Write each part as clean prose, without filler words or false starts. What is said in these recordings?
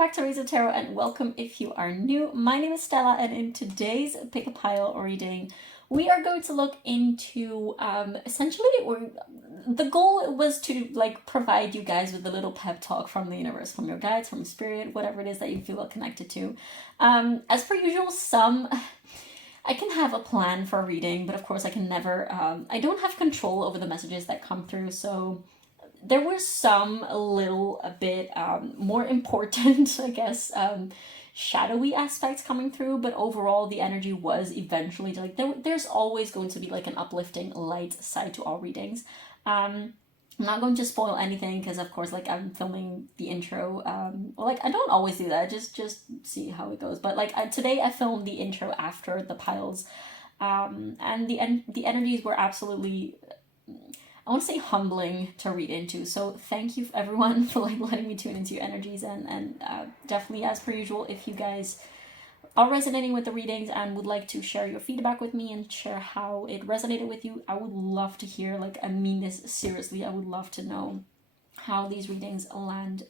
back to Razor Tarot and welcome if you are new. My name is Stella and in today's Pick a Pile reading, we are going to look into, the goal was to provide you guys with a little pep talk from the universe, from your guides, from spirit, whatever it is that you feel connected to. As per usual, I can have a plan for a reading, but of course I can never, I don't have control over the messages that come through, so there were some a bit more important, I guess, shadowy aspects coming through, but overall the energy was eventually there's always going to be an uplifting light side to all readings. I'm not going to spoil anything because of course I'm filming the intro. I don't always do that, just see how it goes, but today I filmed the intro after the piles, and the energies were absolutely, I want to say, humbling to read into. So thank you everyone for letting me tune into your energies, and definitely, as per usual, if you guys are resonating with the readings and would like to share your feedback with me and share how it resonated with you, I would love to hear. I mean this seriously, I would love to know how these readings land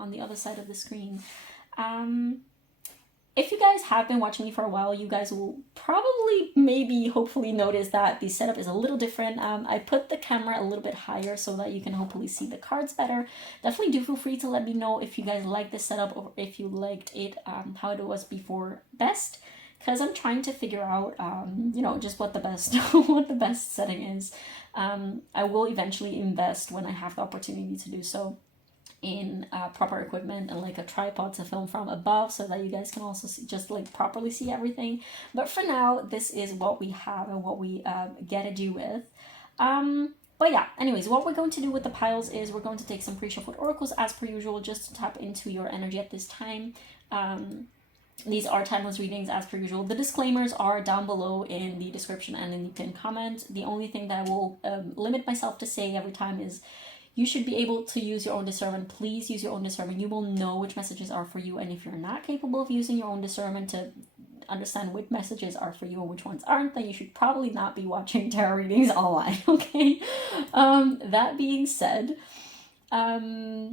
on the other side of the screen. If you guys have been watching me for a while, you guys will probably, maybe, hopefully notice that the setup is a little different. I put the camera a little bit higher so that you can hopefully see the cards better. Definitely do feel free to let me know if you guys like this setup or if you liked it how it was before best, because I'm trying to figure out, just what the best what the best setting is. I will eventually invest, when I have the opportunity to do so, in proper equipment and a tripod to film from above so that you guys can also see, just properly see everything. But for now, this is what we have and what we get to do with. But yeah, anyways, what we're going to do with the piles is we're going to take some pre-shuffled oracles as per usual, just to tap into your energy at this time. These are timeless readings as per usual. The disclaimers are down below in the description and in the pinned comment. The only thing that I will limit myself to say every time is you should be able to use your own discernment. Please use your own discernment. You will know which messages are for you, and if you're not capable of using your own discernment to understand which messages are for you and which ones aren't, then you should probably not be watching tarot readings online, okay? That being said, yeah,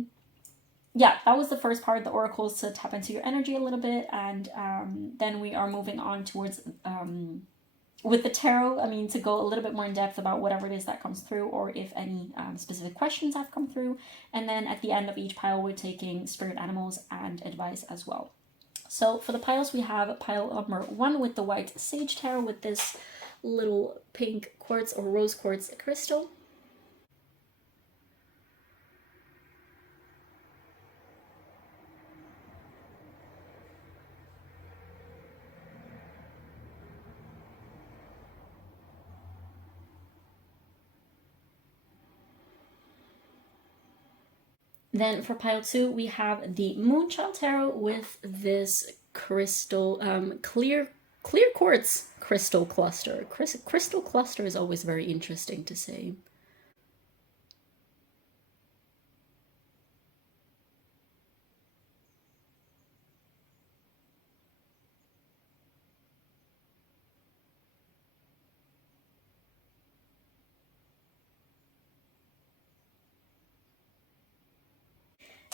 that was the first part, the oracles, to tap into your energy a little bit, and then we are moving on towards with the tarot, to go a little bit more in depth about whatever it is that comes through, or if any specific questions have come through. And then at the end of each pile, we're taking spirit animals and advice as well. So for the piles, we have pile number 1 with the white sage tarot with this little pink quartz or rose quartz crystal. Then for pile 2, we have the Moonchild tarot with this crystal, clear quartz crystal cluster. Crystal cluster is always very interesting to say.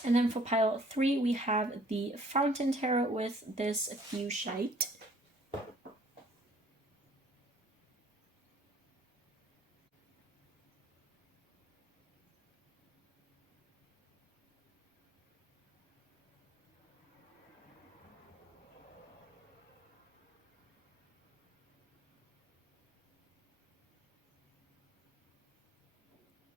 And then for pile 3, we have the Fountain Tarot with this Fuchsite.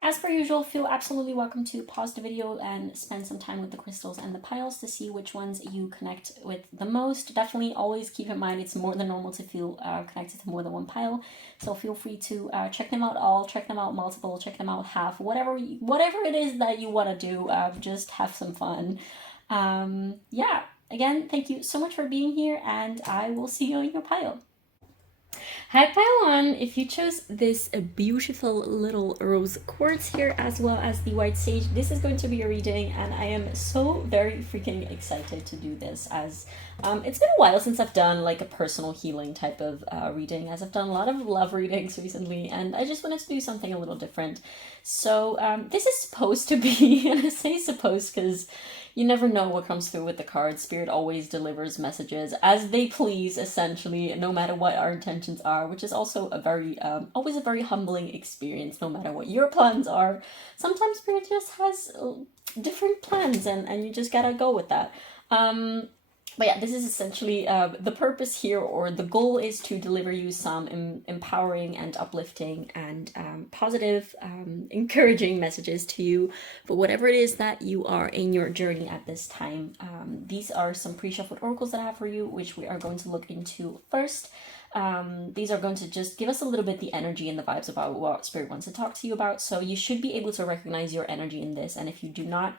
As per usual, feel absolutely welcome to pause the video and spend some time with the crystals and the piles to see which ones you connect with the most. Definitely always keep in mind it's more than normal to feel connected to more than one pile. So feel free to check them out all, check them out multiple, check them out half, whatever it is that you want to do, just have some fun. Yeah, again, thank you so much for being here, and I will see you in your pile. Hi pile 1, if you chose this beautiful little rose quartz here as well as the white sage, this is going to be your reading, and I am so very freaking excited to do this, as it's been a while since I've done a personal healing type of reading, as I've done a lot of love readings recently, and I just wanted to do something a little different. So this is supposed to be, and I say supposed because you never know what comes through with the cards. Spirit always delivers messages as they please, essentially, no matter what our intentions are, which is also a very, always a very humbling experience, no matter what your plans are. Sometimes Spirit just has different plans, and you just gotta go with that. But yeah, this is essentially the purpose here, or the goal is to deliver you some empowering and uplifting and positive, encouraging messages to you for whatever it is that you are in your journey at this time. These are some pre-shuffled oracles that I have for you, which we are going to look into first. These are going to just give us a little bit the energy and the vibes about what Spirit wants to talk to you about. So you should be able to recognize your energy in this. And if you do not,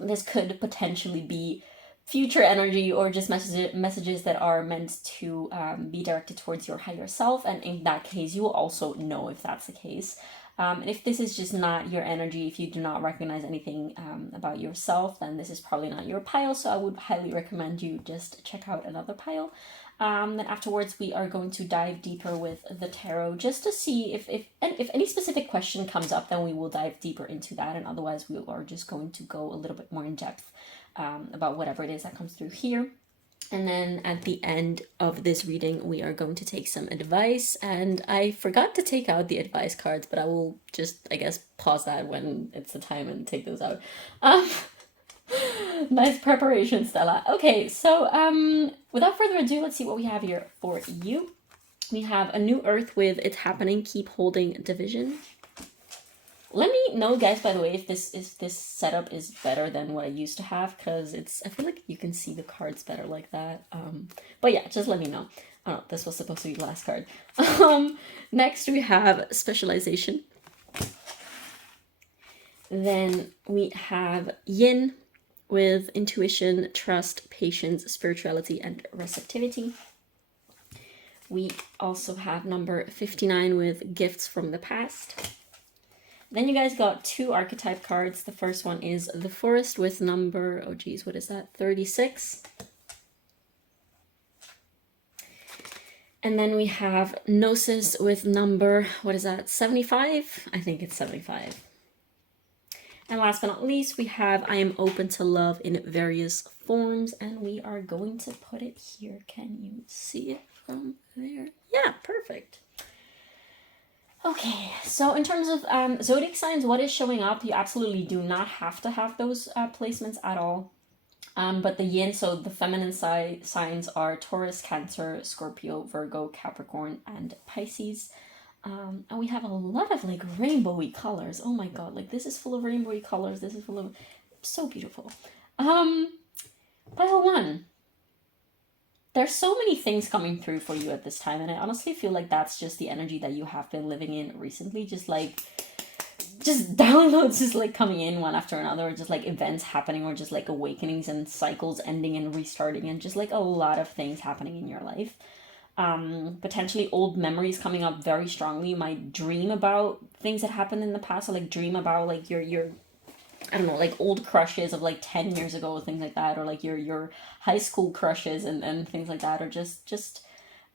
this could potentially be future energy or just messages that are meant to be directed towards your higher self. And in that case, you will also know if that's the case. And if this is just not your energy, if you do not recognize anything about yourself, then this is probably not your pile. So I would highly recommend you just check out another pile. Then afterwards, we are going to dive deeper with the tarot just to see if any specific question comes up, then we will dive deeper into that. And otherwise, we are just going to go a little bit more in depth about whatever it is that comes through here. And then at the end of this reading, we are going to take some advice. And I forgot to take out the advice cards, but I will just, I guess, pause that when it's the time and take those out. Nice preparation, Stella. Okay, so without further ado, let's see what we have here for you. We have a new earth with It's Happening, Keep Holding Division. Let me know, guys, by the way, if this setup is better than what I used to have, because I feel like you can see the cards better like that. But yeah, just let me know. Oh, this was supposed to be the last card. Next, we have Specialization. Then we have Yin with Intuition, Trust, Patience, Spirituality, and Receptivity. We also have number 59 with Gifts from the Past. Then you guys got two archetype cards. The first one is the Forest with number, oh geez, what is that? 36. And then we have Gnosis with number, what is that? 75? I think it's 75. And last but not least, we have I Am Open to Love in Various Forms. And we are going to put it here. Can you see it from there? Yeah, perfect. Okay, so in terms of zodiac signs, what is showing up, you absolutely do not have to have those placements at all. But the yin, so the feminine signs are Taurus, Cancer, Scorpio, Virgo, Capricorn, and Pisces. And we have a lot of like rainbowy colors. Oh my god, like this is full of rainbowy colors. This is full of, so beautiful. Pile one. There's so many things coming through for you at this time, and I honestly feel like that's just the energy that you have been living in recently. Just downloads just like coming in one after another, or just like events happening, or just like awakenings and cycles ending and restarting, and just like a lot of things happening in your life. Potentially old memories coming up very strongly. You might dream about things that happened in the past, or like dream about like your I don't know, like old crushes of like 10 years ago, things like that, or like your high school crushes and things like that, or just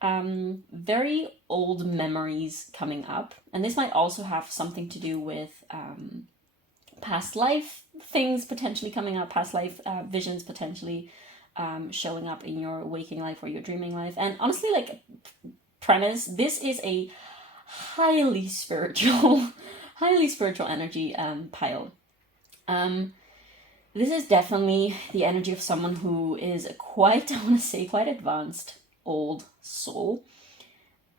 very old memories coming up. And this might also have something to do with past life things potentially coming up, past life visions potentially showing up in your waking life or your dreaming life. And honestly, like premise, this is a highly spiritual energy pile. This is definitely the energy of someone who is quite, I want to say, quite advanced old soul.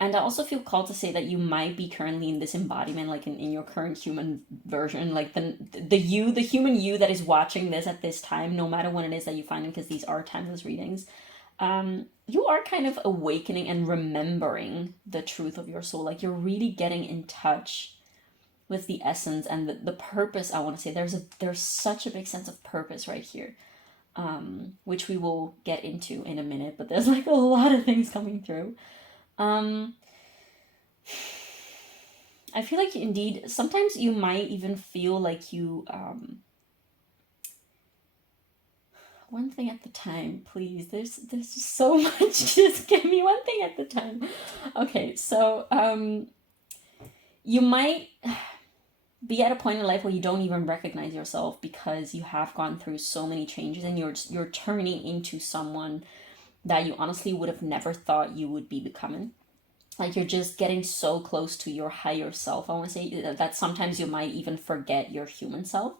And I also feel called to say that you might be currently in this embodiment, like in your current human version, like the human you that is watching this at this time, no matter when it is that you find it, because these are timeless readings. You are kind of awakening and remembering the truth of your soul. Like you're really getting in touch with the essence and the purpose. I want to say there's such a big sense of purpose right here, which we will get into in a minute, but there's like a lot of things coming through. I feel like indeed sometimes you might even feel like you one thing at the time, please. There's just so much. Just give me one thing at the time. Okay, so you might be at a point in life where you don't even recognize yourself because you have gone through so many changes, and you're turning into someone that you honestly would have never thought you would be becoming. Like, you're just getting so close to your higher self. I want to say that sometimes you might even forget your human self.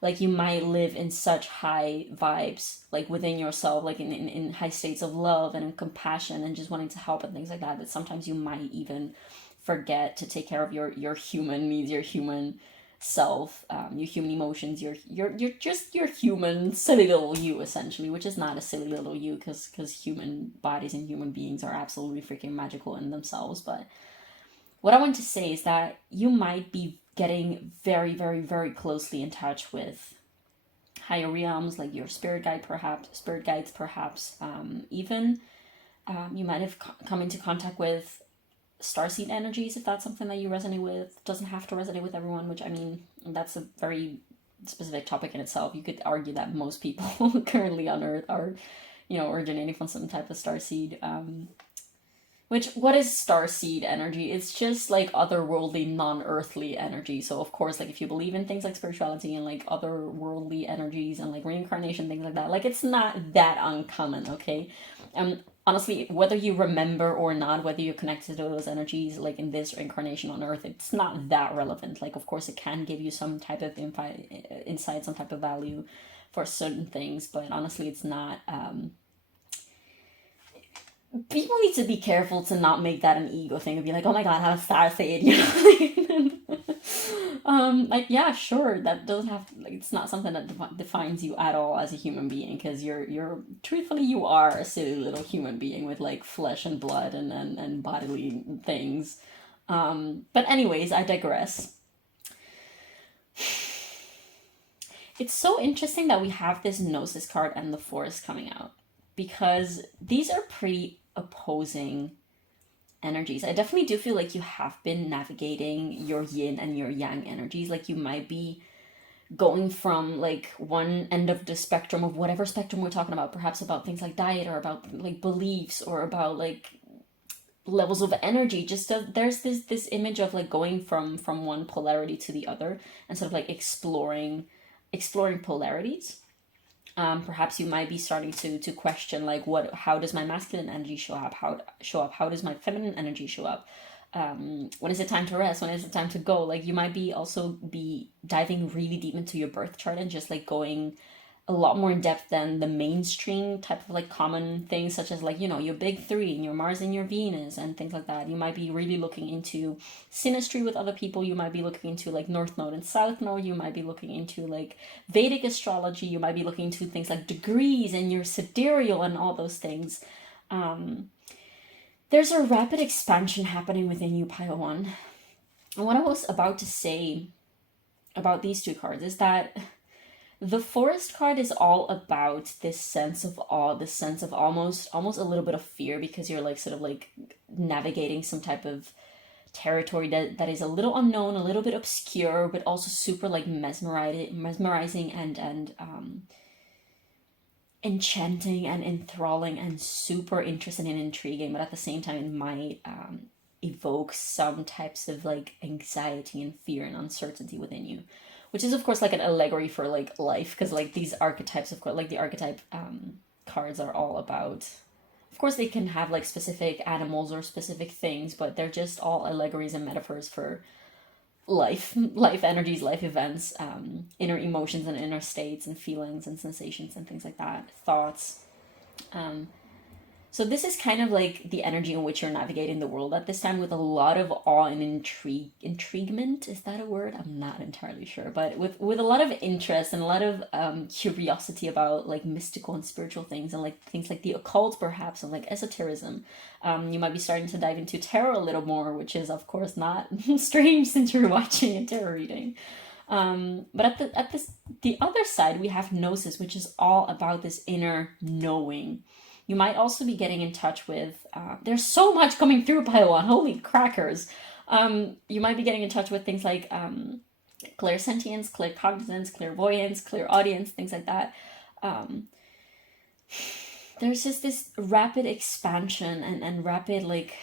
Like, you might live in such high vibes, like within yourself, like in high states of love and compassion and just wanting to help and things like that, that sometimes you might even forget to take care of your human needs, your human self, your human emotions, your just your human silly little you, essentially, which is not a silly little you, because human bodies and human beings are absolutely freaking magical in themselves. But what I want to say is that you might be getting very, very, very closely in touch with higher realms, like your spirit guides, perhaps, even you might have come into contact with starseed energies, if that's something that you resonate with. Doesn't have to resonate with everyone, which, I mean, that's a very specific topic in itself. You could argue that most people currently on Earth are, originating from some type of starseed. Which, what is starseed energy? It's just like otherworldly, non-earthly energy. So of course, like, if you believe in things like spirituality and like otherworldly energies and like reincarnation, things like that, like, it's not that uncommon, okay? Honestly, whether you remember or not, whether you're connected to those energies, like in this incarnation on Earth, it's not that relevant. Like, of course, it can give you some type of insight, some type of value for certain things, but honestly, it's not. People need to be careful to not make that an ego thing and be like, oh my god, how a star say it, like, yeah, sure, that doesn't have to, like, it's not something that defines you at all as a human being, because you're truthfully, you are a silly little human being with like flesh and blood and bodily things. But anyways, I digress. It's so interesting that we have this Gnosis card and the Forest coming out, because these are pretty opposing energies. I definitely do feel like you have been navigating your yin and your yang energies. Like, you might be going from like one end of the spectrum, of whatever spectrum we're talking about, perhaps about things like diet, or about like beliefs, or about like levels of energy. Just there's this image of like going from one polarity to the other, and sort of like exploring polarities. Perhaps you might be starting to question, like, how does my masculine energy how does my feminine energy show up, when is it time to rest, when is it time to go. Like, you might be also be diving really deep into your birth chart and just like going a lot more in depth than the mainstream type of like common things, such as like, your big three and your Mars and your Venus and things like that. You might be really looking into synastry with other people. You might be looking into like North Node and South Node. You might be looking into like Vedic astrology. You might be looking into things like degrees and your sidereal and all those things. There's a rapid expansion happening within you, Pile 1. And what I was about to say about these two cards is that the Forest card is all about this sense of awe, this sense of almost a little bit of fear, because you're like sort of like navigating some type of territory that is a little unknown, a little bit obscure, but also super like mesmerizing and enchanting and enthralling and super interesting and intriguing. But at the same time, it might evoke some types of like anxiety and fear and uncertainty within you, which is of course like an allegory for like life, because like these archetypes, of course, like the archetype cards are all about, of course they can have like specific animals or specific things, but they're just all allegories and metaphors for life energies, life events, inner emotions and inner states and feelings and sensations and things like that, thoughts. um, so this is kind of like the energy in which you're navigating the world at this time, with a lot of awe and intriguement. Is that a word? I'm not entirely sure, but with a lot of interest and a lot of curiosity about like mystical and spiritual things, and like things like the occult, perhaps, and like esotericism. You might be starting to dive into tarot a little more, which is of course not strange since you're watching a tarot reading. But the other side, we have Gnosis, which is all about this inner knowing. You might also be getting in touch with, there's so much coming through, Paiwan, holy crackers. You might be getting in touch with things like clairsentience, claircognizance, clairvoyance, clairaudience, things like that. There's just this rapid expansion and rapid, like,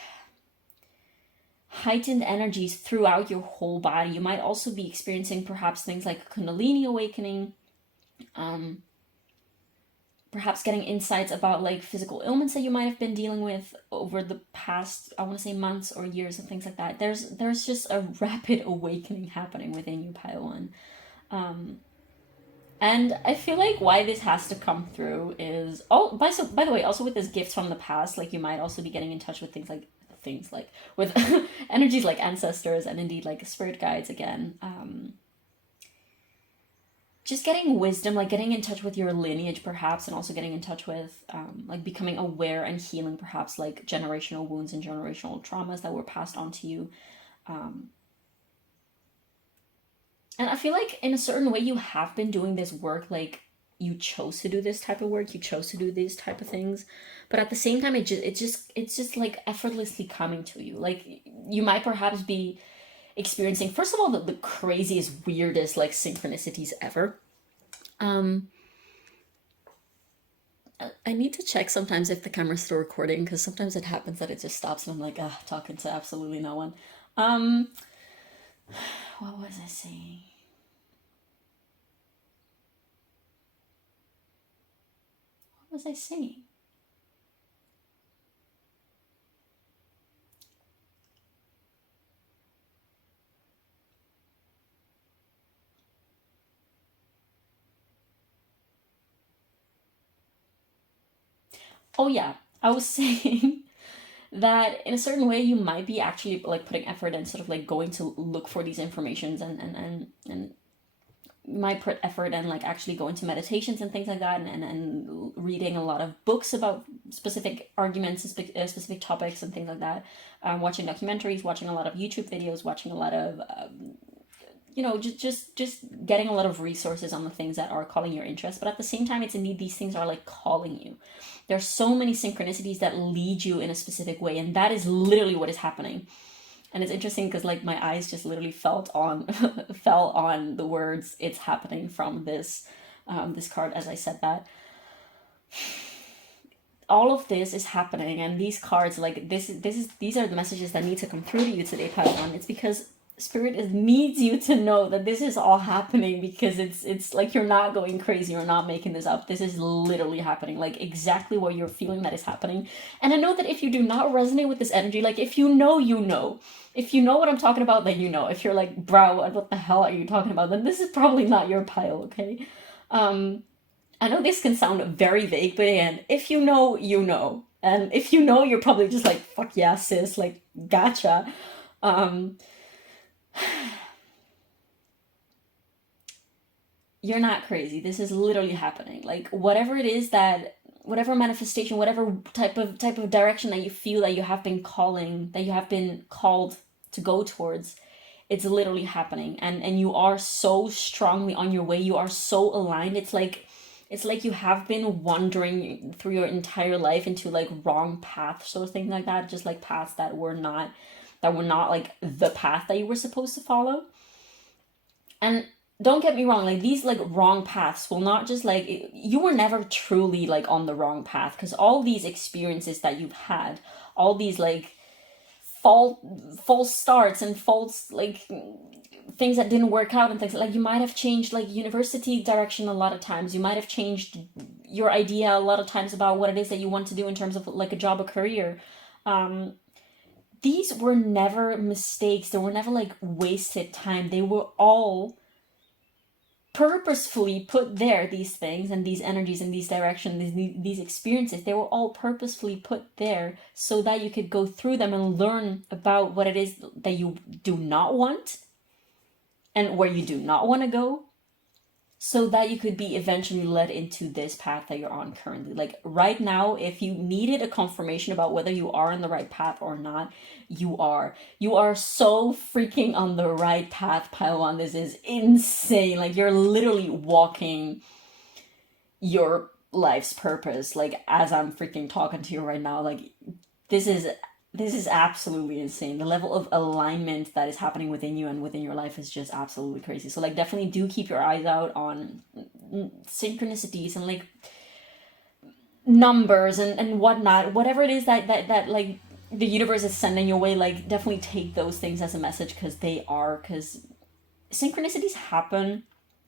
heightened energies throughout your whole body. You might also be experiencing perhaps things like Kundalini awakening, perhaps getting insights about like physical ailments that you might have been dealing with over the past, I want to say months or years and things like that. There's just a rapid awakening happening within you, Pile 1. And I feel like why this has to come through is, oh, by the way, also with this gift from the past, like you might also be getting in touch with things like with energies like ancestors and indeed like spirit guides again. Just getting wisdom, like getting in touch with your lineage perhaps, and also getting in touch with like becoming aware and healing perhaps like generational wounds and generational traumas that were passed on to you. And I feel like in a certain way you have been doing this work, like you chose to do this type of work, you chose to do these type of things, but at the same time it's just like effortlessly coming to you. Like you might perhaps be experiencing, first of all, the craziest, weirdest like synchronicities ever. I need to check sometimes if the camera's still recording, because sometimes it happens that it just stops and I'm like, talking to absolutely no one. What was I saying? What was I saying? Oh yeah, I was saying that in a certain way you might be actually like putting effort and sort of like going to look for these informations, and you might put effort and like actually go into meditations and things like that, and reading a lot of books about specific arguments, specific topics and things like that, watching documentaries, watching a lot of YouTube videos, watching a lot of just getting a lot of resources on the things that are calling your interest. But at the same time, it's indeed these things are like calling you. There's so many synchronicities that lead you in a specific way, and that is literally what is happening. And it's interesting because like my eyes just literally fell on the words "it's happening" from this card as I said that. All of this is happening, and these cards, like these are the messages that need to come through to you today, Padawan. It's because Spirit needs you to know that this is all happening, because it's like you're not going crazy, you're not making this up. This is literally happening, like exactly what you're feeling that is happening. And I know that if you do not resonate with this energy, like if you know, you know. If you know what I'm talking about, then you know. If you're like, bro, what the hell are you talking about? Then this is probably not your pile, okay? I know this can sound very vague, but again, if you know, you know. And if you know, you're probably just like, fuck yeah, sis, like, gotcha. You're not crazy. This is literally happening. Like whatever it is that, whatever manifestation, whatever type of direction that you feel that you have been called to go towards, it's literally happening. And you are so strongly on your way. You are so aligned. It's like you have been wandering through your entire life into like wrong paths or things like that, just like paths that were not like the path that you were supposed to follow. And don't get me wrong, like these like wrong paths will not just like, you were never truly like on the wrong path, because all these experiences that you've had, all these like false starts and false like things that didn't work out and things like, you might have changed like university direction a lot of times, you might have changed your idea a lot of times about what it is that you want to do in terms of like a job or career. These were never mistakes, they were never like wasted time, they were all purposefully put there. These things and these energies and these directions, these experiences, they were all purposefully put there so that you could go through them and learn about what it is that you do not want and where you do not want to go, so that you could be eventually led into this path that you're on currently. Like right now, if you needed a confirmation about whether you are on the right path or not, you are. You are so freaking on the right path, Paiwan. This is insane. Like you're literally walking your life's purpose. Like as I'm freaking talking to you right now, like this is absolutely insane. The level of alignment that is happening within you and within your life is just absolutely crazy. So like definitely do keep your eyes out on synchronicities and like numbers and whatnot, whatever it is that like the universe is sending your way, like definitely take those things as a message, because synchronicities happen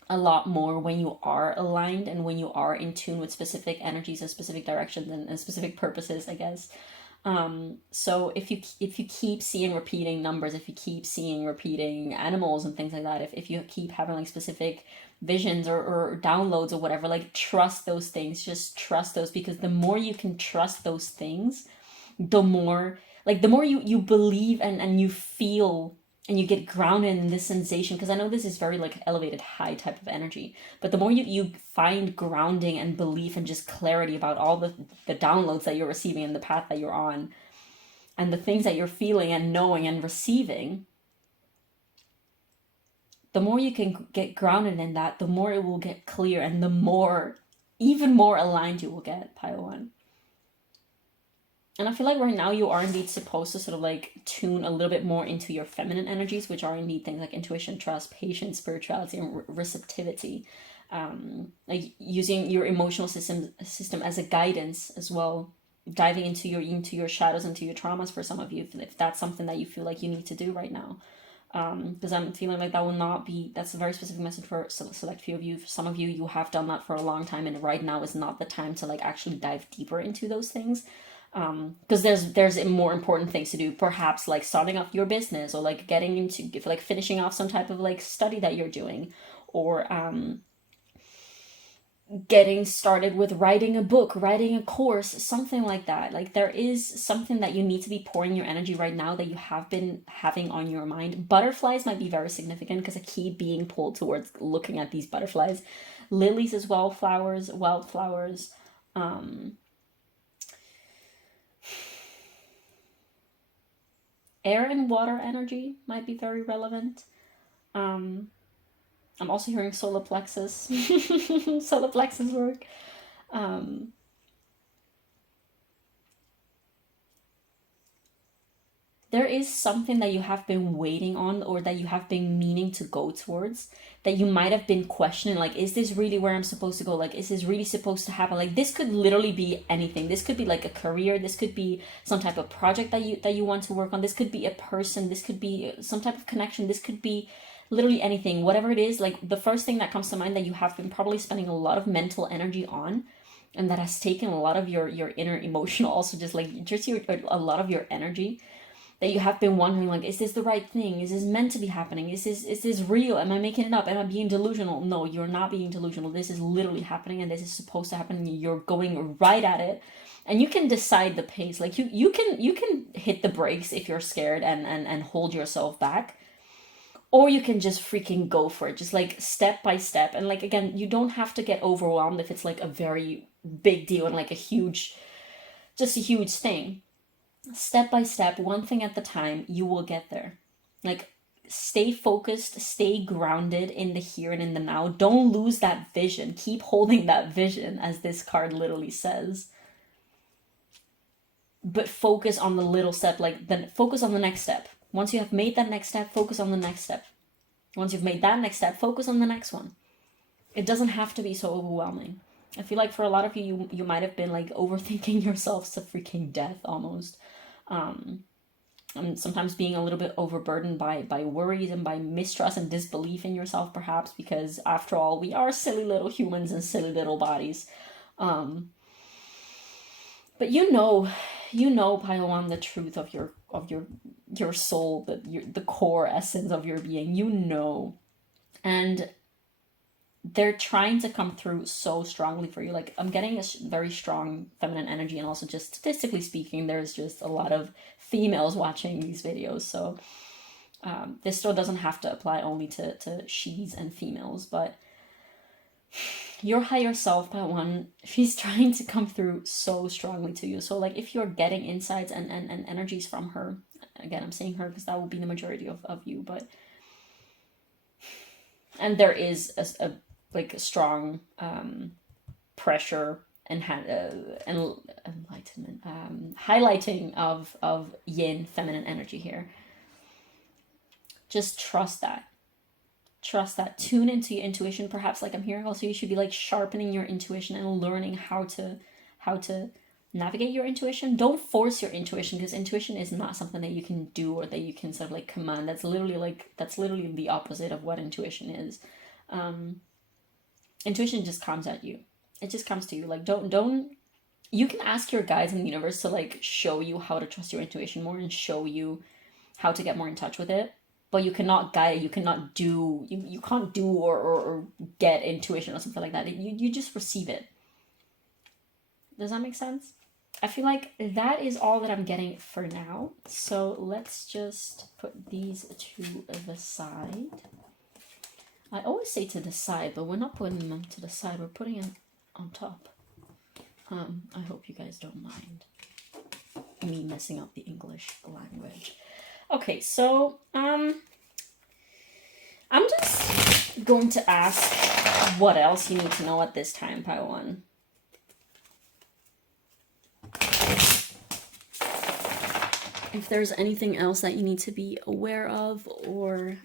a lot more when you are aligned and when you are in tune with specific energies and specific directions and specific purposes, I guess. So if you keep seeing repeating numbers, if you keep seeing repeating animals and things like that, if you keep having like specific visions or downloads or whatever, like trust those things, just trust those, because the more you can trust those things, the more, like the more you believe and you feel and you get grounded in this sensation, because I know this is very like elevated high type of energy, but the more you find grounding and belief and just clarity about all the downloads that you're receiving and the path that you're on and the things that you're feeling and knowing and receiving, the more you can get grounded in that, the more it will get clear, and the more, even more aligned you will get, Pile 1. And I feel like right now you are indeed supposed to sort of like tune a little bit more into your feminine energies, which are indeed things like intuition, trust, patience, spirituality, and receptivity. Like using your emotional system as a guidance as well, diving into your shadows, into your traumas for some of you, if that's something that you feel like you need to do right now. Because I'm feeling like that will not be, that's a very specific message for select few of you. For some of you, you have done that for a long time, and right now is not the time to like actually dive deeper into those things. Because there's more important things to do, perhaps like starting off your business, or like getting into, like finishing off some type of like study that you're doing, or getting started with writing a book, writing a course, something like that. Like there is something that you need to be pouring your energy right now that you have been having on your mind. Butterflies might be very significant because I keep being pulled towards looking at these butterflies. Lilies as well, flowers, wildflowers. Air and water energy might be very relevant. I'm also hearing solar plexus, solar plexus work. There is something that you have been waiting on, or that you have been meaning to go towards, that you might have been questioning, like, is this really where I'm supposed to go? Like, is this really supposed to happen? Like, this could literally be anything. This could be like a career, this could be some type of project that you want to work on, this could be a person, this could be some type of connection, this could be literally anything. Whatever it is, like the first thing that comes to mind that you have been probably spending a lot of mental energy on, and that has taken a lot of your inner emotional, also just like just a lot of your energy, that you have been wondering, like, is this the right thing? Is this meant to be happening? Is this real? Am I making it up? Am I being delusional? No, you're not being delusional. This is literally happening, and this is supposed to happen, and you're going right at it. And you can decide the pace. Like you can hit the brakes if you're scared and hold yourself back. Or you can just freaking go for it, just like step by step. And like again, you don't have to get overwhelmed if it's like a very big deal and like just a huge thing. Step by step, one thing at the time, you will get there. Like, stay focused, stay grounded in the here and in the now. Don't lose that vision. Keep holding that vision, as this card literally says. But focus on the little step, like then focus on the next step. Once you have made that next step, focus on the next step. Once you've made that next step, focus on the next one. It doesn't have to be so overwhelming. I feel like for a lot of you might have been like overthinking yourselves to freaking death almost. And sometimes being a little bit overburdened by worries and by mistrust and disbelief in yourself, perhaps, because after all, we are silly little humans and silly little bodies. But you know, Paiwan, the truth of your soul, the core essence of your being, and they're trying to come through so strongly for you. Like, I'm getting a very strong feminine energy, and also just statistically speaking, there's just a lot of females watching these videos. So this still doesn't have to apply only to she's and females, but your higher self, that one, she's trying to come through so strongly to you. So like, if you're getting insights and energies from her, again, I'm saying her because that will be the majority of you, but and there is a like a strong pressure and enlightenment, highlighting of yin feminine energy here. Just trust that. Tune into your intuition. Perhaps, like I'm hearing also, you should be like sharpening your intuition and learning how to navigate your intuition. Don't force your intuition, because intuition is not something that you can do or that you can sort of like command. That's literally the opposite of what intuition is. Intuition just comes at you. It just comes to you. Like, don't you can ask your guides in the universe to like show you how to trust your intuition more and show you how to get more in touch with it, but you cannot guide it. You cannot do you can't do or get intuition or something like that. You just receive it. Does that make sense? I feel like that is all that I'm getting for now. So let's just put these to the side. I always say to the side, but we're not putting them to the side. We're putting them on top. I hope you guys don't mind me messing up the English language. Okay, so I'm just going to ask what else you need to know at this time, Pile 1. If there's anything else that you need to be aware of, or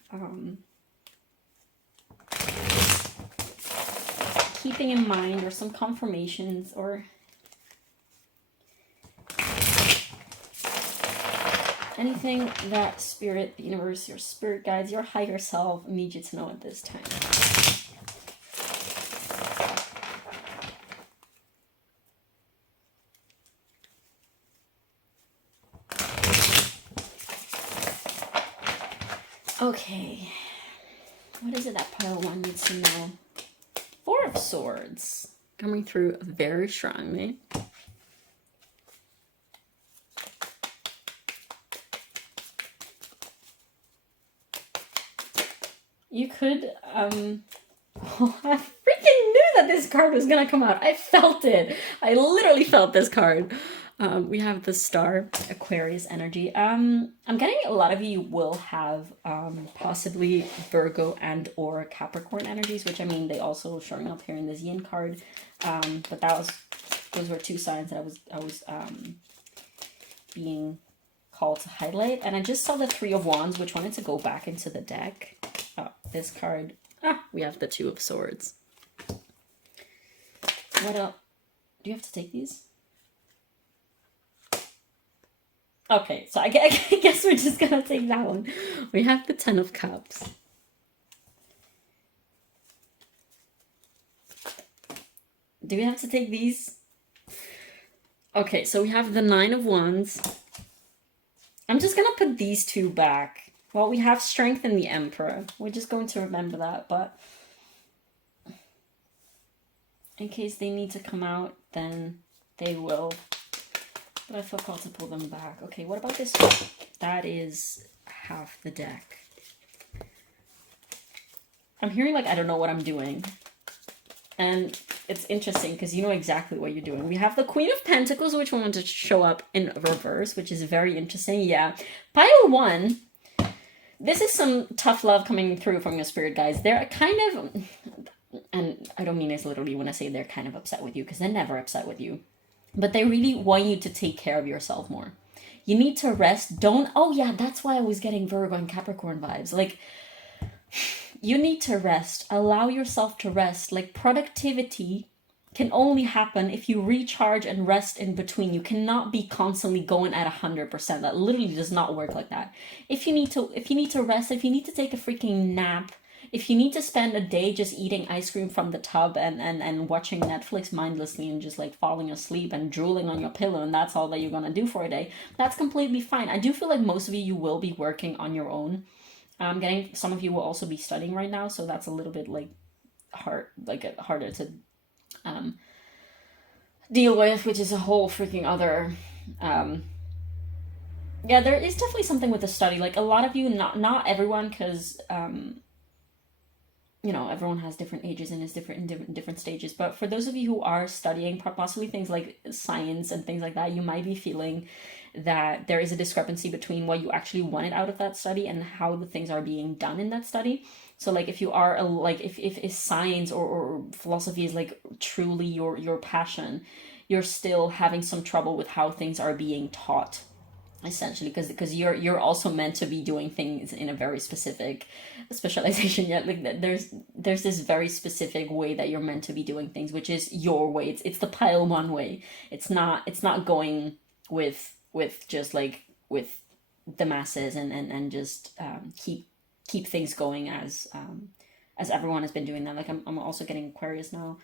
keeping in mind, or some confirmations, or anything that Spirit, the universe, your spirit guides, your higher self need you to know at this time. Okay, what is it that Pile 1 needs to know? 4 of Swords, coming through very strongly. You could, I freaking knew that this card was gonna come out. I felt it. I literally felt this card. We have the Star, Aquarius energy. I'm getting a lot of you will have possibly Virgo and or Capricorn energies, which I mean, they also showing up here in this Yin card. But those were 2 signs that I was being called to highlight. And I just saw the 3 of Wands, which wanted to go back into the deck. Oh, this card. We have the 2 of Swords. What else? Do you have to take these? Okay, so I guess we're just gonna take that one. We have the 10 of Cups. Do we have to take these? Okay, so we have the 9 of Wands. I'm just gonna put these 2 back. Well, we have Strength and the Emperor. We're just going to remember that, but in case they need to come out, then they will. But I feel called to pull them back. Okay, what about this one? That is half the deck. I'm hearing like I don't know what I'm doing. And it's interesting because you know exactly what you're doing. We have the Queen of Pentacles, which wanted to show up in reverse, which is very interesting. Yeah. Pile 1. This is some tough love coming through from your spirit guides. They're kind of, and I don't mean this literally when I say they're kind of upset with you, because they're never upset with you. But they really want you to take care of yourself more. You need to rest. Don't, oh yeah, that's why I was getting Virgo and Capricorn vibes. Like, you need to rest. Allow yourself to rest. Like, productivity can only happen if you recharge and rest in between. You cannot be constantly going at 100%. That literally does not work like that. If you need to rest, if you need to take a freaking nap, if you need to spend a day just eating ice cream from the tub and watching Netflix mindlessly and just like falling asleep and drooling on your pillow, and that's all that you're gonna do for a day, that's completely fine. I do feel like most of you will be working on your own. Getting some of you will also be studying right now, so that's a little bit like harder to deal with, which is a whole freaking other yeah, there is definitely something with the study. Like, a lot of you, not everyone, because you know, everyone has different ages and is different in different stages. But for those of you who are studying possibly things like science and things like that, you might be feeling that there is a discrepancy between what you actually wanted out of that study and how the things are being done in that study. So like, if you are if science or philosophy is like truly your passion, you're still having some trouble with how things are being taught essentially, because you're also meant to be doing things in a very specific specialization. Yeah, like there's this very specific way that you're meant to be doing things, which is your way. It's the pile one way. It's not going with just like with the masses and just keep things going as everyone has been doing that. Like I'm also getting Aquarius now.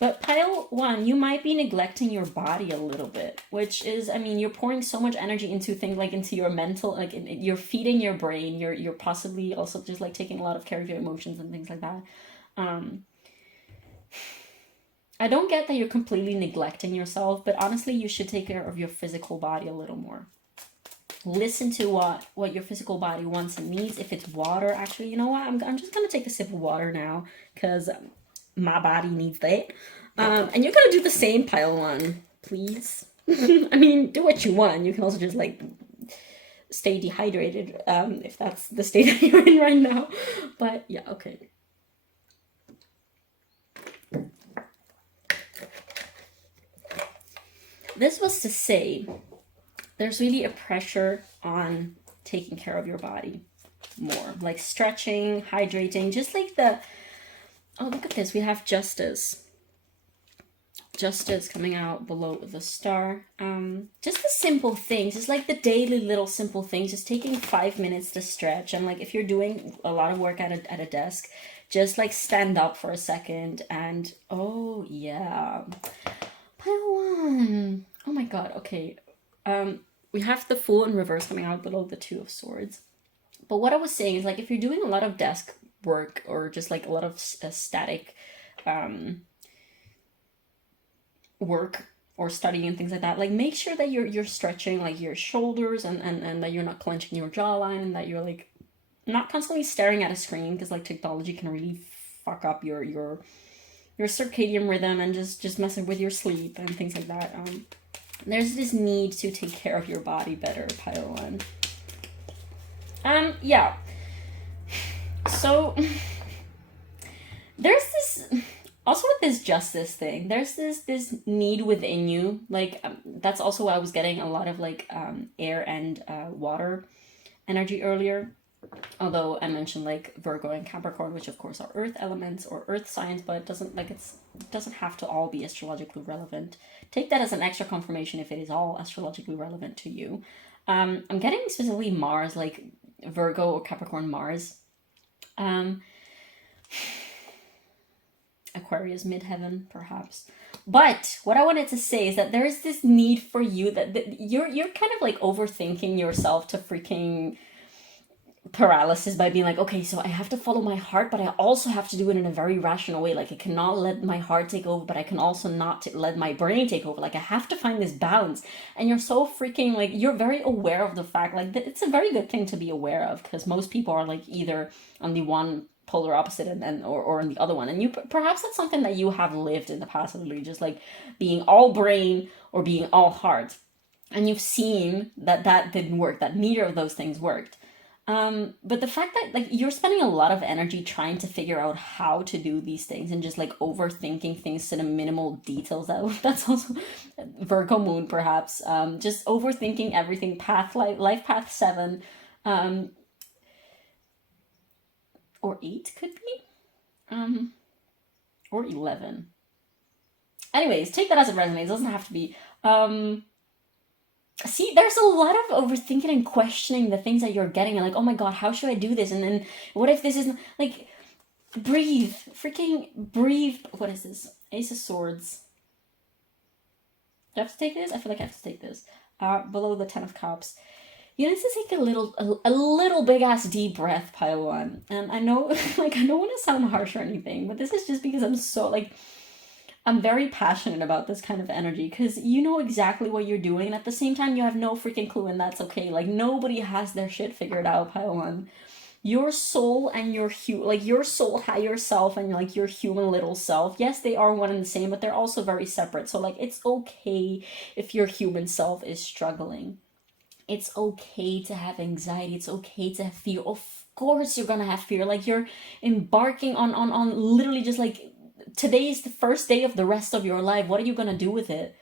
But pile one, you might be neglecting your body a little bit, which is, I mean, you're pouring so much energy into things like into your mental, like you're feeding your brain. You're possibly also just like taking a lot of care of your emotions and things like that. Um, I don't get that you're completely neglecting yourself, but honestly, you should take care of your physical body a little more. Listen to what your physical body wants and needs. If it's water, actually, you know what? I'm just gonna take a sip of water now because my body needs that. And you're gonna do the same, pile one, please. I mean, do what you want. You can also just like stay dehydrated if that's the state that you're in right now. But yeah, okay. This was to say there's really a pressure on taking care of your body more, like stretching, hydrating, just like the, oh, look at this, we have justice coming out below the star. Just the simple things, just like the daily little simple things, just taking 5 minutes to stretch. And like if you're doing a lot of work at a desk, just like stand up for a second and, oh yeah, pile one. Oh my god, okay. We have the Fool in reverse coming out below the Two of Swords. But what I was saying is, like, if you're doing a lot of desk work or just like a lot of static work or studying and things like that, like make sure that you're stretching like your shoulders and that you're not clenching your jawline and that you're like not constantly staring at a screen, because like technology can really fuck up your circadian rhythm and just messing with your sleep and things like that. There's this need to take care of your body better, pile one. Yeah. So there's this also with this justice thing. There's this need within you. Like that's also what I was getting a lot of like air and water energy earlier. Although I mentioned like Virgo and Capricorn, which of course are earth elements or earth signs, but it doesn't have to all be astrologically relevant. Take that as an extra confirmation if it is all astrologically relevant to you. I'm getting specifically Mars, like Virgo or Capricorn Mars. Aquarius midheaven, perhaps. But what I wanted to say is that there is this need for you that you're kind of like overthinking yourself to freaking paralysis by being like, okay, so I have to follow my heart, but I also have to do it in a very rational way. Like I cannot let my heart take over, but I can also not let my brain take over. Like I have to find this balance. And you're so freaking like, you're very aware of the fact like that it's a very good thing to be aware of, because most people are like either on the one polar opposite or on the other one, and you perhaps that's something that you have lived in the past, literally just like being all brain or being all heart, and you've seen that didn't work, that neither of those things worked. But the fact that like you're spending a lot of energy trying to figure out how to do these things and just like overthinking things to the minimal details, that's also Virgo moon perhaps. Just overthinking everything. Life path 7, or 8 could be, or 11. Anyways, take that as it resonates. It doesn't have to be. See, there's a lot of overthinking and questioning the things that you're getting, and like, oh my god, how should I do this? And then what if this isn't like, breathe, freaking breathe. What is this? Ace of Swords. Do I have to take this? I feel like I have to take this. Below the 10 of Cups. You know, this is like a little big ass deep breath, pile one. And I know, like, I don't want to sound harsh or anything, but this is just because I'm so like, I'm very passionate about this kind of energy, because you know exactly what you're doing, and at the same time you have no freaking clue, and that's okay. Like nobody has their shit figured out, pile one. Your soul and your your soul higher self and like your human little self, yes, they are one and the same, but they're also very separate. So like it's okay if your human self is struggling. It's okay to have anxiety. It's okay to have fear. Of course you're gonna have fear. Like you're embarking on literally just like, today is the first day of the rest of your life. What are you gonna do with it?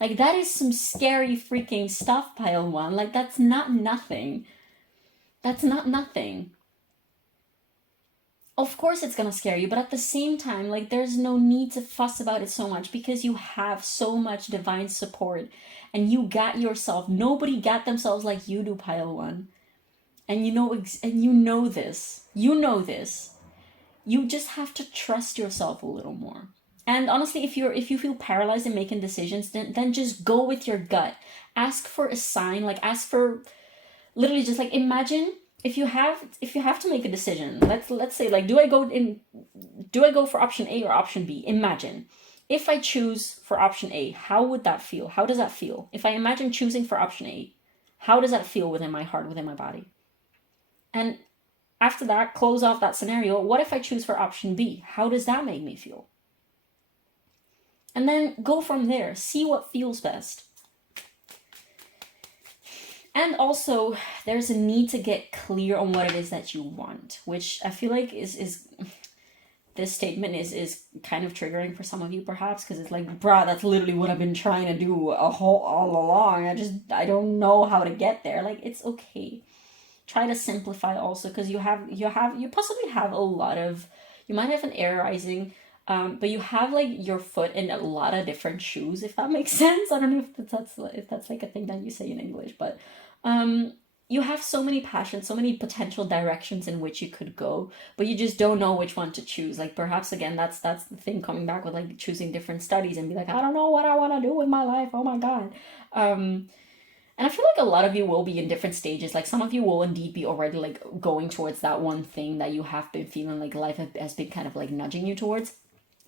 Like, that is some scary freaking stuff, pile one. Like, that's not nothing. That's not nothing. Of course it's gonna scare you, but at the same time, like, there's no need to fuss about it so much because you have so much divine support and you got yourself. Nobody got themselves like you do, pile one. And you know this. You know this. You just have to trust yourself a little more. And honestly, if you feel paralyzed in making decisions, then just go with your gut. Ask for a sign, like ask for literally just like imagine if you have to make a decision. Let's say like do I go for option A or option B? Imagine if I choose for option A, how would that feel? How does that feel? If I imagine choosing for option A, how does that feel within my heart, within my body? And after that, close off that scenario. What if I choose for option B? How does that make me feel? And then go from there. See what feels best. And also, there's a need to get clear on what it is that you want, which I feel like is this statement is kind of triggering for some of you perhaps, because it's like, bruh, that's literally what I've been trying to do all along. I don't know how to get there. Like, it's okay. Try to simplify also, because you possibly have a lot of, you might have an air rising, but you have like your foot in a lot of different shoes, if that makes sense. I don't know if that's like a thing that you say in English, but you have so many passions, so many potential directions in which you could go, but you just don't know which one to choose. Like, perhaps again, that's the thing, coming back with like choosing different studies and be like, I don't know what I want to do with my life. Oh my God. And I feel like a lot of you will be in different stages. Like, some of you will indeed be already like going towards that one thing that you have been feeling like life has been kind of like nudging you towards.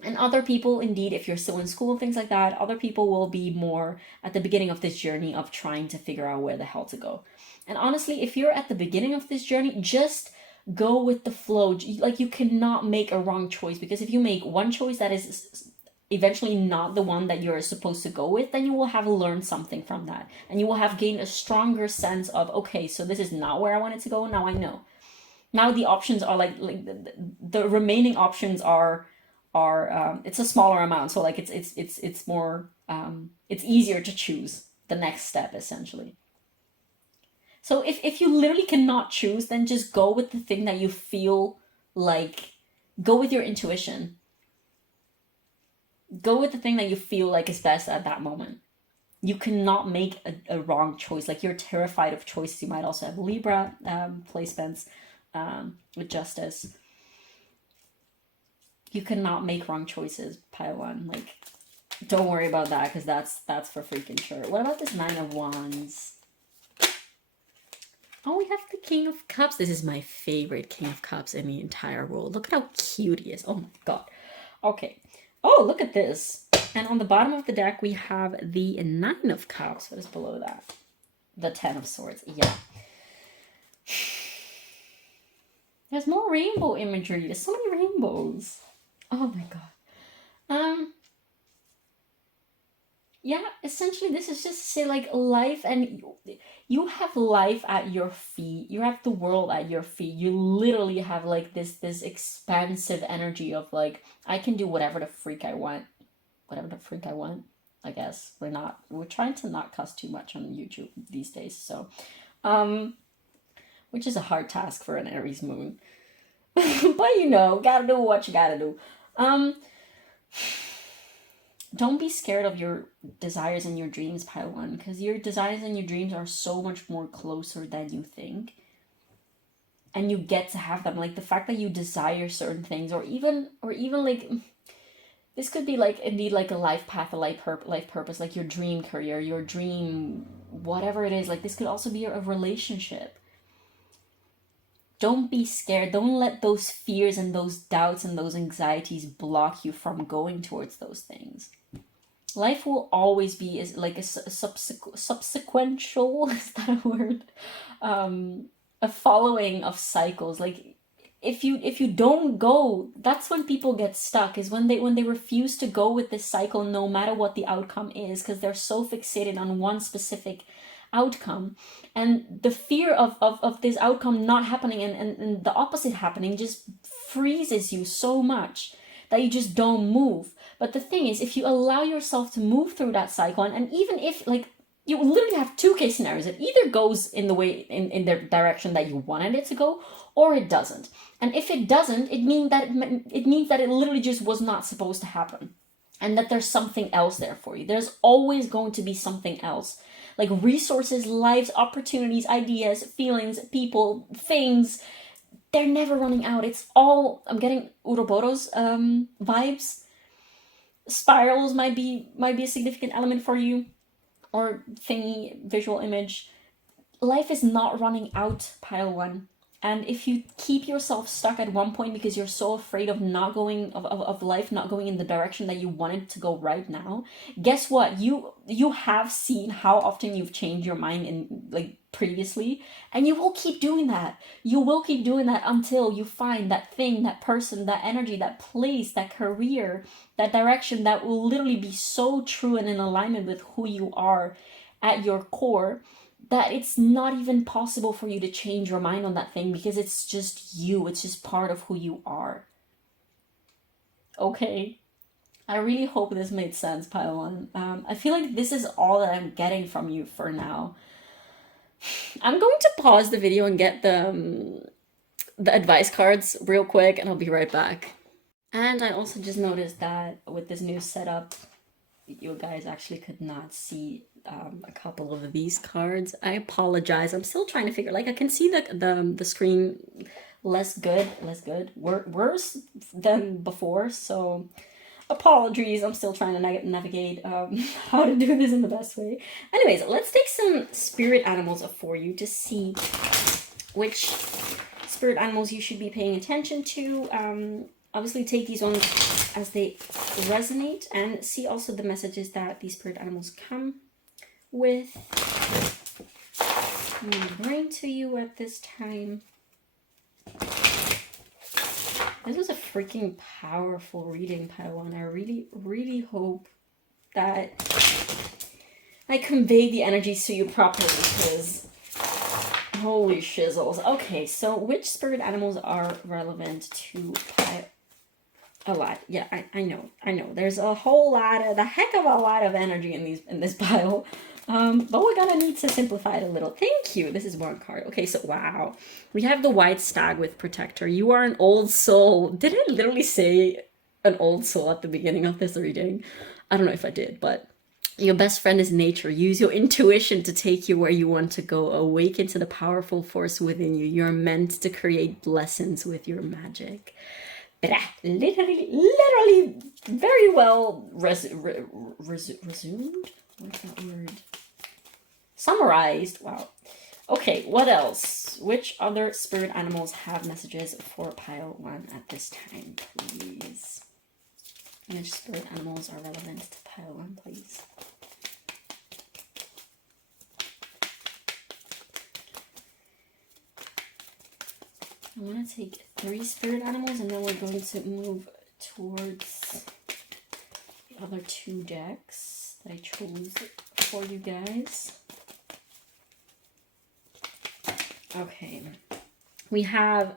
And other people, indeed, if you're still in school and things like that, other people will be more at the beginning of this journey of trying to figure out where the hell to go. And honestly, if you're at the beginning of this journey, just go with the flow. Like, you cannot make a wrong choice, because if you make one choice that is eventually not the one that you're supposed to go with, then you will have learned something from that. And you will have gained a stronger sense of, okay, so this is not where I wanted to go. Now I know. Now the options are like the remaining options are it's a smaller amount. So like it's more, it's easier to choose the next step essentially. So if you literally cannot choose, then just go with the thing that you feel like, go with your intuition. Go with the thing that you feel like is best at that moment. You cannot make a wrong choice. Like, you're terrified of choices. You might also have Libra placements with Justice. You cannot make wrong choices, pile one. Like, don't worry about that, because that's for freaking sure. What about this Nine of Wands? Oh, we have the King of Cups. This is my favorite King of Cups in the entire world. Look at how cute he is. Oh my God. Okay. Oh, look at this. And on the bottom of the deck, we have the Nine of Cups. What is below that? The Ten of Swords. Yeah. There's more rainbow imagery. There's so many rainbows. Oh my God. Yeah, essentially this is just to say, like, life, and you have life at your feet. You have the world at your feet. You literally have like this expansive energy of like, I can do whatever the freak I want. Whatever the freak I want, I guess. We're trying to not cuss too much on YouTube these days, so which is a hard task for an Aries moon. But gotta do what you gotta do. Don't be scared of your desires and your dreams, pile one, because your desires and your dreams are so much more closer than you think. And you get to have them. Like, the fact that you desire certain things, or even like, this could be like indeed like a life path, a life purpose, like your dream career, your dream, whatever it is. Like, this could also be a relationship. Don't be scared. Don't let those fears and those doubts and those anxieties block you from going towards those things. Life will always be like a subsequential, is that a word? A following of cycles. Like, if you don't go, that's when people get stuck, is when they refuse to go with this cycle, no matter what the outcome is, because they're so fixated on one specific outcome, and the fear of this outcome not happening and the opposite happening just freezes you so much that you just don't move. But the thing is, if you allow yourself to move through that cycle, and even if like you literally have two case scenarios, it either goes in the way in the direction that you wanted it to go, or it doesn't. And if it doesn't, it means that it literally just was not supposed to happen, and that there's something else there for you. There's always going to be something else, like resources, lives, opportunities, ideas, feelings, people, things. They're never running out. It's all, I'm getting Ouroboros vibes. Spirals might be a significant element for you, or thingy, visual image. Life is not running out, pile one. And if you keep yourself stuck at one point because you're so afraid of not going of life not going in the direction that you wanted to go right now, guess what? You have seen how often you've changed your mind in like previously, and you will keep doing that. You will keep doing that until you find that thing, that person, that energy, that place, that career, that direction that will literally be so true and in alignment with who you are at your core, that it's not even possible for you to change your mind on that thing, because it's just you. It's just part of who you are. Okay. I really hope this made sense, pile one. I feel like this is all that I'm getting from you for now. I'm going to pause the video and get the advice cards real quick, and I'll be right back. And I also just noticed that with this new setup, you guys actually could not see a couple of these cards. I apologize. I'm still trying to figure, like, I can see the screen worse than before, so apologies. I'm still trying to navigate how to do this in the best way. Anyways, let's take some spirit animals for you to see which spirit animals you should be paying attention to. Obviously take these ones as they resonate, and see also the messages that these spirit animals come with and bring to you at this time. This was a freaking powerful reading, Padawan. I really, really hope that I conveyed the energies to you properly, because holy shizzles. Okay, so which spirit animals are relevant to a lot. Yeah, I know. There's a whole lot of, the heck of a lot of energy in this pile. But we're gonna need to simplify it a little. Thank you. This is one card. Okay, so wow. We have the white stag with protector. You are an old soul. Did I literally say an old soul at the beginning of this reading? I don't know if I did, but your best friend is nature. Use your intuition to take you where you want to go. Awaken to the powerful force within you. You're meant to create blessings with your magic. Literally very well resumed. What's that word? Summarized. Wow. Okay, what else? Which other spirit animals have messages for pile one at this time, please? Which spirit animals are relevant to pile one, please? I want to take 3 spirit animals, and then we're going to move towards the other 2 decks that I chose for you guys. Okay. We have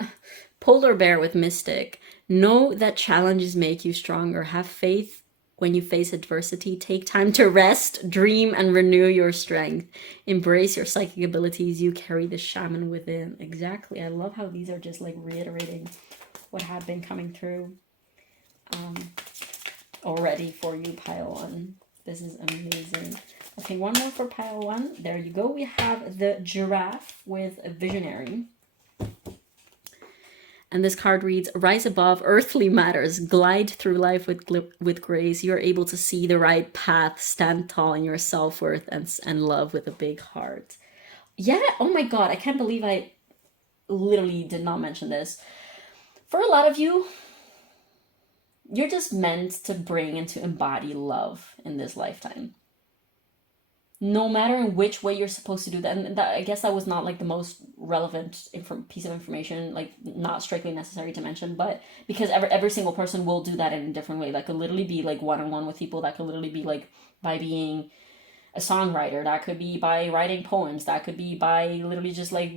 Polar Bear with Mystic. Know that challenges make you stronger. Have faith when you face adversity. Take time to rest, dream, and renew your strength. Embrace your psychic abilities. You carry the shaman within. Exactly. I love how these are just like reiterating what had been coming through already for you, pile one. This is amazing. Okay, one more for pile one. There you go. We have the giraffe with a visionary. And this card reads, rise above earthly matters, glide through life with grace. You're able to see the right path, stand tall in your self-worth and love with a big heart. Yeah, oh my god, I can't believe I literally did not mention this. For a lot of you, you're just meant to bring and to embody love in this lifetime. No matter in which way you're supposed to do that. And that, I guess that was not like the most relevant piece of information, like not strictly necessary to mention, but because every single person will do that in a different way. That could literally be like one-on-one with people. That could literally be like by being a songwriter. That could be by writing poems. That could be by literally just like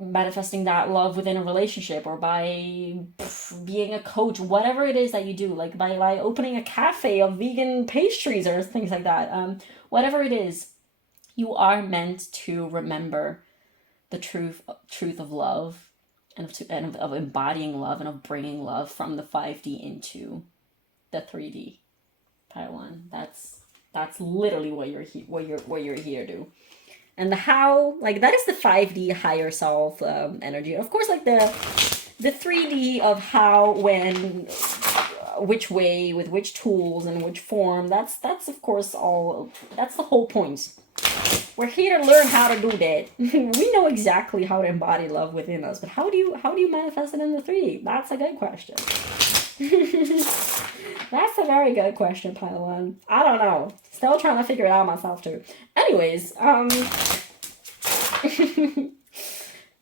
manifesting that love within a relationship, or by being a coach, whatever it is that you do, like by opening a cafe of vegan pastries or things like that, whatever it is, you are meant to remember the truth of love, and of embodying love, and of bringing love from the 5D into the 3D. Paiwan. That's literally what you're here to. And the how, like, that is the 5D higher self energy. Of course, like the 3D of how, when, which way, with which tools, and which form. That's of course all. That's the whole point. We're here to learn how to do that. We know exactly how to embody love within us, but how do you manifest it in the 3D? That's a good question. That's a very good question, Paiwan. I don't know. Still trying to figure it out myself too. Anyways,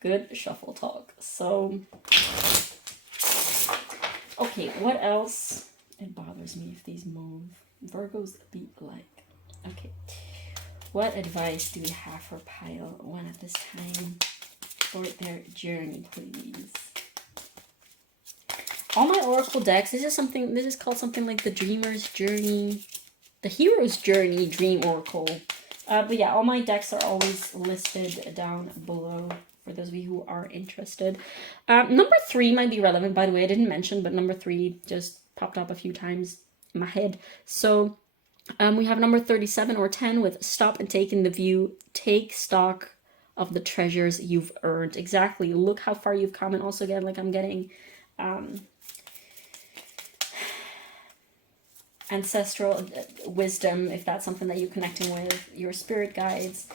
good shuffle talk. So, okay, what else? It bothers me if these move. Virgos be like. Okay. What advice do we have for Pile 1 at this time for their journey, please? All my oracle decks, this is called something like the Dreamer's Journey, the Hero's Journey Dream Oracle. But yeah, all my decks are always listed down below for those of you who are interested. Number 3 might be relevant, by the way, I didn't mention, but number 3 just popped up a few times in my head. So we have number 37 or 10 with stop and take in the view, take stock of the treasures you've earned. Exactly, look how far you've come. And also again, like, I'm getting ancestral wisdom, if that's something that you're connecting with, your spirit guides.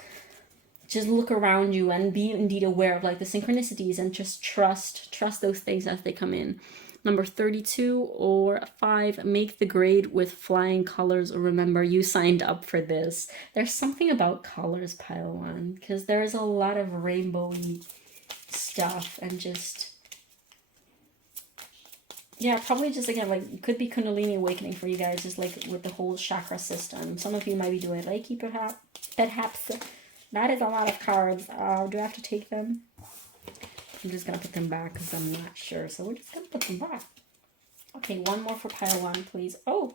Just look around you and be indeed aware of like the synchronicities, and just trust those things as they come in. Number 32 or 5, make the grade with flying colors. Remember, you signed up for this. There's something about colors, Pile 1, because there's a lot of rainbowy stuff, and just, yeah, probably just, again, like, it could be Kundalini awakening for you guys, just like with the whole chakra system. Some of you might be doing Reiki, perhaps. That is a lot of cards. Do I have to take them? I'm just going to put them back because I'm not sure. So we're just going to put them back. Okay, one more for pile 1, please. Oh,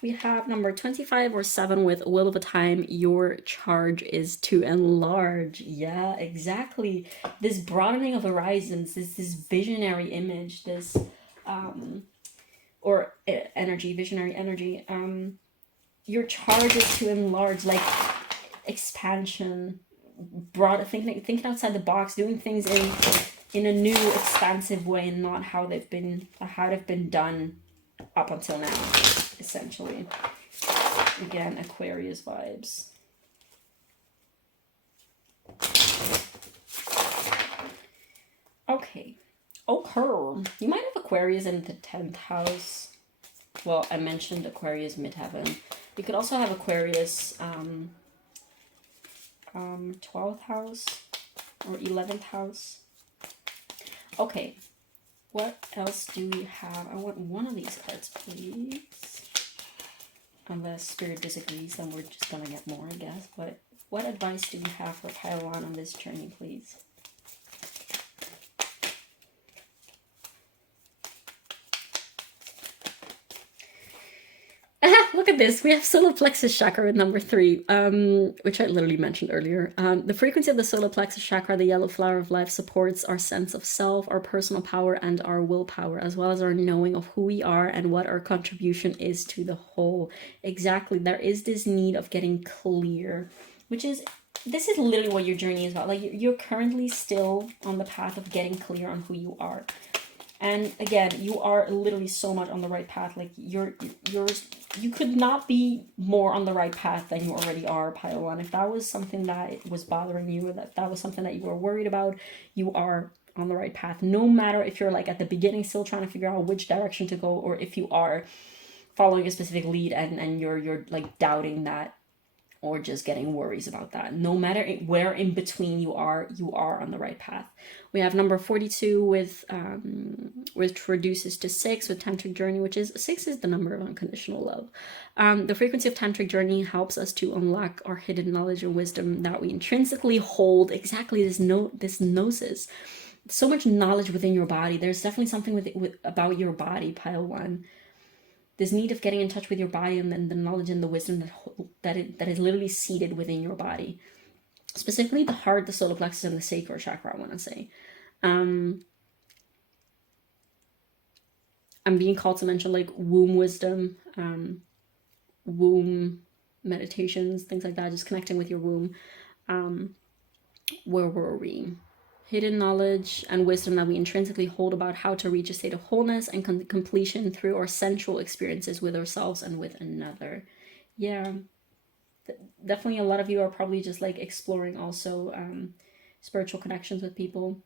we have number 25 or 7 with Will of a Time. Your charge is to enlarge. Yeah, exactly. This broadening of horizons, this visionary image, this, or energy, visionary energy. Your charge is to enlarge, like expansion, broad, thinking outside the box, doing things in a new, expansive way, and not how they've been done up until now, essentially. Again, Aquarius vibes. Okay. You might have Aquarius in the 10th house. Well, I mentioned Aquarius midheaven. You could also have Aquarius 12th house or 11th house. Okay, what else do we have? I want one of these cards, please. Unless Spirit disagrees, then we're just gonna get more, I guess. But what advice do we have for pile 1 on this journey, please? Look at this. We have solar plexus chakra with number 3, which I literally mentioned earlier. The frequency of the solar plexus chakra, the yellow flower of life, supports our sense of self, our personal power, and our willpower, as well as our knowing of who we are and what our contribution is to the whole. Exactly. There is this need of getting clear, this is literally what your journey is about. Like, you're currently still on the path of getting clear on who you are. And again, you are literally so much on the right path. Like, you could not be more on the right path than you already are, pile 1. If that was something that was bothering you, or that was something that you were worried about, you are on the right path. No matter if you're like at the beginning still trying to figure out which direction to go, or if you are following a specific lead and you're like doubting that or just getting worries about that. No matter where in between you are on the right path. We have number 42 which reduces to 6 with tantric journey, which is 6 is the number of unconditional love. The frequency of tantric journey helps us to unlock our hidden knowledge and wisdom that we intrinsically hold. Exactly, this gnosis. So much knowledge within your body. There's definitely something about your body, pile 1. This need of getting in touch with your body, and then the knowledge and the wisdom that is literally seated within your body. Specifically the heart, the solar plexus, and the sacral chakra, I want to say. I'm being called to mention like womb wisdom, womb meditations, things like that, just connecting with your womb. Where were we? Hidden knowledge and wisdom that we intrinsically hold about how to reach a state of wholeness and completion through our sensual experiences with ourselves and with another. Yeah, definitely a lot of you are probably just like exploring also spiritual connections with people.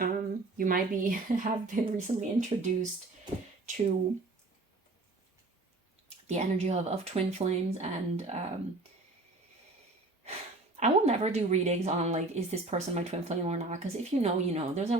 You might have been recently introduced to the energy of twin flames, and I will never do readings on like, is this person my twin flame or not? Because if you know, you know. Those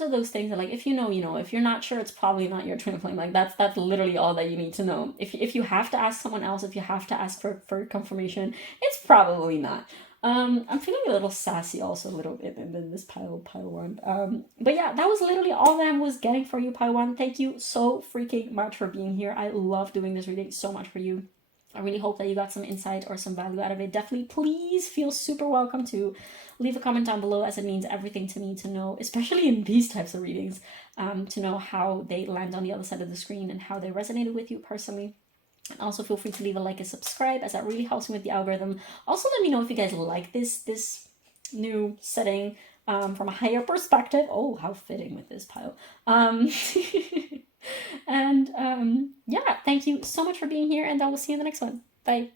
are those things that like, if you know, you know. If you're not sure, it's probably not your twin flame. Like that's literally all that you need to know. If you have to ask someone else, if you have to ask for confirmation, it's probably not. I'm feeling a little sassy also a little bit in this pile 1. But yeah, that was literally all that I was getting for you, pile 1. Thank you so freaking much for being here. I love doing this reading so much for you. I really hope that you got some insight or some value out of it. Definitely, please feel super welcome to leave a comment down below, as it means everything to me to know, especially in these types of readings, to know how they land on the other side of the screen and how they resonated with you personally. And also feel free to leave a like and subscribe, as that really helps me with the algorithm. Also, let me know if you guys like this new setting from a higher perspective. Oh, how fitting with this pile. And yeah, thank you so much for being here, and I will see you in the next one. Bye.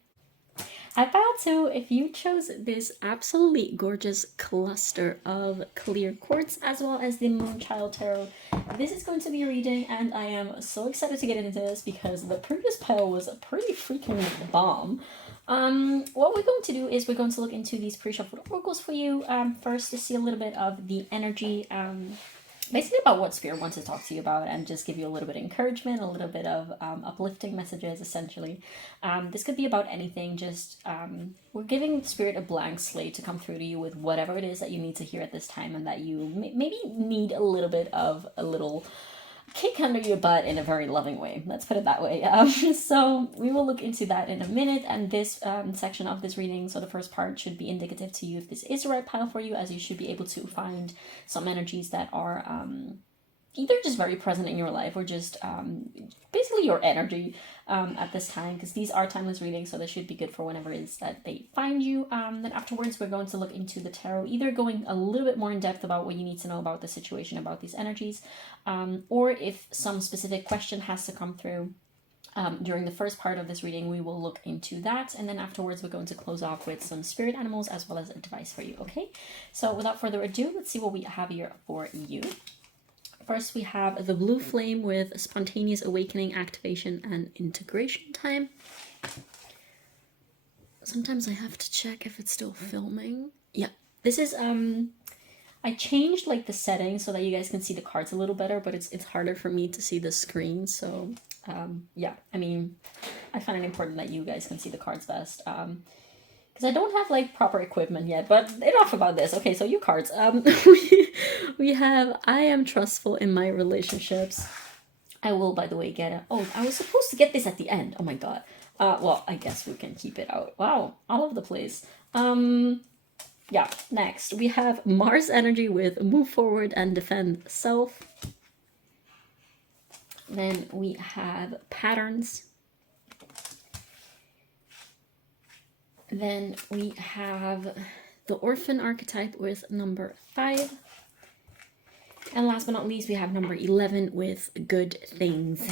Hi Pal, if you chose this absolutely gorgeous cluster of clear quartz as well as the Moonchild Tarot, this is going to be a reading, and I am so excited to get into this because the previous pile was a pretty freaking bomb. What we're going to do is we're going to look into these pre-shuffled oracles for you first, to see a little bit of the energy, basically about what Spirit wants to talk to you about, and just give you a little bit of encouragement, a little bit of uplifting messages, essentially. This could be about anything, just we're giving Spirit a blank slate to come through to you with whatever it is that you need to hear at this time, and that you maybe need a little bit of a little kick under your butt in a very loving way. Let's put it that way. So we will look into that in a minute, and this section of this reading, so the first part, should be indicative to you if this is the right pile for you, as you should be able to find some energies that are either just very present in your life, or just basically your energy at this time, because these are timeless readings, so this should be good for whenever it is that they find you. Then afterwards, we're going to look into the tarot, either going a little bit more in depth about what you need to know about the situation, about these energies, or if some specific question has to come through during the first part of this reading, we will look into that, and then afterwards we're going to close off with some spirit animals as well as advice for you. Okay, so without further ado, let's see what we have here for you. First, we have the blue flame with spontaneous awakening, activation, and integration time. Sometimes I have to check if it's still filming. Yeah, this is, I changed like the settings so that you guys can see the cards a little better, but it's harder for me to see the screen. So, yeah, I mean, I find it important that you guys can see the cards best. Because I don't have like proper equipment yet, but enough about this. Okay, so you cards. We have, I am trustful in my relationships. I will, by the way, get it. Oh, I was supposed to get this at the end. Oh my god. Well, I guess we can keep it out. Wow, all over the place. Yeah, next we have Mars energy with move forward and defend self. Then we have patterns. Then we have the orphan archetype with number 5. And last but not least, we have number 11 with good things.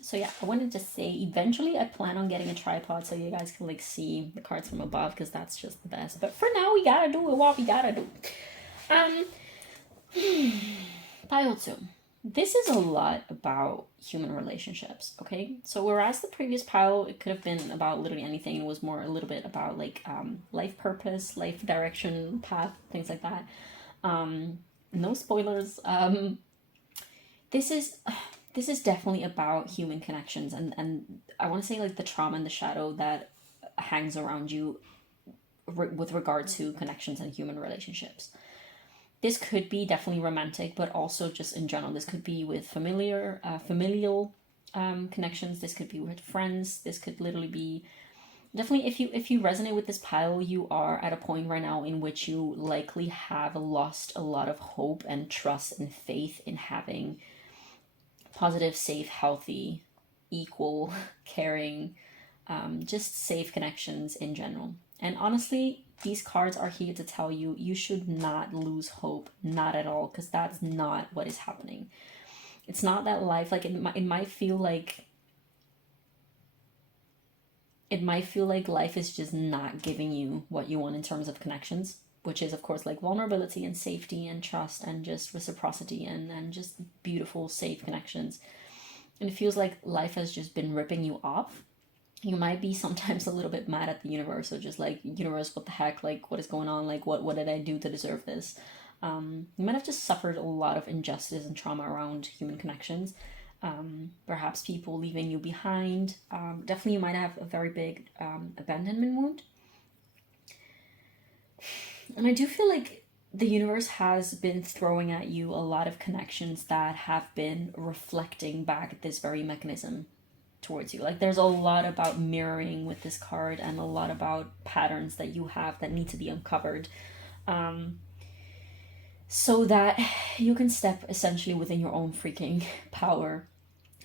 So yeah, I wanted to say eventually I plan on getting a tripod so you guys can like see the cards from above, because that's just the best. But for now, we gotta do what we gotta do. Pile 2. This is a lot about human relationships, okay? So whereas the previous pile, it could have been about literally anything, it was more a little bit about like life purpose, life direction, path, things like that. No spoilers. This is this is definitely about human connections, and I want to say like the trauma and the shadow that hangs around you with regard to connections and human relationships. This could be definitely romantic, but also just in general. This could be with familial connections. This could be with friends. This could literally be definitely if you resonate with this pile, you are at a point right now in which you likely have lost a lot of hope and trust and faith in having positive, safe, healthy, equal, caring, just safe connections in general. And honestly, these cards are here to tell you you should not lose hope, not at all, because that's not what is happening. It's not that life, like it might feel like life is just not giving you what you want in terms of connections, which is of course like vulnerability and safety and trust and just reciprocity and just beautiful, safe connections. And it feels like life has just been ripping you off. You might be sometimes a little bit mad at the universe, or just like, universe, what the heck, like what is going on, like what did I do to deserve this? You might have just suffered a lot of injustice and trauma around human connections. Perhaps people leaving you behind. Definitely you might have a very big abandonment wound. And I do feel like the universe has been throwing at you a lot of connections that have been reflecting back this very mechanism towards you. Like there's a lot about mirroring with this card, and a lot about patterns that you have that need to be uncovered, so that you can step essentially within your own freaking power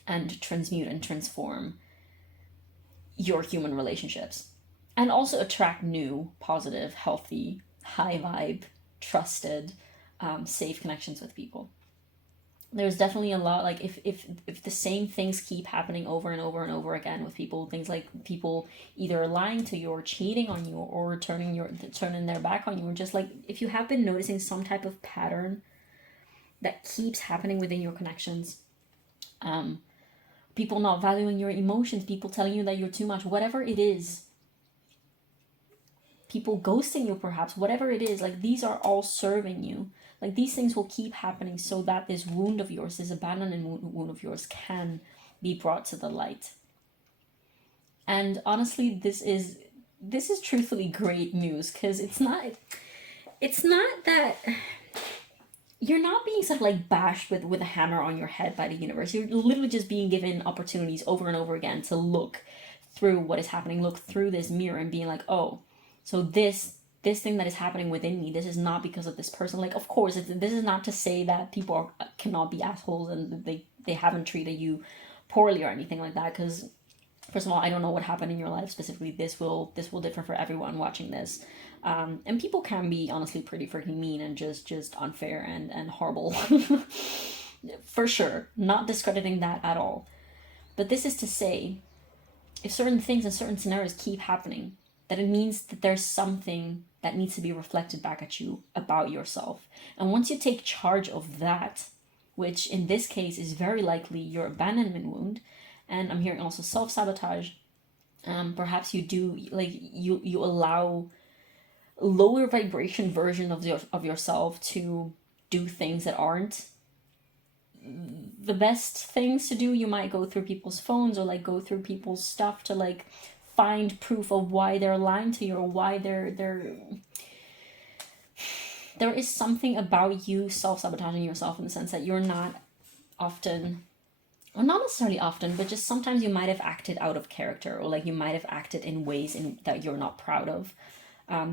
and transmute and transform your human relationships, and also attract new, positive, healthy, high vibe, trusted, safe connections with people. There's definitely a lot, like if the same things keep happening over and over and over again with people, things like people either lying to you or cheating on you or turning their back on you, or just like if you have been noticing some type of pattern that keeps happening within your connections, people not valuing your emotions, people telling you that you're too much, whatever it is, people ghosting you perhaps, whatever it is, like these are all serving you. Like these things will keep happening so that this wound of yours, this abandonment wound of yours, can be brought to the light. And honestly, this is truthfully great news, because it's not that you're not being sort of like bashed with a hammer on your head by the universe. You're literally just being given opportunities over and over again to look through what is happening, look through this mirror and being like, oh, so this thing that is happening within me, this is not because of this person. Like, of course, this is not to say that people cannot be assholes and they haven't treated you poorly or anything like that, because first of all, I don't know what happened in your life specifically. This will differ for everyone watching this, and people can be honestly pretty freaking mean and just unfair and horrible for sure, not discrediting that at all. But this is to say, if certain things and certain scenarios keep happening, that it means that there's something that needs to be reflected back at you about yourself. And once you take charge of that, which in this case is very likely your abandonment wound, and I'm hearing also self-sabotage, perhaps you do, like, you allow lower vibration version of yourself to do things that aren't the best things to do. You might go through people's phones or like go through people's stuff to like find proof of why they're lying to you, or why they're there is something about you self-sabotaging yourself, in the sense that you're not often, or not necessarily often, but just sometimes you might have acted out of character, or like you might have acted in ways that you're not proud of,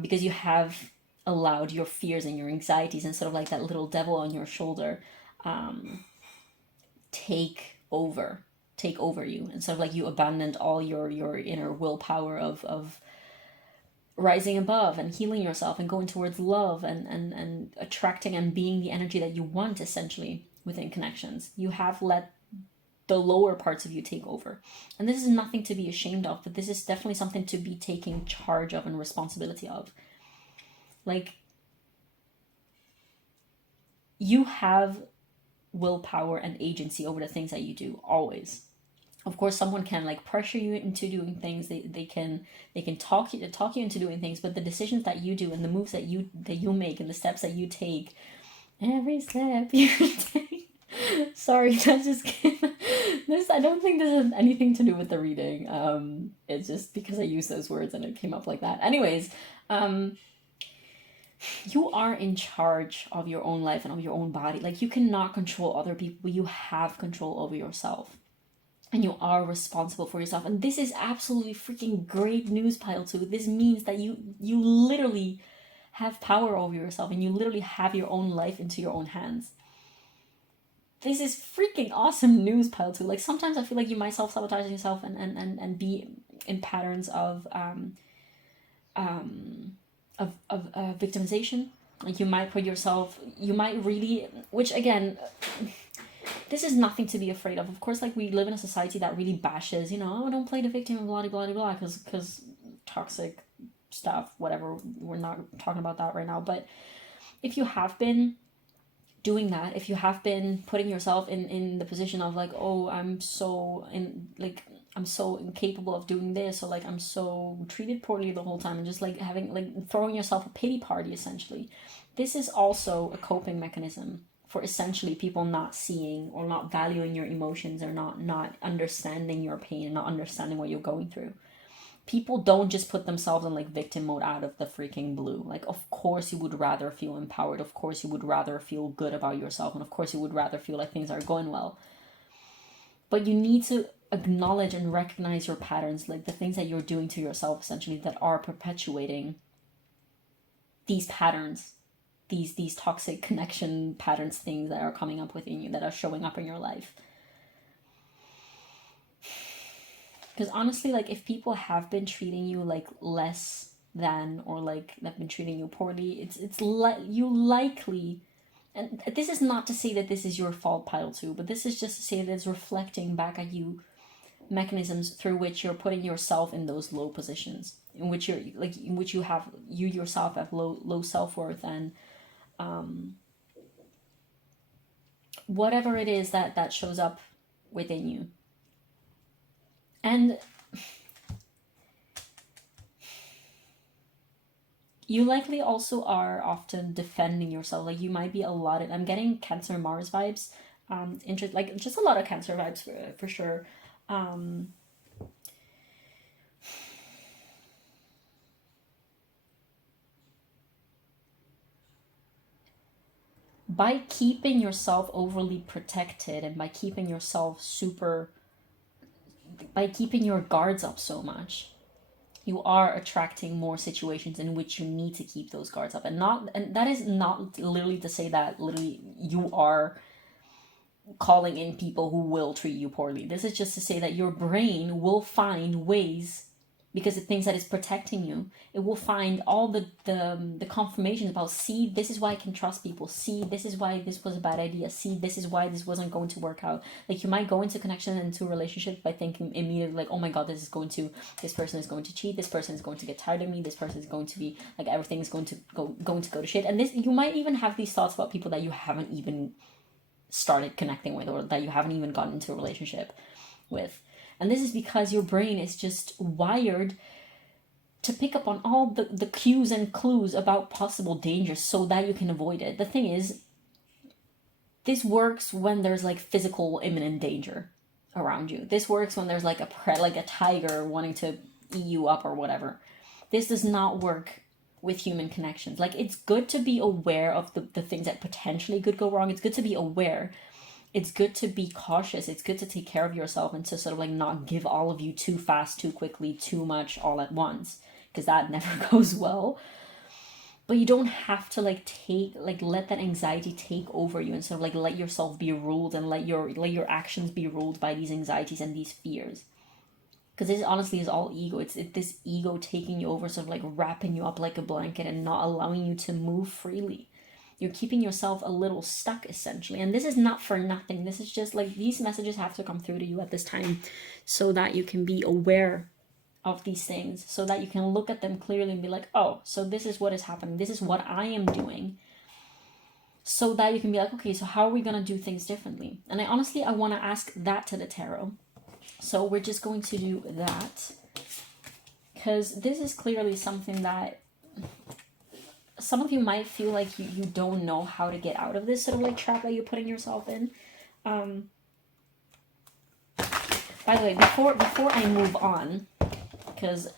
because you have allowed your fears and your anxieties and sort of like that little devil on your shoulder take over you, and sort of like you abandoned all your inner willpower of rising above and healing yourself and going towards love and attracting and being the energy that you want, essentially, within connections. You have let the lower parts of you take over. And this is nothing to be ashamed of, but this is definitely something to be taking charge of and responsibility of. Like, you have willpower and agency over the things that you do, always. Of course, someone can like pressure you into doing things. They can talk you into doing things, but the decisions that you do and the moves that you make and the steps that you take, every step you take. Sorry, that's just this. I don't think this has anything to do with the reading. It's just because I used those words and it came up like that. Anyways, you are in charge of your own life and of your own body. Like, you cannot control other people, but you have control over yourself. And you are responsible for yourself. And this is absolutely freaking great news, pile two. This means that you literally have power over yourself, and you literally have your own life into your own hands. This is freaking awesome news, pile two. Like, sometimes I feel like you might self-sabotage yourself and be in patterns of victimization. Like, you might really, which again, this is nothing to be afraid of. Of course, like, we live in a society that really bashes, oh, don't play the victim, blah, blah, blah, because toxic stuff, whatever. We're not talking about that right now. But if you have been doing that, if you have been putting yourself in the position of like, oh, I'm so incapable of doing this, or like, I'm so treated poorly the whole time, and just like throwing yourself a pity party, essentially, this is also a coping mechanism for essentially people not seeing or not valuing your emotions, or not understanding your pain and not understanding what you're going through. People don't just put themselves in like victim mode out of the freaking blue. Like, of course you would rather feel empowered. Of course you would rather feel good about yourself. And of course you would rather feel like things are going well. But you need to acknowledge and recognize your patterns, like the things that you're doing to yourself, essentially, that are perpetuating these patterns, these toxic connection patterns, things that are coming up within you, that are showing up in your life. Because honestly, like, if people have been treating you like less than, or like they've been treating you poorly, you likely, and this is not to say that this is your fault, pile two, but this is just to say that it's reflecting back at you mechanisms through which you're putting yourself in those low positions, in which you yourself have low self-worth, and whatever it is that shows up within you. And you likely also are often defending yourself. Like, you might be allotted. I'm getting Cancer Mars vibes. Like, just a lot of Cancer vibes for sure. By keeping yourself overly protected, and by keeping your guards up so much, you are attracting more situations in which you need to keep those guards up. And that is not literally to say that literally you are calling in people who will treat you poorly. This is just to say that your brain will find ways, because it thinks that it's protecting you. It will find all the confirmations about, see, this is why I can trust people. See, this is why this was a bad idea. See, this is why this wasn't going to work out. Like, you might go into connection, into a relationship, by thinking immediately like, oh my god, this person is going to cheat, this person is going to get tired of me, this person is going to be like, everything is going to go to shit. And this, you might even have these thoughts about people that you haven't even started connecting with, or that you haven't even gotten into a relationship with. And this is because your brain is just wired to pick up on all the cues and clues about possible dangers so that you can avoid it. The thing is, this works when there's like physical imminent danger around you. This works when there's like a tiger wanting to eat you up or whatever. This does not work with human connections. Like, it's good to be aware of the things that potentially could go wrong. It's good to be aware. It's good to be cautious. It's good to take care of yourself, and to sort of like not give all of you too fast, too quickly, too much all at once, because that never goes well. But you don't have to let that anxiety take over you, and sort of like let yourself be ruled, and let your actions be ruled by these anxieties and these fears. Because this honestly is all ego. It's this ego taking you over, sort of like wrapping you up like a blanket and not allowing you to move freely. You're keeping yourself a little stuck, essentially. And this is not for nothing. This is just like, these messages have to come through to you at this time so that you can be aware of these things, so that you can look at them clearly and be like, oh, so this is what is happening. This is what I am doing. so that you can be like, okay, so how are we going to do things differently? And I honestly, I want to ask that to the tarot. So we're just going to do that, because this is clearly something that some of you might feel like you don't know how to get out of this sort of like trap that you're putting yourself in. By the way, before I move on, because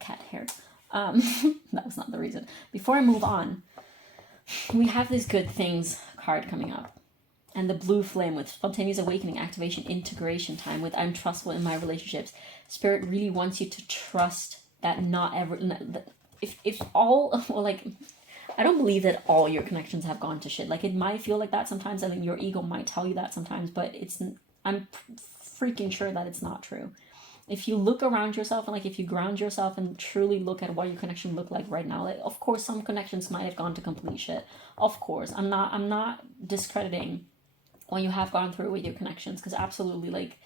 cat hair, that was not the reason. Before I move on, we have this good things card coming up. And the blue flame with spontaneous awakening, activation, integration time with I'm trustful in my relationships. Spirit really wants you to trust that not ever, if all, well, like, I don't believe that all your connections have gone to shit. Like, it might feel like that sometimes. I think your ego might tell you that sometimes, but I'm freaking sure that it's not true. If you look around yourself and like if you ground yourself and truly look at what your connection look like right now, like, of course some connections might have gone to complete shit. Of course, I'm not discrediting what you have gone through with your connections, because absolutely, like,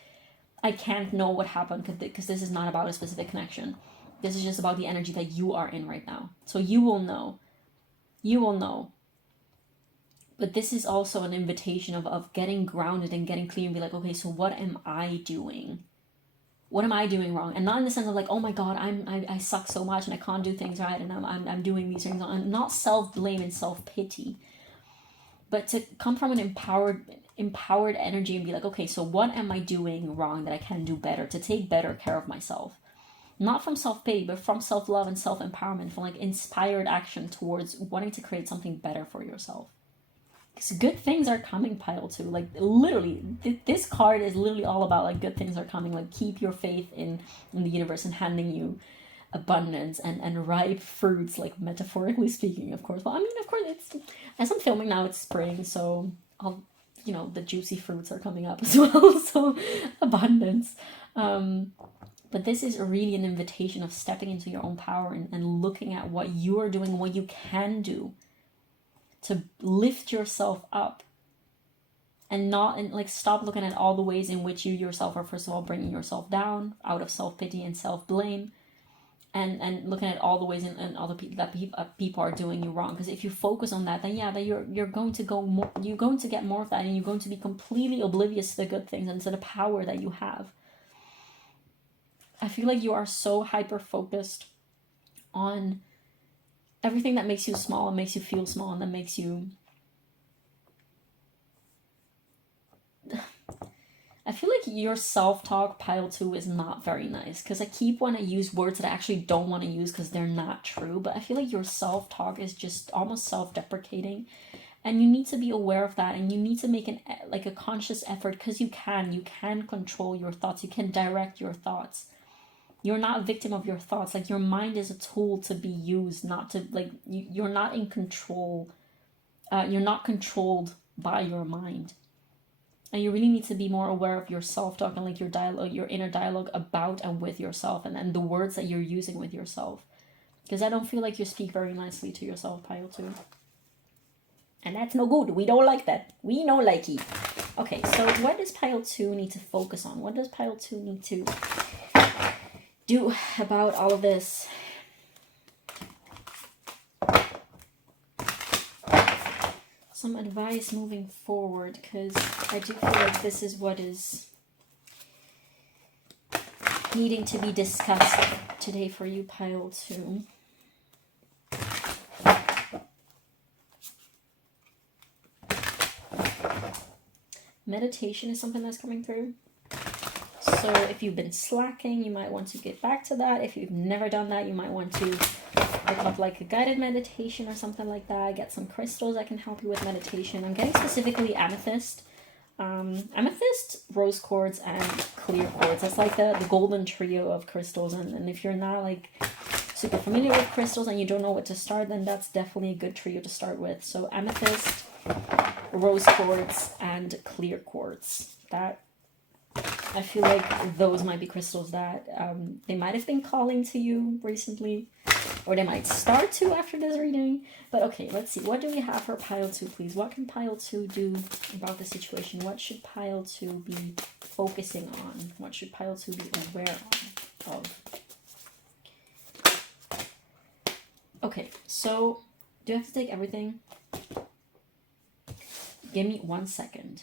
I can't know what happened because this is not about a specific connection. This is just about the energy that you are in right now. So you will know. You will know. But this is also an invitation of getting grounded and getting clear and be like, okay, so what am I doing? What am I doing wrong? And not in the sense of like, oh my God, I suck so much and I can't do things right and I'm doing these things. And not self-blame and self-pity. But to come from an empowered energy and be like, okay, so what am I doing wrong that I can do better to take better care of myself? Not from self-pity, but from self-love and self-empowerment, from like inspired action towards wanting to create something better for yourself. Because good things are coming, pile 2. Like, literally, this card is literally all about like good things are coming. Like, keep your faith in the universe and handing you abundance and ripe fruits, like metaphorically speaking, of course. Well, I mean, of course, it's, as I'm filming now, it's spring, so I'll, the juicy fruits are coming up as well. So abundance. But this is really an invitation of stepping into your own power and looking at what you are doing, what you can do to lift yourself up, and stop looking at all the ways in which you yourself are, first of all, bringing yourself down out of self-pity and self-blame, and looking at all the ways in other people that people are doing you wrong. Because if you focus on that, then yeah, that you're going to go more, you're going to get more of that, and you're going to be completely oblivious to the good things and to the power that you have. I feel like you are so hyper focused on everything that makes you small and makes you feel small and that makes you, I feel like your self-talk, pile 2, is not very nice, because I keep wanting to use words that I actually don't want to use because they're not true, but I feel like your self-talk is just almost self-deprecating, and you need to be aware of that, and you need to make a conscious effort, because you can control your thoughts, you can direct your thoughts. You're not a victim of your thoughts. Like, your mind is a tool to be used, not to, like, you're not in control. You're not controlled by your mind. And you really need to be more aware of your self-talk and like your dialogue, your inner dialogue about and with yourself, and the words that you're using with yourself. Because I don't feel like you speak very nicely to yourself, pile 2. And that's no good. We don't like that. We don't like it. Okay, so what does pile 2 need to focus on? What does pile 2 need to do about all of this? Some advice moving forward, because I do feel like this is what is needing to be discussed today for you, pile 2. Meditation is something that's coming through. So if you've been slacking, you might want to get back to that. If you've never done that, you might want to look up like a guided meditation or something like that. Get some crystals that can help you with meditation. I'm getting specifically amethyst. Amethyst, rose quartz, and clear quartz. That's like the golden trio of crystals. And if you're not like super familiar with crystals and you don't know what to start, then that's definitely a good trio to start with. So amethyst, rose quartz, and clear quartz. That, I feel like those might be crystals that they might have been calling to you recently, or they might start to after this reading. But okay, let's see. What do we have for pile 2, please? What can pile 2 do about the situation? What should pile 2 be focusing on? What should pile 2 be aware of? Okay, so do you have to take everything? Give me 1 second.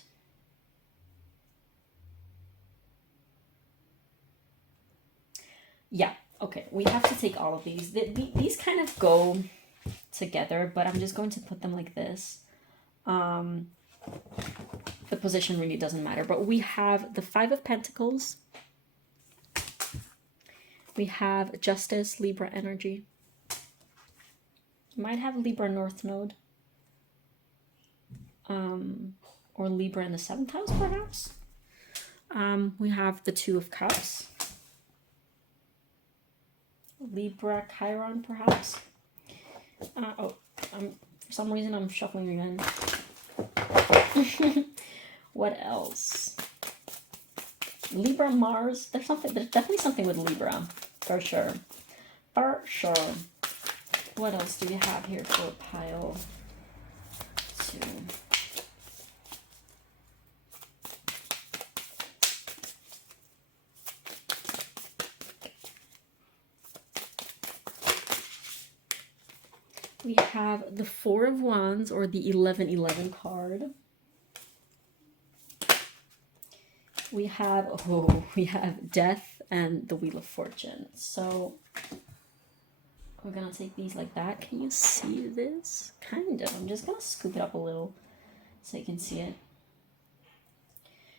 Yeah, okay, we have to take all of these. These kind of go together, but I'm just going to put them like this. The position really doesn't matter, but we have the Five of Pentacles. We have Justice, Libra energy. You might have Libra North Node. Or Libra in the 7th house, perhaps. We have the Two of Cups. Libra Chiron, perhaps. For some reason I'm shuffling again. What else? Libra Mars. There's definitely something with Libra, for sure. For sure. What else do we have here for pile 2? We have the Four of Wands, or the 1111 card. We have Death and the Wheel of Fortune. So we're gonna take these like that. Can you see this? Kind of. I'm just gonna scoop it up a little so you can see it.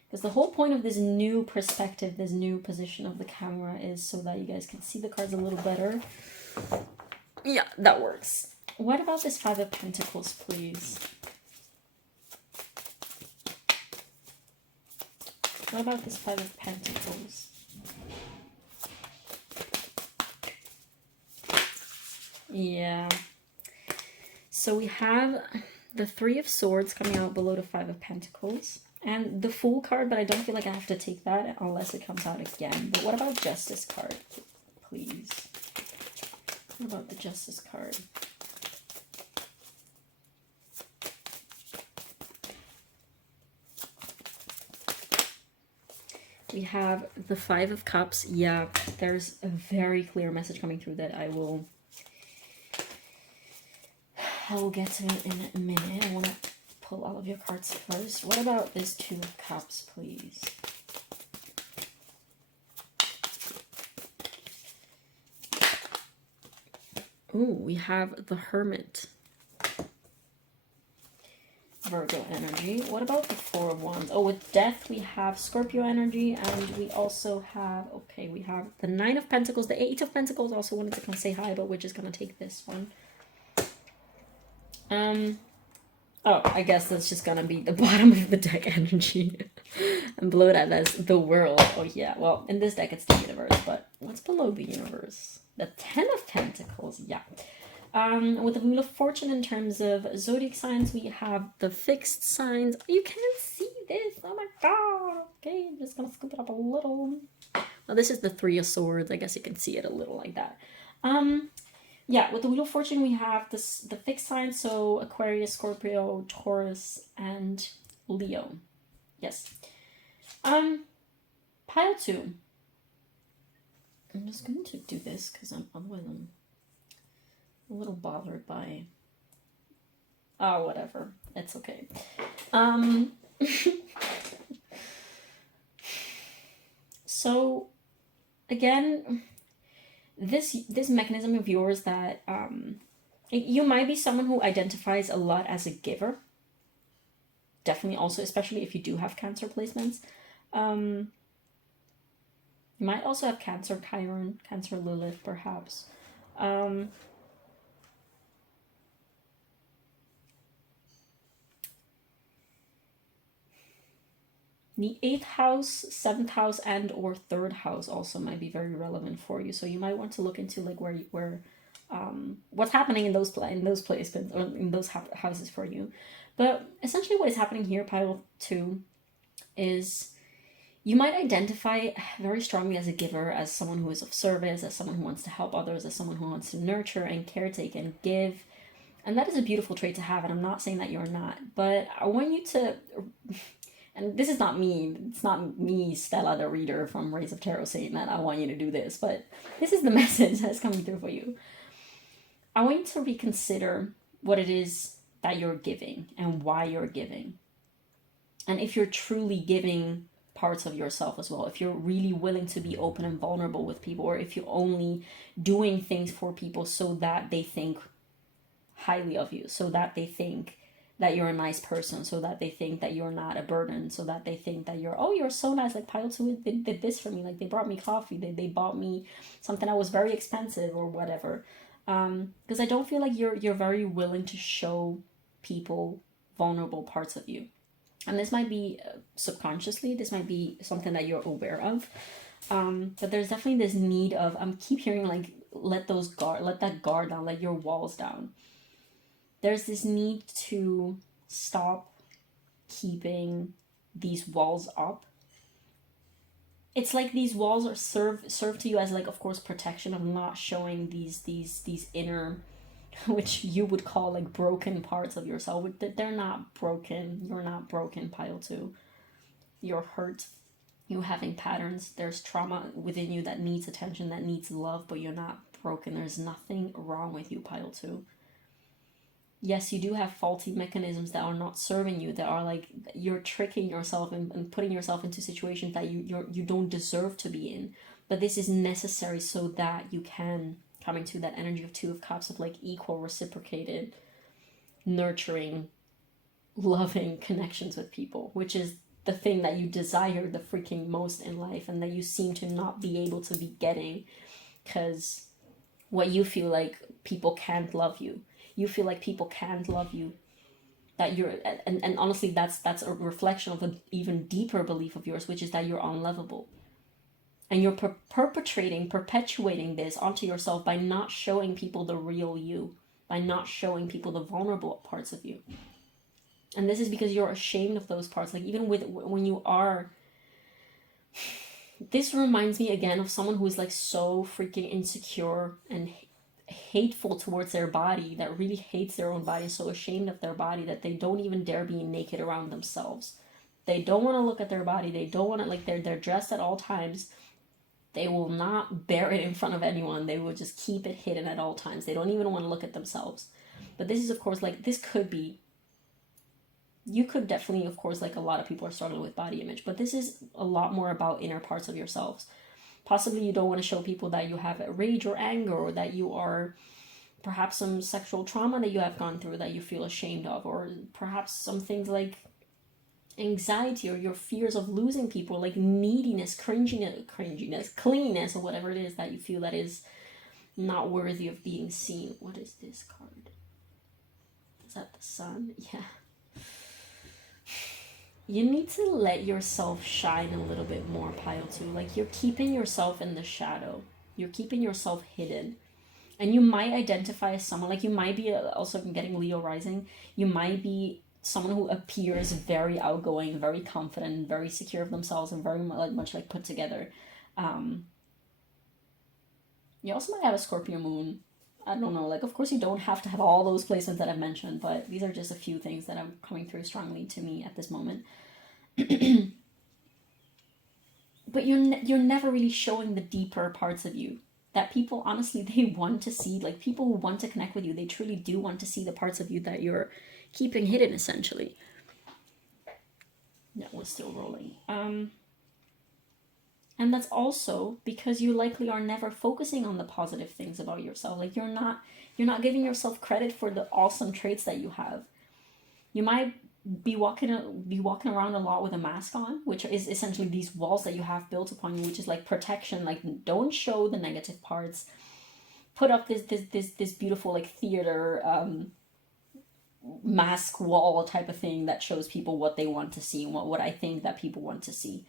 Because the whole point of this new perspective, this new position of the camera, is so that you guys can see the cards a little better. Yeah, that works. What about this Five of Pentacles, please? What about this Five of Pentacles? Yeah. So we have the Three of Swords coming out below the Five of Pentacles. And the Fool card, but I don't feel like I have to take that unless it comes out again. But what about Justice card, please? What about the Justice card? We have the Five of Cups. Yeah, there's a very clear message coming through that I will get to in a minute. I want to pull all of your cards first. What about this Two of Cups, please? Ooh, we have the Hermit. Virgo energy. What about the Four of Wands? Oh, with Death, we have Scorpio energy, and we also have, okay, we have the Nine of Pentacles. The Eight of Pentacles also wanted to come say hi, but we're just going to take this one. Oh, I guess that's just going to be the bottom of the deck energy. And below that, that's the World. Oh, yeah. Well, in this deck, it's the Universe, but what's below the Universe? The Ten of Pentacles. Yeah. With the Wheel of Fortune in terms of zodiac signs, we have the fixed signs. You can't see this. Oh my god. Okay, I'm just gonna scoop it up a little. Well, this is the Three of Swords. I guess you can see it a little like that. Yeah, with the Wheel of Fortune, we have the fixed signs, so Aquarius, Scorpio, Taurus, and Leo. Yes. Pile 2. I'm just going to do this because otherwise I'm a little bothered by, oh, whatever, it's okay. So again, this mechanism of yours that you might be someone who identifies a lot as a giver, definitely, also especially if you do have Cancer placements. You might also have Cancer Chiron, Cancer Lilith, perhaps. The 8th house, 7th house, and or 3rd house also might be very relevant for you. So you might want to look into like where what's happening in those placements or in those houses for you. But essentially, what is happening here, pile 2, is you might identify very strongly as a giver, as someone who is of service, as someone who wants to help others, as someone who wants to nurture and caretake and give. And that is a beautiful trait to have. And I'm not saying that you're not, but I want you to. And this is not me, it's not me, Stella, the reader from Rays of Tarot, saying that I want you to do this, but this is the message that's coming through for you. I want you to reconsider what it is that you're giving and why you're giving. And if you're truly giving parts of yourself as well, if you're really willing to be open and vulnerable with people, or if you're only doing things for people so that they think highly of you, so that they think that you're a nice person, so that they think that you're not a burden, so that they think that you're so nice, like Pile 2 did this for me, like they brought me coffee, they bought me something that was very expensive or whatever. Because I don't feel like you're very willing to show people vulnerable parts of you. And this might be subconsciously, this might be something that you're aware of. But there's definitely this need of, keep hearing like, let that guard down, let your walls down. There's this need to stop keeping these walls up. It's like these walls are serve to you as, like, of course, protection of not showing these inner, which you would call like broken parts of yourself. They're not broken. You're not broken, Pile 2. You're hurt. You're having patterns. There's trauma within you that needs attention, that needs love, but you're not broken. There's nothing wrong with you, Pile 2. Yes, you do have faulty mechanisms that are not serving you, that are like, you're tricking yourself and putting yourself into situations that you don't deserve to be in. But this is necessary so that you can come into that energy of Two of Cups, of like equal, reciprocated, nurturing, loving connections with people, which is the thing that you desire the freaking most in life, and that you seem to not be able to be getting, because what you feel like people can't love you. You feel like people can't love you. That you're, and honestly, that's a reflection of an even deeper belief of yours, which is that you're unlovable. And you're perpetuating this onto yourself by not showing people the real you, by not showing people the vulnerable parts of you. And this is because you're ashamed of those parts. Like, even when you are, this reminds me again of someone who is like so freaking insecure and hateful towards their body, that really hates their own body, so ashamed of their body that they don't even dare be naked around themselves. They don't want to look at their body. They don't want to, like, they're dressed at all times. They will not bear it in front of anyone. They will just keep it hidden at all times. They don't even want to look at themselves. But this is, of course, like, this could be, you could definitely, of course, like, a lot of people are struggling with body image, but this is a lot more about inner parts of yourselves. Possibly you don't want to show people that you have rage or anger, or that you are perhaps some sexual trauma that you have gone through that you feel ashamed of, or perhaps some things like anxiety or your fears of losing people, like neediness, cringiness, cleanness, or whatever it is that you feel that is not worthy of being seen. What is this card? Is that the sun? Yeah. You need to let yourself shine a little bit more, Pile 2. Like, you're keeping yourself in the shadow. You're keeping yourself hidden. And you might identify as someone, like, you might be, also getting Leo rising, you might be someone who appears very outgoing, very confident, very secure of themselves, and very much like put together. You also might have a Scorpio moon. I don't know, like, of course you don't have to have all those placements that I've mentioned, but these are just a few things that are coming through strongly to me at this moment. But you're never really showing the deeper parts of you that people, honestly, they want to see. Like, people who want to connect with you, they truly do want to see the parts of you that you're keeping hidden, essentially. That was still rolling. And that's also because you likely are never focusing on the positive things about yourself. Like, you're not giving yourself credit for the awesome traits that you have. You might be walking around a lot with a mask on, which is essentially these walls that you have built upon you, which is like protection. Like, don't show the negative parts. Put up this beautiful, like, theater mask wall type of thing that shows people what they want to see and what I think that people want to see.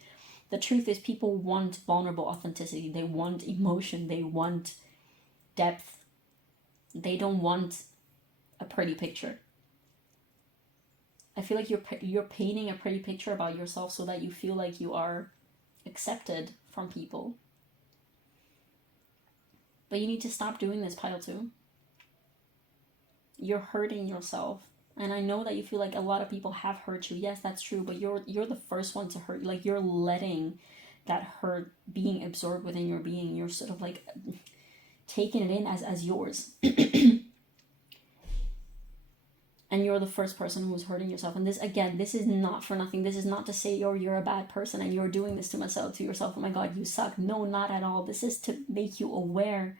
The truth is, people want vulnerable authenticity. They want emotion. They want depth. They don't want a pretty picture. I feel like you're painting a pretty picture about yourself so that you feel like you are accepted from people. But you need to stop doing this, Pile 2. You're hurting yourself. And I know that you feel like a lot of people have hurt you. Yes, that's true. But you're the first one to hurt. Like, you're letting that hurt being absorbed within your being. You're sort of like taking it in as yours. and you're the first person who's hurting yourself. And this, again, this is not for nothing. This is not to say you're a bad person and you're doing this to yourself, oh my god, you suck. No, not at all. This is to make you aware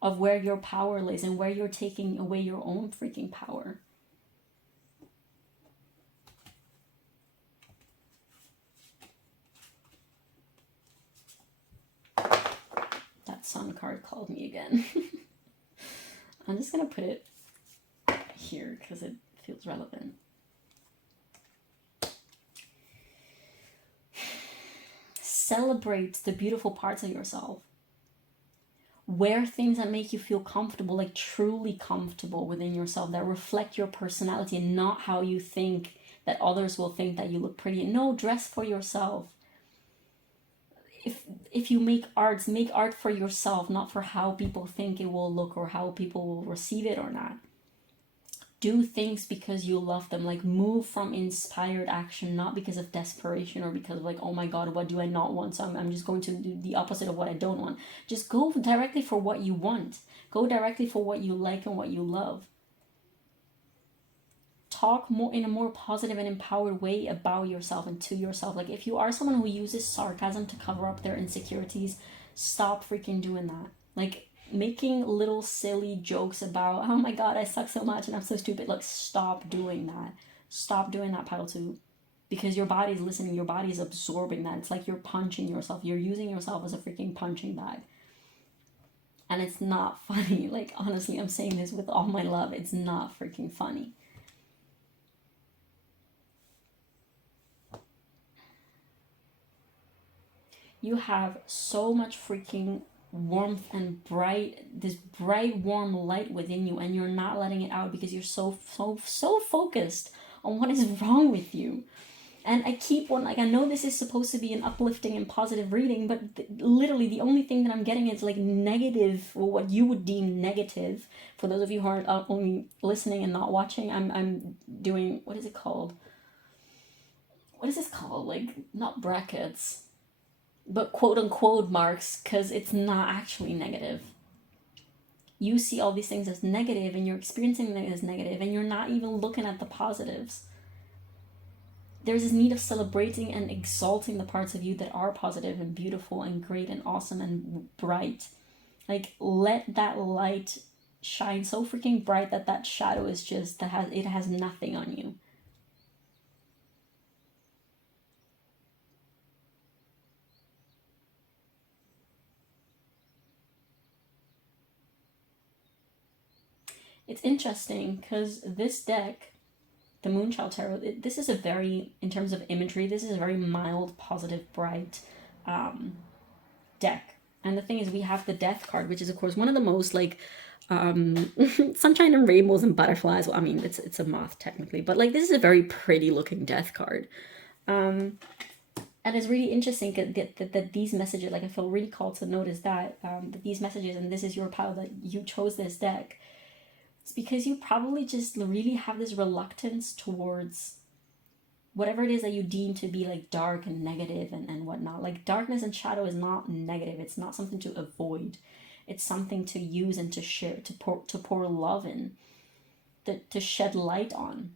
of where your power lays and where you're taking away your own freaking power. That sun card called me again. I'm just gonna put it here because it feels relevant. Celebrate the beautiful parts of yourself. Wear things that make you feel comfortable, like truly comfortable within yourself, that reflect your personality and not how you think that others will think that you look pretty. No, dress for yourself. If you make art for yourself, not for how people think it will look or how people will receive it or not. Do things because you love them. Like, move from inspired action, not because of desperation or because of like, oh my god, what do I not want, so I'm just going to do the opposite of what I don't want. Just go directly for what you want. Go directly for what you like and what you love. Talk more in a more positive and empowered way about yourself and to yourself. Like, if you are someone who uses sarcasm to cover up their insecurities, stop freaking doing that. Like, making little silly jokes about, oh my god, I suck so much and I'm so stupid. Like, stop doing that. Stop doing that, pile 2. Because your body's listening, your body's absorbing that. It's like you're punching yourself. You're using yourself as a freaking punching bag. And it's not funny. Like, honestly, I'm saying this with all my love. It's not freaking funny. You have so much freaking warmth and this bright warm light within you, and you're not letting it out because you're so focused on what is wrong with you. And I know this is supposed to be an uplifting and positive reading, but literally the only thing that I'm getting is like negative, or what you would deem negative. For those of you who are only listening and not watching, I'm doing, what is it called? What is this called? Like, not brackets, but quote unquote marks, because it's not actually negative. You see all these things as negative and you're experiencing them as negative and you're not even looking at the positives. There's this need of celebrating and exalting the parts of you that are positive and beautiful and great and awesome and bright. Like, let that light shine so freaking bright that shadow is just, it has nothing on you. It's interesting because this deck, the Moonchild Tarot, this is a very, in terms of imagery, this is a very mild, positive, bright deck. And the thing is, we have the Death card, which is, of course, one of the most, like, sunshine and rainbows and butterflies. Well, I mean, it's a moth, technically. But, like, this is a very pretty-looking Death card. And it's really interesting that these messages, like, I feel really called to notice that these messages, and this is your pile, that you chose this deck. It's because you probably just really have this reluctance towards whatever it is that you deem to be like dark and negative and whatnot. Like, darkness and shadow is not negative. It's not something to avoid. It's something to use and to share, to pour love in, to shed light on,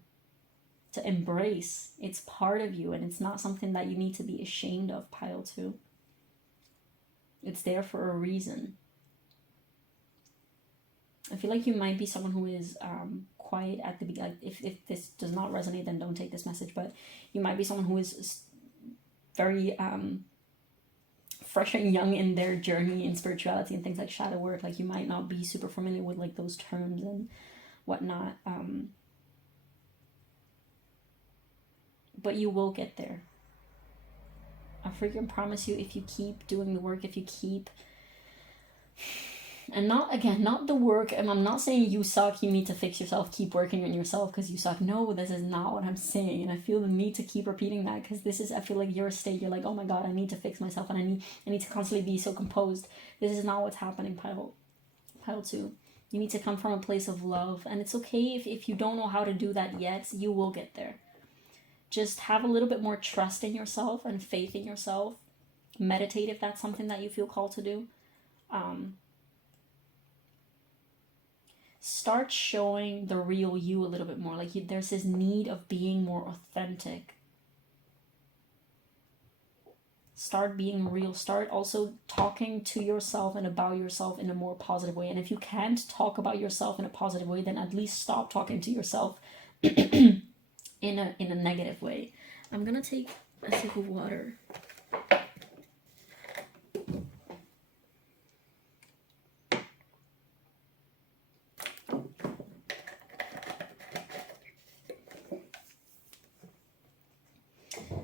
to embrace. It's part of you, and it's not something that you need to be ashamed of, pile 2. It's there for a reason. I feel like you might be someone who is quiet at the beginning. Like, if this does not resonate, then don't take this message. But you might be someone who is very fresh and young in their journey in spirituality and things like shadow work. Like, you might not be super familiar with like those terms and whatnot. But you will get there. I freaking promise you, if you keep doing the work, if you keep... And not the work, and I'm not saying you suck, you need to fix yourself, keep working on yourself because you suck. No, this is not what I'm saying. And I feel the need to keep repeating that because this is, I feel like your state, you're like, oh my god, I need to fix myself and I need to constantly be so composed. This is not what's happening, pile 2. You need to come from a place of love, and it's okay if you don't know how to do that yet, you will get there. Just have a little bit more trust in yourself and faith in yourself. Meditate if that's something that you feel called to do. start showing the real you a little bit more. Like there's this need of being more authentic. Start being real. Start also talking to yourself and about yourself in a more positive way. And if you can't talk about yourself in a positive way, then at least stop talking to yourself in a negative way. I'm gonna take a sip of water.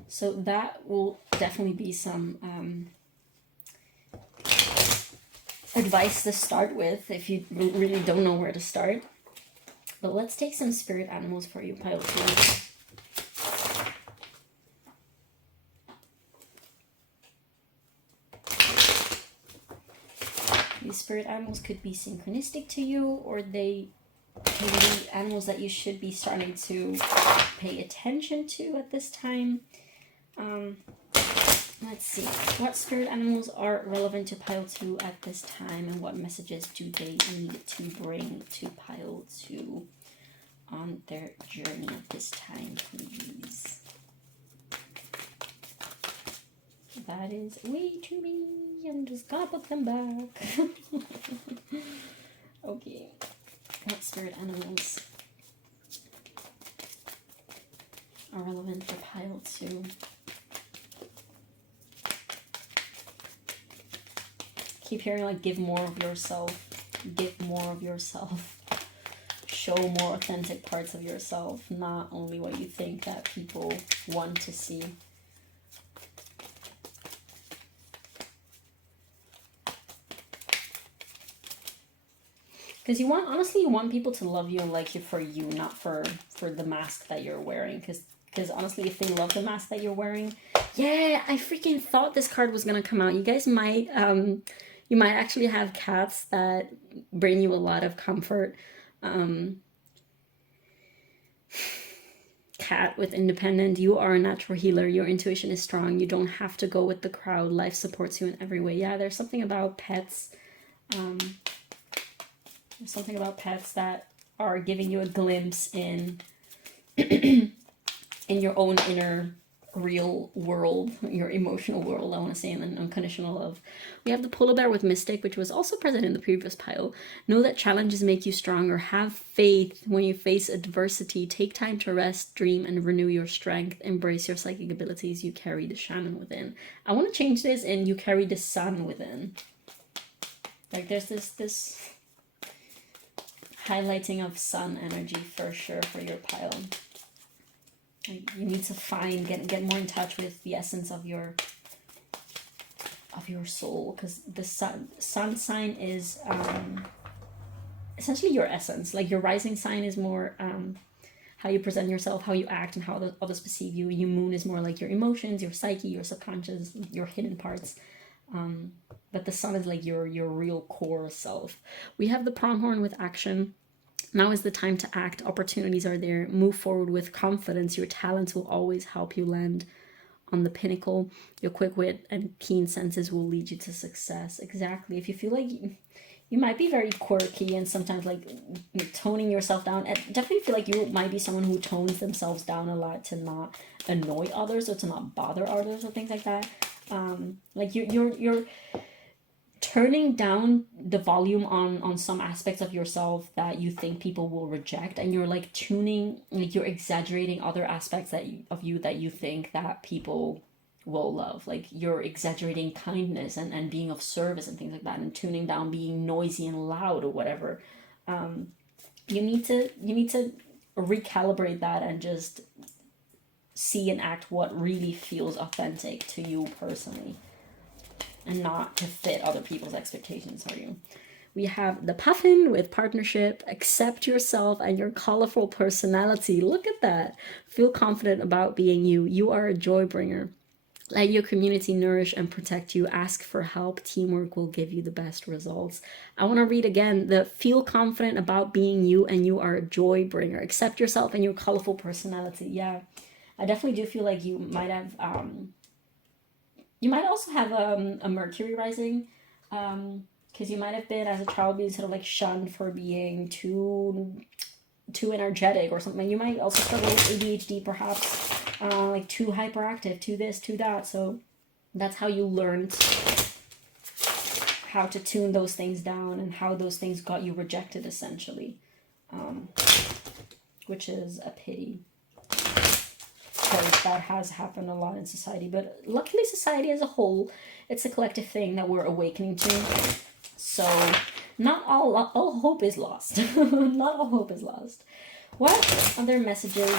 So that will definitely be some advice to start with if you really don't know where to start. But let's take some spirit animals for you, pile 2. These spirit animals could be synchronistic to you, or they could be animals that you should be starting to pay attention to at this time. Let's see, what spirit animals are relevant to pile 2 at this time, and what messages do they need to bring to pile 2 on their journey at this time, please? That is way too many. I'm just gonna put them back. Okay, what spirit animals are relevant for pile 2? Keep hearing like give more of yourself, give more of yourself, show more authentic parts of yourself, not only what you think that people want to see. Because you want, honestly, you want people to love you and like you for you, not for the mask that you're wearing. Because honestly, if they love the mask that you're wearing, yeah, I freaking thought this card was gonna come out. You guys might, you might actually have cats that bring you a lot of comfort. Cat with independent, you are a natural healer. Your intuition is strong. You don't have to go with the crowd. Life supports you in every way. Yeah, there's something about pets. There's something about pets that are giving you a glimpse in in your own inner real world, your emotional world, I want to say, and unconditional love. We have the polar bear with mystic, which was also present in the previous pile. Know that challenges make you stronger. Have faith when you face adversity. Take time to rest, dream, and renew your strength. Embrace your psychic abilities. You carry the shaman within. I want to change this in you carry the sun within. Like there's this highlighting of sun energy for sure for your pile. You need to find, get more in touch with the essence of your soul, because the sun sign is essentially your essence. Like your rising sign is more how you present yourself, how you act, and how others perceive you. Your moon is more like your emotions, your psyche, your subconscious, your hidden parts. But the sun is like your real core self. We have the pronghorn with action. Now is the time to act. Opportunities are there. Move forward with confidence. Your talents will always help you land on the pinnacle. Your quick wit and keen senses will lead you to success. Exactly. If you feel like you might be very quirky and sometimes like toning yourself down, I definitely feel like you might be someone who tones themselves down a lot to not annoy others or to not bother others or things like that. Like you're turning down the volume on some aspects of yourself that you think people will reject, and you're like tuning, like you're exaggerating other aspects of you that you think that people will love. Like you're exaggerating kindness and being of service and things like that, and tuning down being noisy and loud or whatever. You need to recalibrate that and just see and act what really feels authentic to you personally, and not to fit other people's expectations for you. We have the puffin with partnership. Accept yourself and your colorful personality. Look at that. Feel confident about being you. You are a joy bringer. Let your community nourish and protect you. Ask for help. Teamwork will give you the best results. I want to read again the feel confident about being you, and you are a joy bringer. Accept yourself and your colorful personality. Yeah, I definitely do feel like you might have you might also have a Mercury rising Because you might have been, as a child, being sort of like shunned for being too energetic or something. You might also struggle with ADHD, perhaps, like too hyperactive, too this, too that. So that's how you learned how to tune those things down and how those things got you rejected, essentially, which is a pity, because that has happened a lot in society. But luckily, society as a whole, it's a collective thing that we're awakening to. So not all hope is lost. Not all hope is lost. What other messages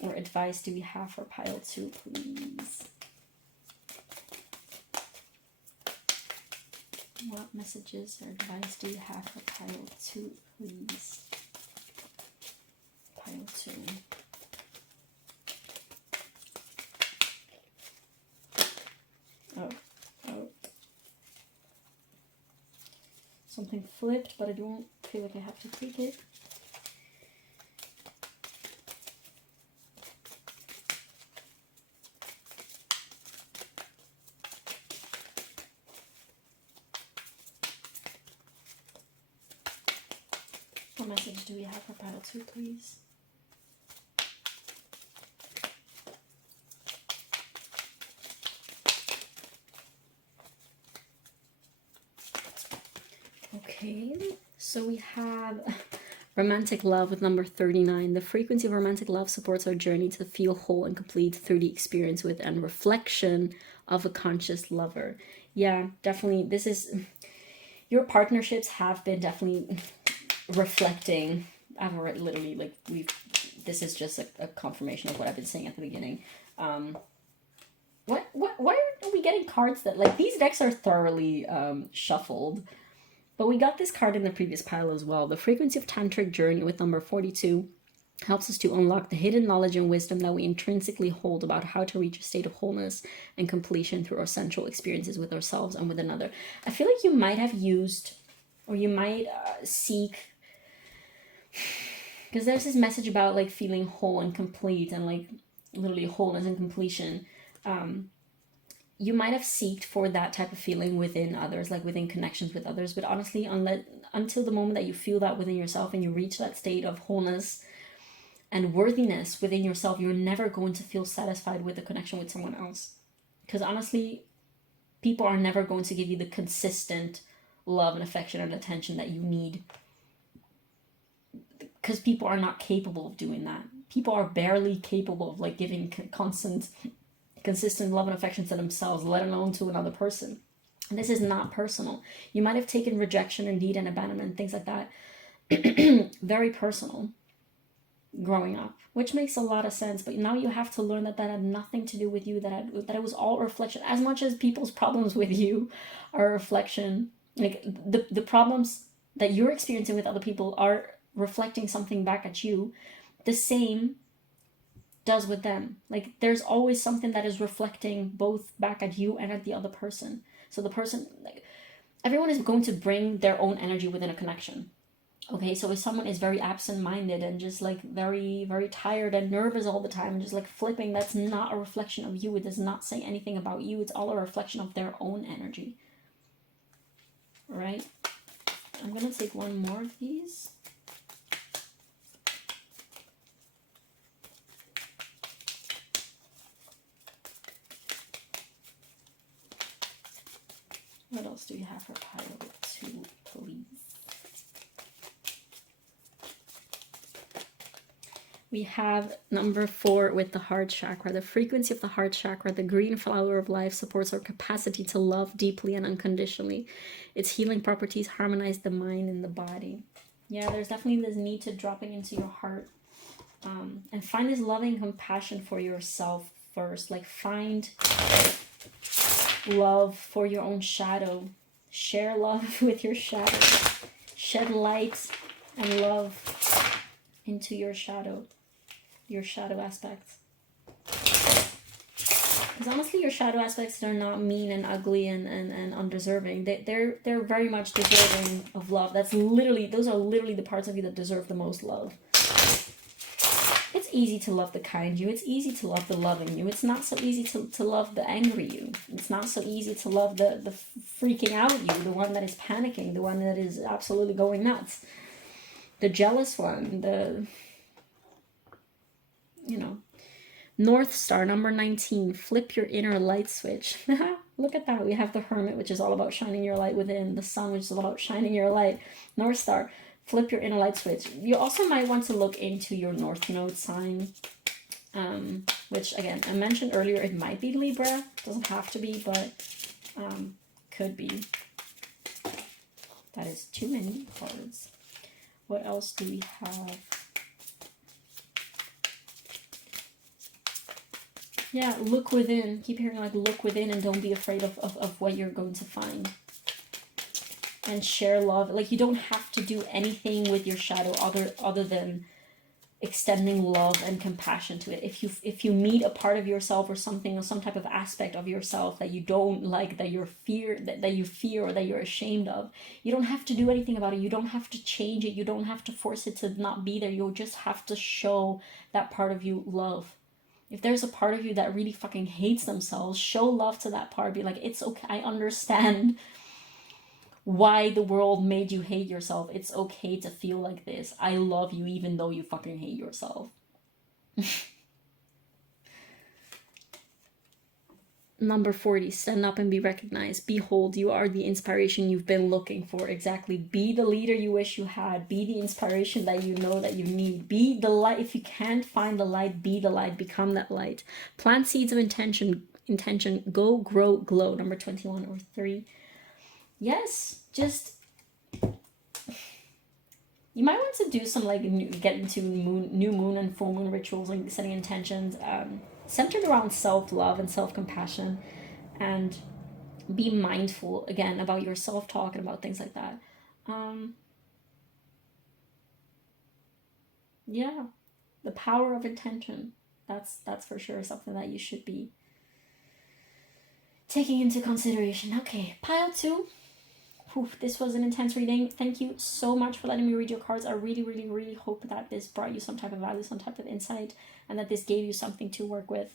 or advice do we have for pile 2, please? What messages or advice do you have for pile 2, please? Pile 2. Oh. Something flipped, but I don't feel like I have to take it. What message do we have for pile 2, please? Okay, so we have romantic love with number 39. The frequency of romantic love supports our journey to feel whole and complete through the experience with and reflection of a conscious lover. Yeah, definitely. This is, your partnerships have been definitely reflecting. I've already literally, like, this is just a confirmation of what I've been saying at the beginning. Why are we getting cards that, like, these decks are thoroughly shuffled? But we got this card in the previous pile as well. The frequency of tantric journey with number 42 helps us to unlock the hidden knowledge and wisdom that we intrinsically hold about how to reach a state of wholeness and completion through our sensual experiences with ourselves and with another. I feel like you might have used, or you might seek, because there's this message about like feeling whole and complete and like literally wholeness and completion. You might have seeked for that type of feeling within others, like within connections with others. But honestly, until the moment that you feel that within yourself and you reach that state of wholeness and worthiness within yourself, you're never going to feel satisfied with a connection with someone else. Because honestly, people are never going to give you the consistent love and affection and attention that you need. Because people are not capable of doing that. People are barely capable of like giving consistent love and affection to themselves, let alone to another person. And this is not personal. You might have taken rejection indeed and abandonment, things like that, very personal growing up, which makes a lot of sense. But now you have to learn that that had nothing to do with you, that it was all a reflection. As much as people's problems with you are a reflection, like the problems that you're experiencing with other people are reflecting something back at you, the same does with them. Like there's always something that is reflecting both back at you and at the other person. So the person, like, everyone is going to bring their own energy within a connection. Okay, so if someone is very absent-minded and just like very, very tired and nervous all the time, just like flipping, that's not a reflection of you. It does not say anything about you. It's all a reflection of their own energy. All right, I'm gonna take one more of these. What else do you have for pile 2, please? We have number 4 with the heart chakra. The frequency of the heart chakra, the green flower of life, supports our capacity to love deeply and unconditionally. Its healing properties harmonize the mind and the body. Yeah, there's definitely this need to dropping into your heart and find this loving compassion for yourself first. Like find love for your own shadow. Share love with your shadow. Shed light and love into your shadow aspects. Because honestly, your shadow aspects are not mean and ugly and undeserving. They're very much deserving of love. Those are literally the parts of you that deserve the most love. It's easy to love the kind you. It's easy to love the loving you. It's not so easy to love the angry you. It's not so easy to love the freaking out you, the one that is panicking, the one that is absolutely going nuts, the jealous one, the, you know. North Star, number 19, flip your inner light switch. Look at that. We have the Hermit, which is all about shining your light within. The Sun, which is all about shining your light. North Star, flip your inner light switch. You also might want to look into your North Node sign, which, again, I mentioned earlier, it might be Libra. Doesn't have to be, but could be. That is too many cards. What else do we have? Yeah, look within. Keep hearing like look within and don't be afraid of what you're going to find. And share love. Like you don't have to do anything with your shadow other than extending love and compassion to it. If you meet a part of yourself or something or some type of aspect of yourself that you don't like, that you fear or that you're ashamed of, you don't have to do anything about it. You don't have to change it. You don't have to force it to not be there. You'll just have to show that part of you love. If there's a part of you that really fucking hates themselves, show love to that part. Be like, it's okay. I understand why the world made you hate yourself. It's okay to feel like this. I love you even though you fucking hate yourself. Number 40, stand up and be recognized. Behold, you are the inspiration you've been looking for. Exactly. Be the leader you wish you had. Be the inspiration that you know that you need. Be the light. If you can't find the light, be the light. Become that light. Plant seeds of intention. Go, grow, glow. Number 21 or 3. Yes, just... You might want to do some like get into new moon and full moon rituals, like setting intentions, centered around self-love and self-compassion, and be mindful again about your self-talk and about things like that. Yeah, the power of intention. That's for sure something that you should be taking into consideration. Okay, pile 2. Oof, this was an intense reading. Thank you so much for letting me read your cards. I really, really, really hope that this brought you some type of value, some type of insight, and that this gave you something to work with.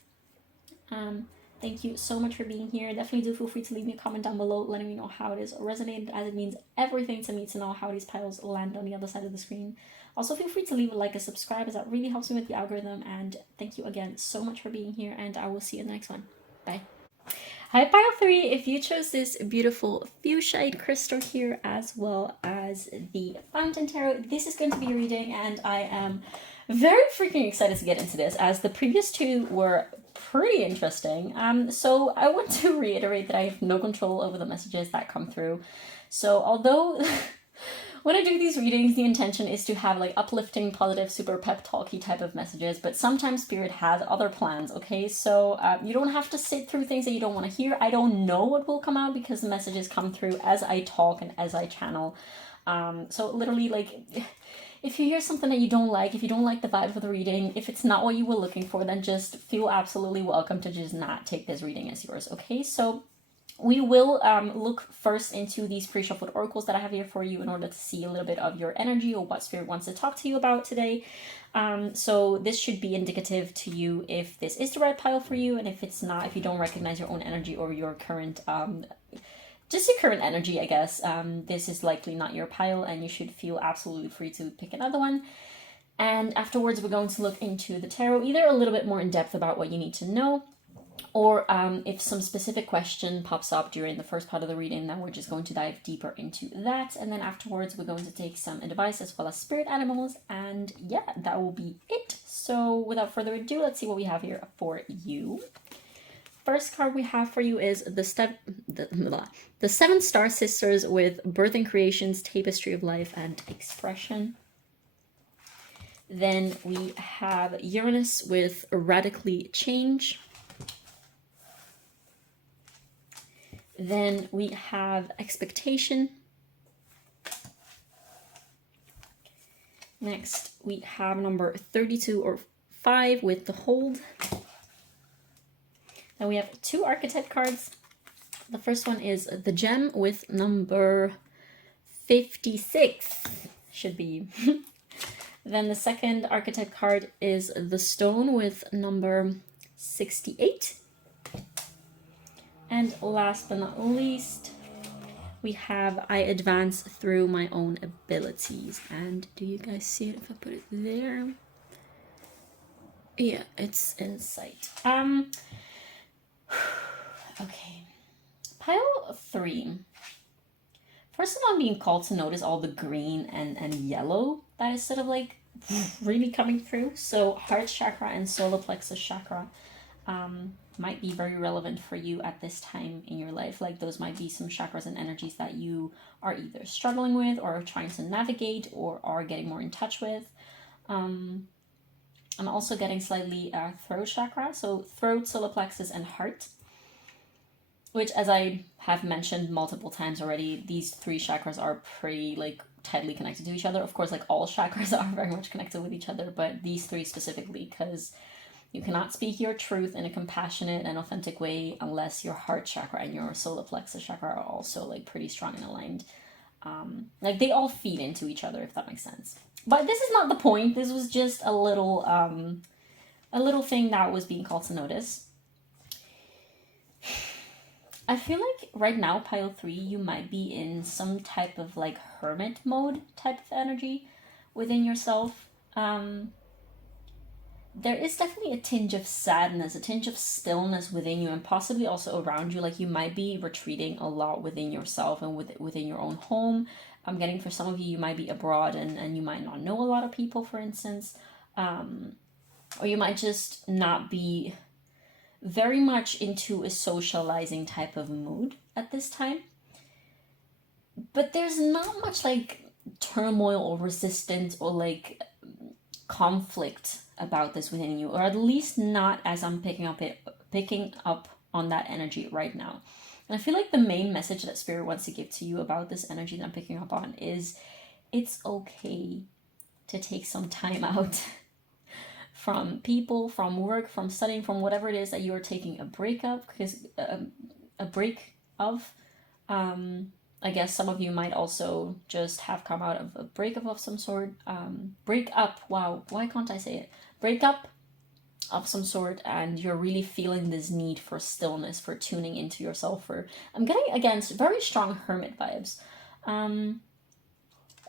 Thank you so much for being here. Definitely do feel free to leave me a comment down below letting me know how it is resonated, as it means everything to me to know how these piles land on the other side of the screen. Also, feel free to leave a like and subscribe, as that really helps me with the algorithm. And thank you again so much for being here, and I will see you in the next one. Bye. Hi, pile 3. If you chose this beautiful Fuchsite crystal here, as well as the Fountain Tarot, this is going to be a reading, and I am very freaking excited to get into this, as the previous 2 were pretty interesting. So I want to reiterate that I have no control over the messages that come through. So although when I do these readings, the intention is to have like uplifting, positive, super pep talky type of messages, but sometimes Spirit has other plans, okay? So you don't have to sit through things that you don't want to hear. I don't know what will come out because the messages come through as I talk and as I channel. So literally, like, if you hear something that you don't like, if you don't like the vibe of the reading, if it's not what you were looking for, then just feel absolutely welcome to just not take this reading as yours, okay? So we will look first into these pre-shuffled oracles that I have here for you in order to see a little bit of your energy or what Spirit wants to talk to you about today. So this should be indicative to you if this is the right pile for you, and if it's not, if you don't recognize your own energy or your current, just your current energy, I guess, this is likely not your pile, and you should feel absolutely free to pick another one. And afterwards, we're going to look into the tarot, either a little bit more in depth about what you need to know, or if some specific question pops up during the first part of the reading, then we're just going to dive deeper into that. And then afterwards, we're going to take some advice as well as spirit animals. And yeah, that will be it. So without further ado, let's see what we have here for you. First card we have for you is the 7 Star Sisters with Birth and Creations, Tapestry of Life, and Expression. Then we have Uranus with Radically Change. Then we have Expectation. Next, we have number 32 or 5 with the Hold. Then we have 2 archetype cards. The first one is the Gem with number 56. Should be. Then the second archetype card is the stone with number 68. And last but not least, we have I advance through my own abilities. And do you guys see it if I put it there? Yeah, it's in sight. Okay. Pile 3. First of all, I'm being called to notice all the green and yellow that is sort of like really coming through. So heart chakra and solar plexus chakra might be very relevant for you at this time in your life. Like those might be some chakras and energies that you are either struggling with or trying to navigate or are getting more in touch with. I'm also getting slightly throat chakra. So throat, solar plexus, and heart. Which, as I have mentioned multiple times already, these 3 chakras are pretty like tightly connected to each other. Of course, like all chakras are very much connected with each other, but these 3 specifically, because you cannot speak your truth in a compassionate and authentic way unless your heart chakra and your solar plexus chakra are also like pretty strong and aligned. Like they all feed into each other, if that makes sense. But this is not the point. This was just a little thing that was being called to notice. I feel like right now, pile 3, you might be in some type of like hermit mode type of energy within yourself. There is definitely a tinge of sadness, a tinge of stillness within you and possibly also around you. Like you might be retreating a lot within yourself and within your own home. I'm getting for some of you, you might be abroad and you might not know a lot of people, for instance. Or you might just not be very much into a socializing type of mood at this time. But there's not much like turmoil or resistance or like conflict about this within you, or at least not as I'm picking up on that energy right now. And I feel like the main message that Spirit wants to give to you about this energy that I'm picking up on is it's okay to take some time out from people, from work, from studying, from whatever it is that you are taking a break of, because a break of. I guess some of you might also just have come out of a breakup of some sort. Break up, wow, why can't I say it? Break up of some sort, and you're really feeling this need for stillness, for tuning into yourself. I'm getting, again, very strong hermit vibes.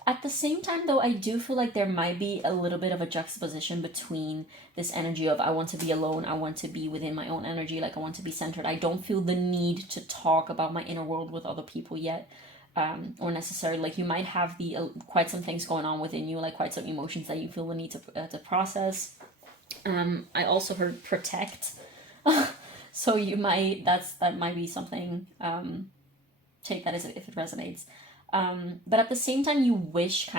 At the same time, though, I do feel like there might be a little bit of a juxtaposition between this energy of I want to be alone, I want to be within my own energy, like I want to be centered. I don't feel the need to talk about my inner world with other people yet, or necessarily, like you might have quite some things going on within you, like quite some emotions that you feel the need to process. I also heard protect, so you might that might be something. Take that as if it resonates. But at the same time, you wish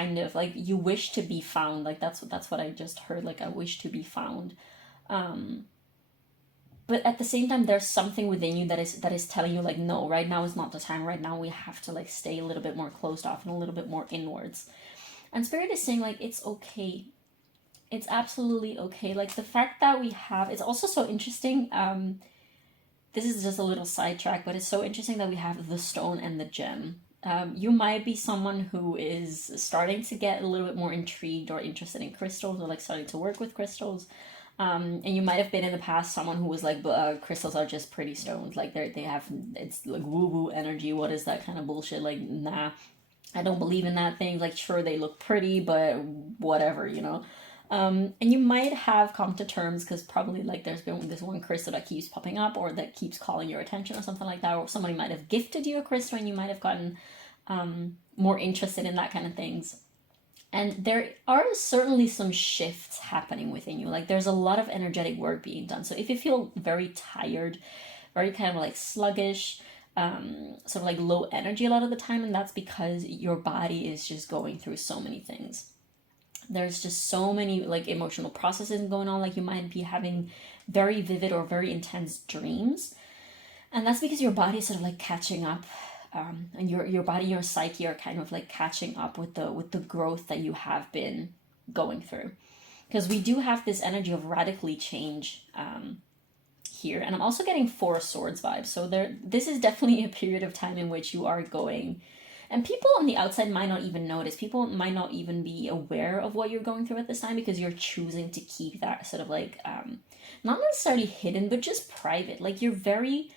you wish to be found. Like that's what I just heard. Like I wish to be found. But at the same time, there's something within you that is telling you like, no, right now is not the time. Right now we have to like stay a little bit more closed off and a little bit more inwards. And Spirit is saying like, it's okay. It's absolutely okay. Like the fact that we have, it's also so interesting. This is just a little sidetrack, but it's so interesting that we have the stone and the gem. You might be someone who is starting to get a little bit more intrigued or interested in crystals, or like starting to work with crystals. And you might have been in the past someone who was like, crystals are just pretty stones. Like it's like woo-woo energy. What is that kind of bullshit? Like, nah, I don't believe in that thing. Like, sure, they look pretty, but whatever, you know? And you might have come to terms because probably like there's been this one crystal that keeps popping up or that keeps calling your attention or something like that, or somebody might have gifted you a crystal and you might have gotten more interested in that kind of things. And there are certainly some shifts happening within you. Like there's a lot of energetic work being done. So if you feel very tired, very kind of like sluggish, sort of like low energy a lot of the time, and that's because your body is just going through so many things. There's just so many like emotional processes going on. Like you might be having very vivid or very intense dreams, and that's because your body is sort of like catching up, and your body, your psyche are kind of like catching up with the growth that you have been going through. Because we do have this energy of radically change here, and I'm also getting 4 swords vibes. So this is definitely a period of time in which you are going. And people on the outside might not even notice. People might not even be aware of what you're going through at this time, because you're choosing to keep that sort of like, not necessarily hidden, but just private. Like you're very,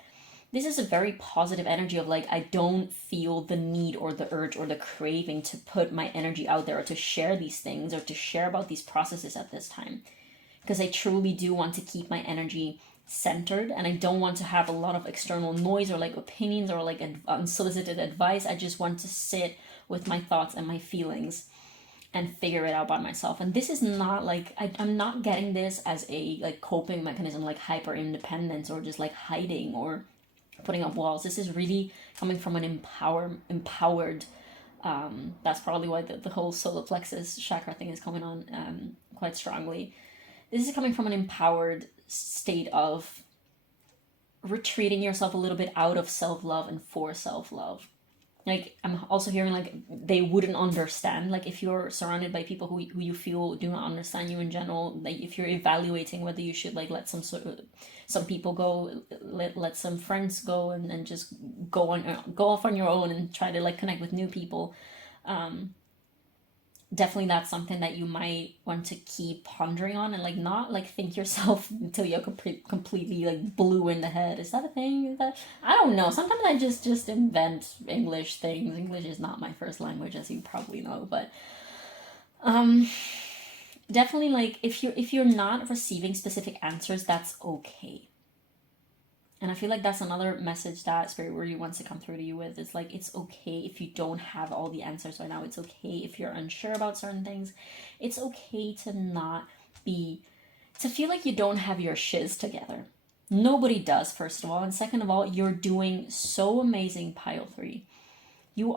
this is a very positive energy of like, I don't feel the need or the urge or the craving to put my energy out there or to share these things or to share about these processes at this time. Because I truly do want to keep my energy centered, and I don't want to have a lot of external noise or like opinions or like unsolicited advice. I just want to sit with my thoughts and my feelings and figure it out by myself. And this is not like, I'm not getting this as a like coping mechanism, like hyper independence or just like hiding or putting up walls. This is really coming from an empowered, that's probably why the whole solar plexus chakra thing is coming on quite strongly. This is coming from an empowered state of retreating yourself a little bit out of self-love and for self-love. Like, I'm also hearing like they wouldn't understand, like if you're surrounded by people who you feel do not understand you in general, like if you're evaluating whether you should like let some people go, let some friends go, and just go off on your own and try to like connect with new people, definitely that's something that you might want to keep pondering on, and like not like think yourself until you're completely like blue in the head. Is that a thing? Is that, I don't know, sometimes I just invent English things. English is not my first language, as you probably know, but definitely like if you're not receiving specific answers, that's okay. And I feel like that's another message that Spirit really wants to come through to you with. It's like, it's okay if you don't have all the answers right now. It's okay if you're unsure about certain things. It's okay to not be, to feel like you don't have your shiz together. Nobody does, first of all. And second of all, you're doing so amazing, pile 3. You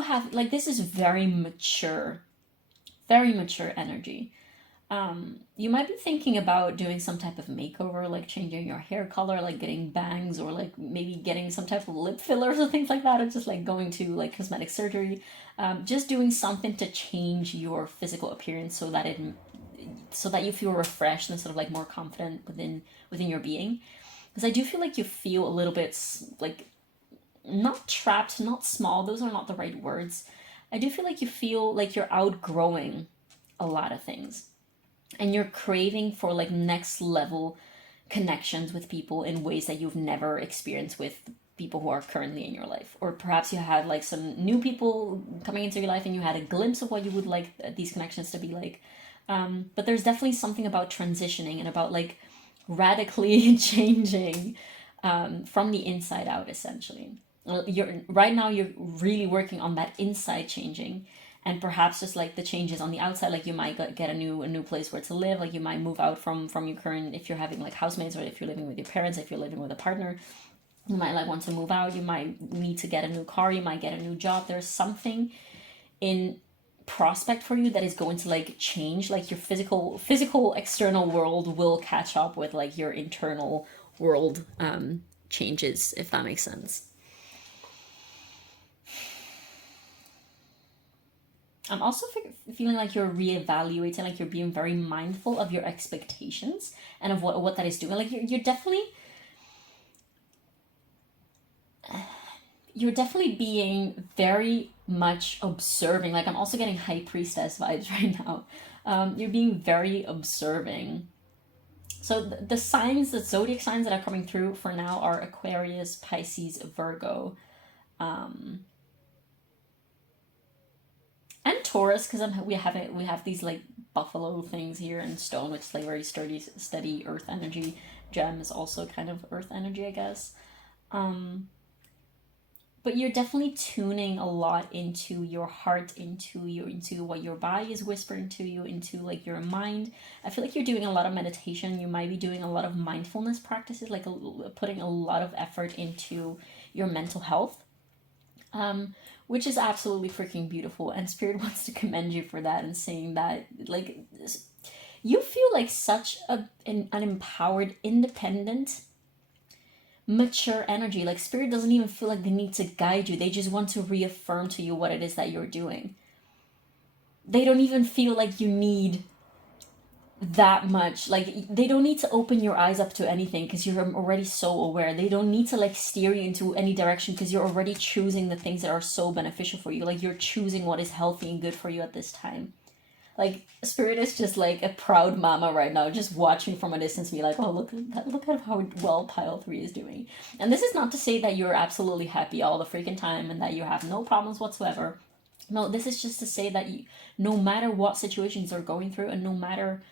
have, like, this is very mature energy. You might be thinking about doing some type of makeover, like changing your hair color, like getting bangs, or like maybe getting some type of lip fillers or things like that, or just like going to like cosmetic surgery, just doing something to change your physical appearance so that you feel refreshed and sort of like more confident within your being. Because I do feel like you feel a little bit like not trapped, not small. Those are not the right words. I do feel like you feel like you're outgrowing a lot of things, and you're craving for like next level connections with people in ways that you've never experienced with people who are currently in your life. Or perhaps you had like some new people coming into your life and you had a glimpse of what you would like these connections to be like. But there's definitely something about transitioning and about like radically changing from the inside out, essentially. Right now you're really working on that inside changing, and perhaps just like the changes on the outside, like you might get a new place where to live, like you might move out from your current, if you're having like housemates, or if you're living with your parents, if you're living with a partner, you might like want to move out, you might need to get a new car, you might get a new job. There's something in prospect for you that is going to like change, like your physical external world will catch up with like your internal world changes, if that makes sense. I'm also feeling like you're reevaluating, like you're being very mindful of your expectations and of what that is doing. Like you're definitely being very much observing. Like I'm also getting high priestess vibes right now. You're being very observing. So the signs, the zodiac signs that are coming through for now are Aquarius, Pisces, Virgo, and Taurus, because we have these like buffalo things here in stone, which is like very sturdy, steady earth energy. Gem is also kind of earth energy, I guess. But you're definitely tuning a lot into your heart, into what your body is whispering to you, into like your mind. I feel like you're doing a lot of meditation. You might be doing a lot of mindfulness practices, like putting a lot of effort into your mental health. Which is absolutely freaking beautiful, and Spirit wants to commend you for that, and saying that like you feel like such an empowered, independent, mature energy. Like Spirit doesn't even feel like they need to guide you, they just want to reaffirm to you what it is that you're doing. They don't even feel like you need that much. Like, they don't need to open your eyes up to anything because you're already so aware. They don't need to like steer you into any direction because you're already choosing the things that are so beneficial for you. Like, you're choosing what is healthy and good for you at this time. Like, Spirit is just like a proud mama right now, just watching from a distance, be like, oh, look at that, look at how well Pile 3 is doing. And this is not to say that you're absolutely happy all the freaking time and that you have no problems whatsoever. No, this is just to say that you, no matter what situations you're going through, and no matter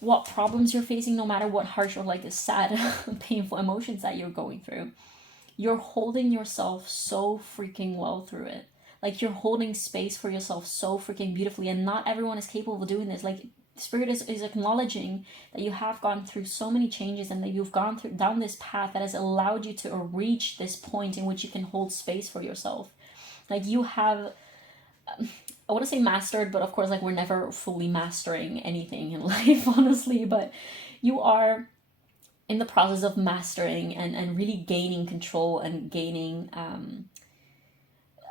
what problems you're facing, no matter what harsh or like sad, painful emotions that you're going through, you're holding yourself so freaking well through it. Like, you're holding space for yourself so freaking beautifully, and not everyone is capable of doing this. Like, Spirit is acknowledging that you have gone through so many changes and that you've gone through down this path that has allowed you to reach this point in which you can hold space for yourself. Like, you have, I want to say mastered, but of course, like, we're never fully mastering anything in life, honestly, but you are in the process of mastering and really gaining control and gaining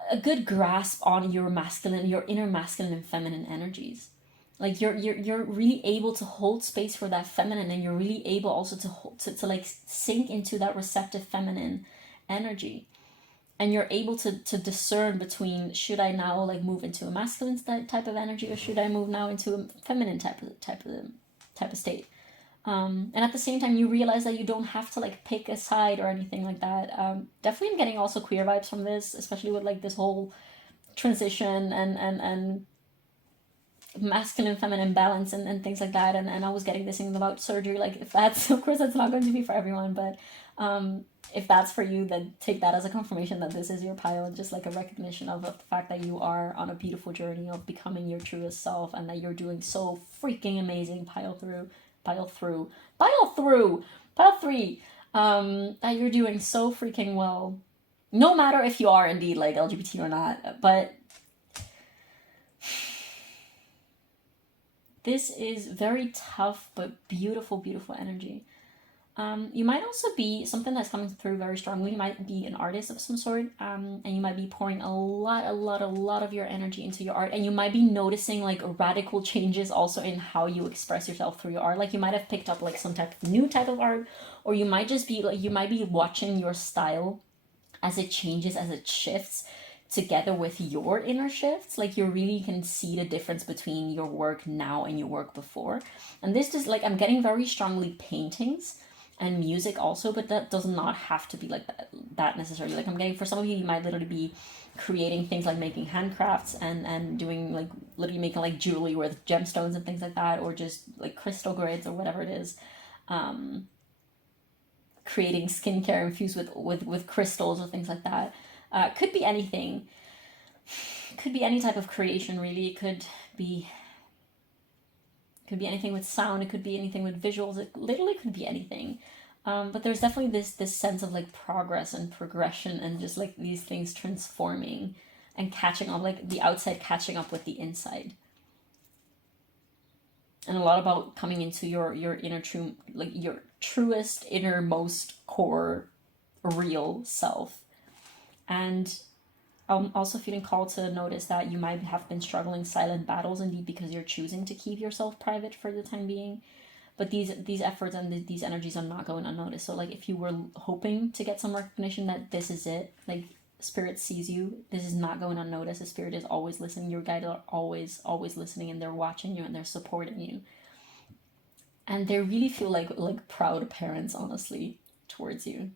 a good grasp on your masculine, your inner masculine and feminine energies. Like, you're really able to hold space for that feminine, and you're really able also to like sink into that receptive feminine energy. And you're able to discern between, should I now like move into a masculine type of energy, or should I move now into a feminine type of state. And at the same time, you realize that you don't have to like pick a side or anything like that. Definitely I'm getting also queer vibes from this, especially with like this whole transition and masculine feminine balance and things like that. And I was getting this thing about surgery. Like, if that's, of course that's not going to be for everyone, but if that's for you, then take that as a confirmation that this is your pile, and just like a recognition of the fact that you are on a beautiful journey of becoming your truest self, and that you're doing so freaking amazing. Pile 3, that you're doing so freaking well, no matter if you are indeed like LGBT or not. But this is very tough but beautiful, beautiful energy. You might also be, something that's coming through very strongly, you might be an artist of some sort, and you might be pouring a lot of your energy into your art, and you might be noticing like radical changes also in how you express yourself through your art. Like, you might have picked up like some new type of art, or you might just be like, you might be watching your style as it changes, as it shifts together with your inner shifts. Like, you really can see the difference between your work now and your work before. And this is like, I'm getting very strongly paintings and music also, but that does not have to be like that necessarily. Like, I'm getting, for some of you, you might literally be creating things like making handcrafts and doing like literally making like jewelry with gemstones and things like that, or just like crystal grids or whatever it is. Creating skincare infused with crystals or things like that. Could be anything. Could be any type of creation, really. It could be anything with sound. It could be anything with visuals. It literally could be anything. But there's definitely this sense of like progress and progression, and just like these things transforming and catching up, like the outside catching up with the inside. And a lot about coming into your inner true, like your truest, innermost core, real self. And I'm also feeling called to notice that you might have been struggling silent battles, indeed, because you're choosing to keep yourself private for the time being. But these efforts and these energies are not going unnoticed. So like, if you were hoping to get some recognition that this is it, like, Spirit sees you, this is not going unnoticed. The Spirit is always listening. Your guides are always listening, and they're watching you and they're supporting you. And they really feel like proud parents, honestly, towards you,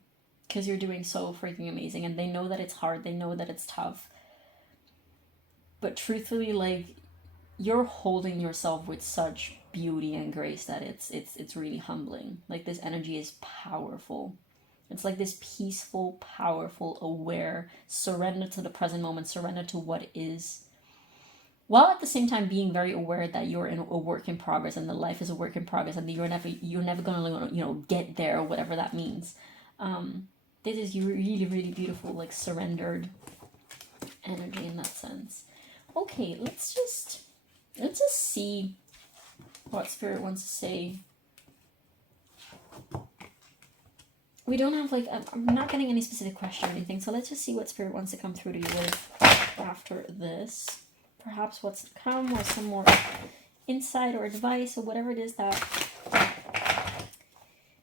because you're doing so freaking amazing, and they know that it's hard, they know that it's tough, but truthfully, like, you're holding yourself with such beauty and grace that it's really humbling. Like, this energy is powerful. It's like this peaceful, powerful, aware surrender to the present moment, surrender to what is, while at the same time being very aware that you're in a work in progress, and the life is a work in progress, and you're never gonna get there, or whatever that means. This is really, really beautiful, like, surrendered energy in that sense. Okay, let's just see what Spirit wants to say. We don't have like, I'm not getting any specific question or anything, so let's just see what Spirit wants to come through to you with after this. Perhaps what's to come, or some more insight or advice or whatever it is that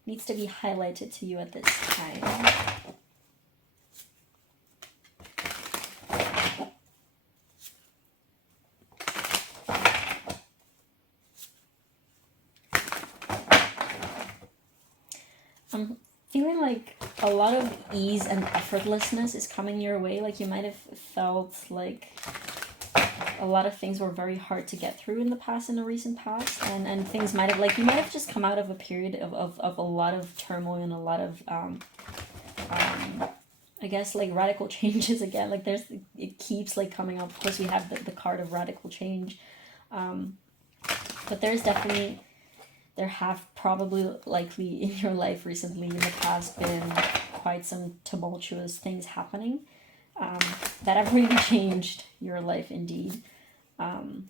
needs to be highlighted to you at this time. I'm feeling like a lot of ease and effortlessness is coming your way. Like you might have felt like a lot of things were very hard to get through in the past, in the recent past, and things might have, like, you might have just come out of a period of a lot of turmoil and a lot of I guess like radical changes again. Like it keeps like coming up. Of course we have the card of radical change, but there's definitely, there have probably likely in your life recently in the past been quite some tumultuous things happening that have really changed your life indeed. And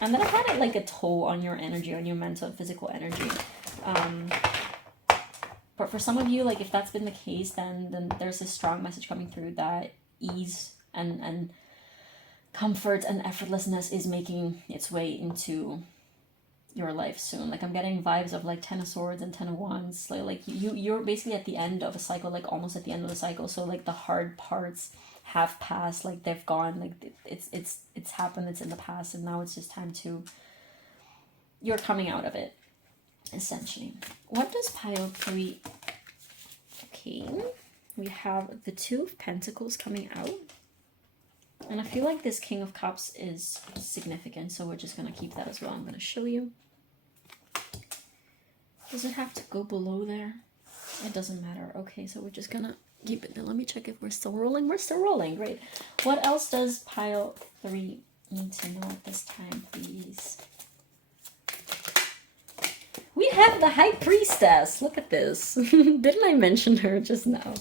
that have had like a toll on your energy, on your mental and physical energy. But for some of you, like if that's been the case, then there's a strong message coming through that ease and comfort and effortlessness is making its way into your life soon. Like I'm getting vibes of like 10 of Swords and 10 of Wands. Like you're basically at the end of a cycle, like almost at the end of the cycle. So like the hard parts have passed, like they've gone, like it's happened, it's in the past, and now it's just time to, you're coming out of it, essentially. What does pile 3? Okay, we have the 2 of Pentacles coming out. And I feel like this King of Cups is significant, so we're just going to keep that as well. I'm going to show you. Does it have to go below there? It doesn't matter. Okay, so we're just going to keep it there. Let me check if we're still rolling. We're still rolling. Great. What else does pile 3 need to know at this time, please? We have the High Priestess. Look at this. Didn't I mention her just now?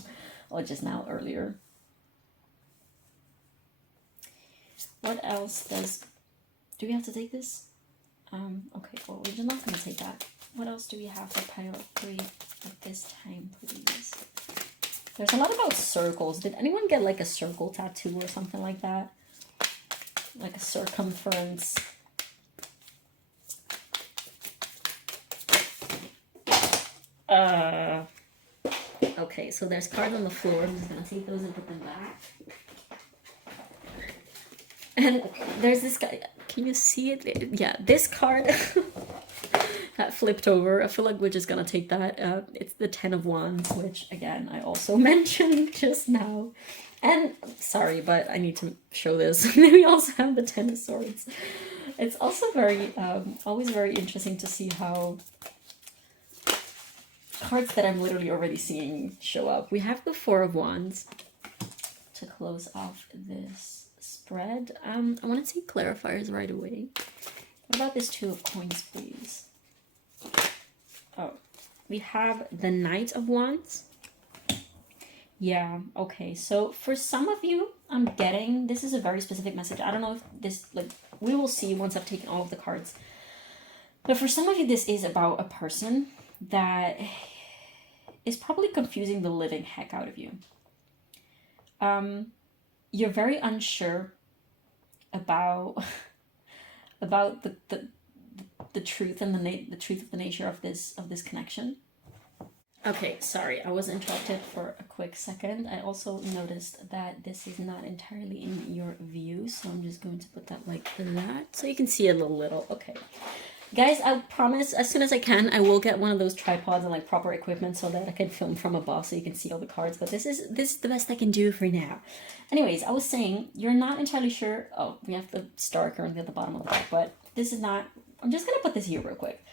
Oh, just now, earlier. What else does... Do we have to take this? Okay, well, we're just not going to take that. What else do we have for pile 3 at this time, please? There's a lot about circles. Did anyone get like a circle tattoo or something like that? Like a circumference. Okay, so there's cards on the floor. I'm just going to take those and put them back. And there's this guy. Can you see it? Yeah, this card that flipped over. I feel like we're just gonna take that. It's the 10 of Wands, which again I also mentioned just now. And sorry, but I need to show this. We also have the 10 of Swords. It's also very, always very interesting to see how cards that I'm literally already seeing show up. We have the 4 of Wands to close off this spread. I want to take clarifiers right away. What about this 2 of Coins, please? Oh, we have the Knight of Wands. Yeah, okay. So for some of you, I'm getting, this is a very specific message. I don't know if this, like, we will see once I've taken all of the cards. But for some of you, this is about a person that is probably confusing the living heck out of you. You're very unsure about the truth and the truth of the nature of this connection. Okay, sorry, I was interrupted for a quick second. I also noticed that this is not entirely in your view, so I'm just going to put that like that so you can see it a little. Okay. Guys, I promise as soon as I can, I will get one of those tripods and like proper equipment so that I can film from above so you can see all the cards. But this is the best I can do for now. Anyways, I was saying, you're not entirely sure. Oh, we have the star currently at the bottom of the deck, but this is not, I'm just going to put this here real quick.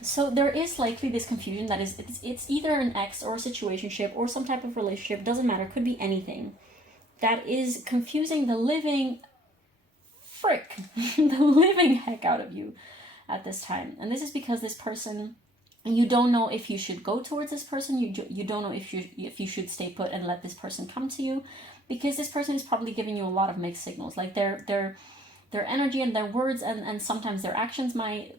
So there is likely this confusion that is, it's either an ex or a situationship or some type of relationship, doesn't matter, could be anything, that is confusing the living the living heck out of you at this time. And this is because this person, you don't know if you should go towards this person. You don't know if you should stay put and let this person come to you, because this person is probably giving you a lot of mixed signals. Like their energy and their words and sometimes their actions might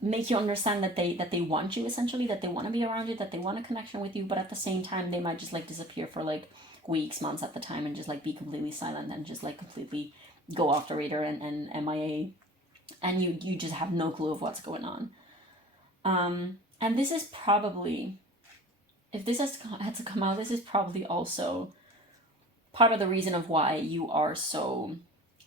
make you understand that they want you, essentially, that they want to be around you, that they want a connection with you, but at the same time they might just like disappear for like weeks, months at the time and just like be completely silent and just like completely go off the radar and MIA, and you just have no clue of what's going on. And this is probably, if this had to come out, this is probably also part of the reason of why you are so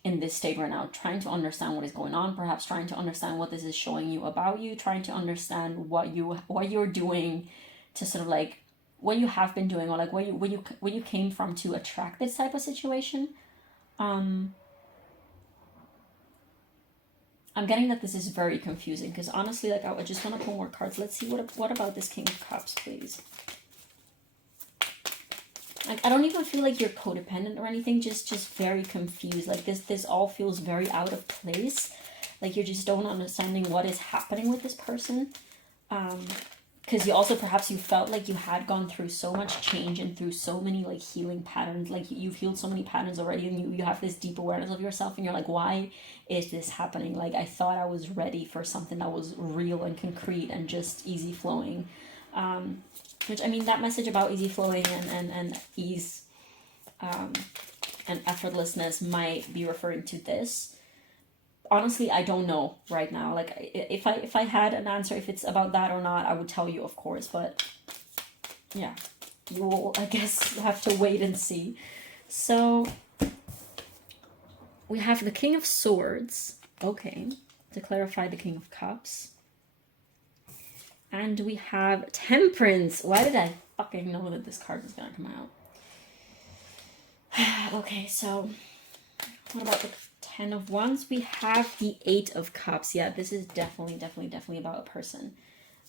in this state right now, trying to understand what is going on, perhaps trying to understand what this is showing you about you, trying to understand what you're doing to sort of like what you have been doing, or like where you came from to attract this type of situation. I'm getting that this is very confusing, because honestly, like, I just want to pull more cards. Let's see what about this King of Cups, please. Like, I don't even feel like you're codependent or anything, just very confused. Like, this all feels very out of place. Like, you just don't understanding what is happening with this person. Because you also, perhaps you felt like you had gone through so much change and through so many, like, healing patterns. Like, you've healed so many patterns already, and you have this deep awareness of yourself, and you're like, why is this happening? Like, I thought I was ready for something that was real and concrete and just easy flowing. Which, I mean, that message about easy flowing and ease and effortlessness might be referring to this. Honestly, I don't know right now. Like, if I had an answer, if it's about that or not, I would tell you, of course. But yeah, you will, I guess, have to wait and see. So we have the King of Swords. Okay, to clarify, the King of Cups. And we have Temperance. Why did I fucking know that this card was gonna come out? Okay, so what about the Ten of Wands? We have the Eight of Cups. Yeah, this is definitely about a person.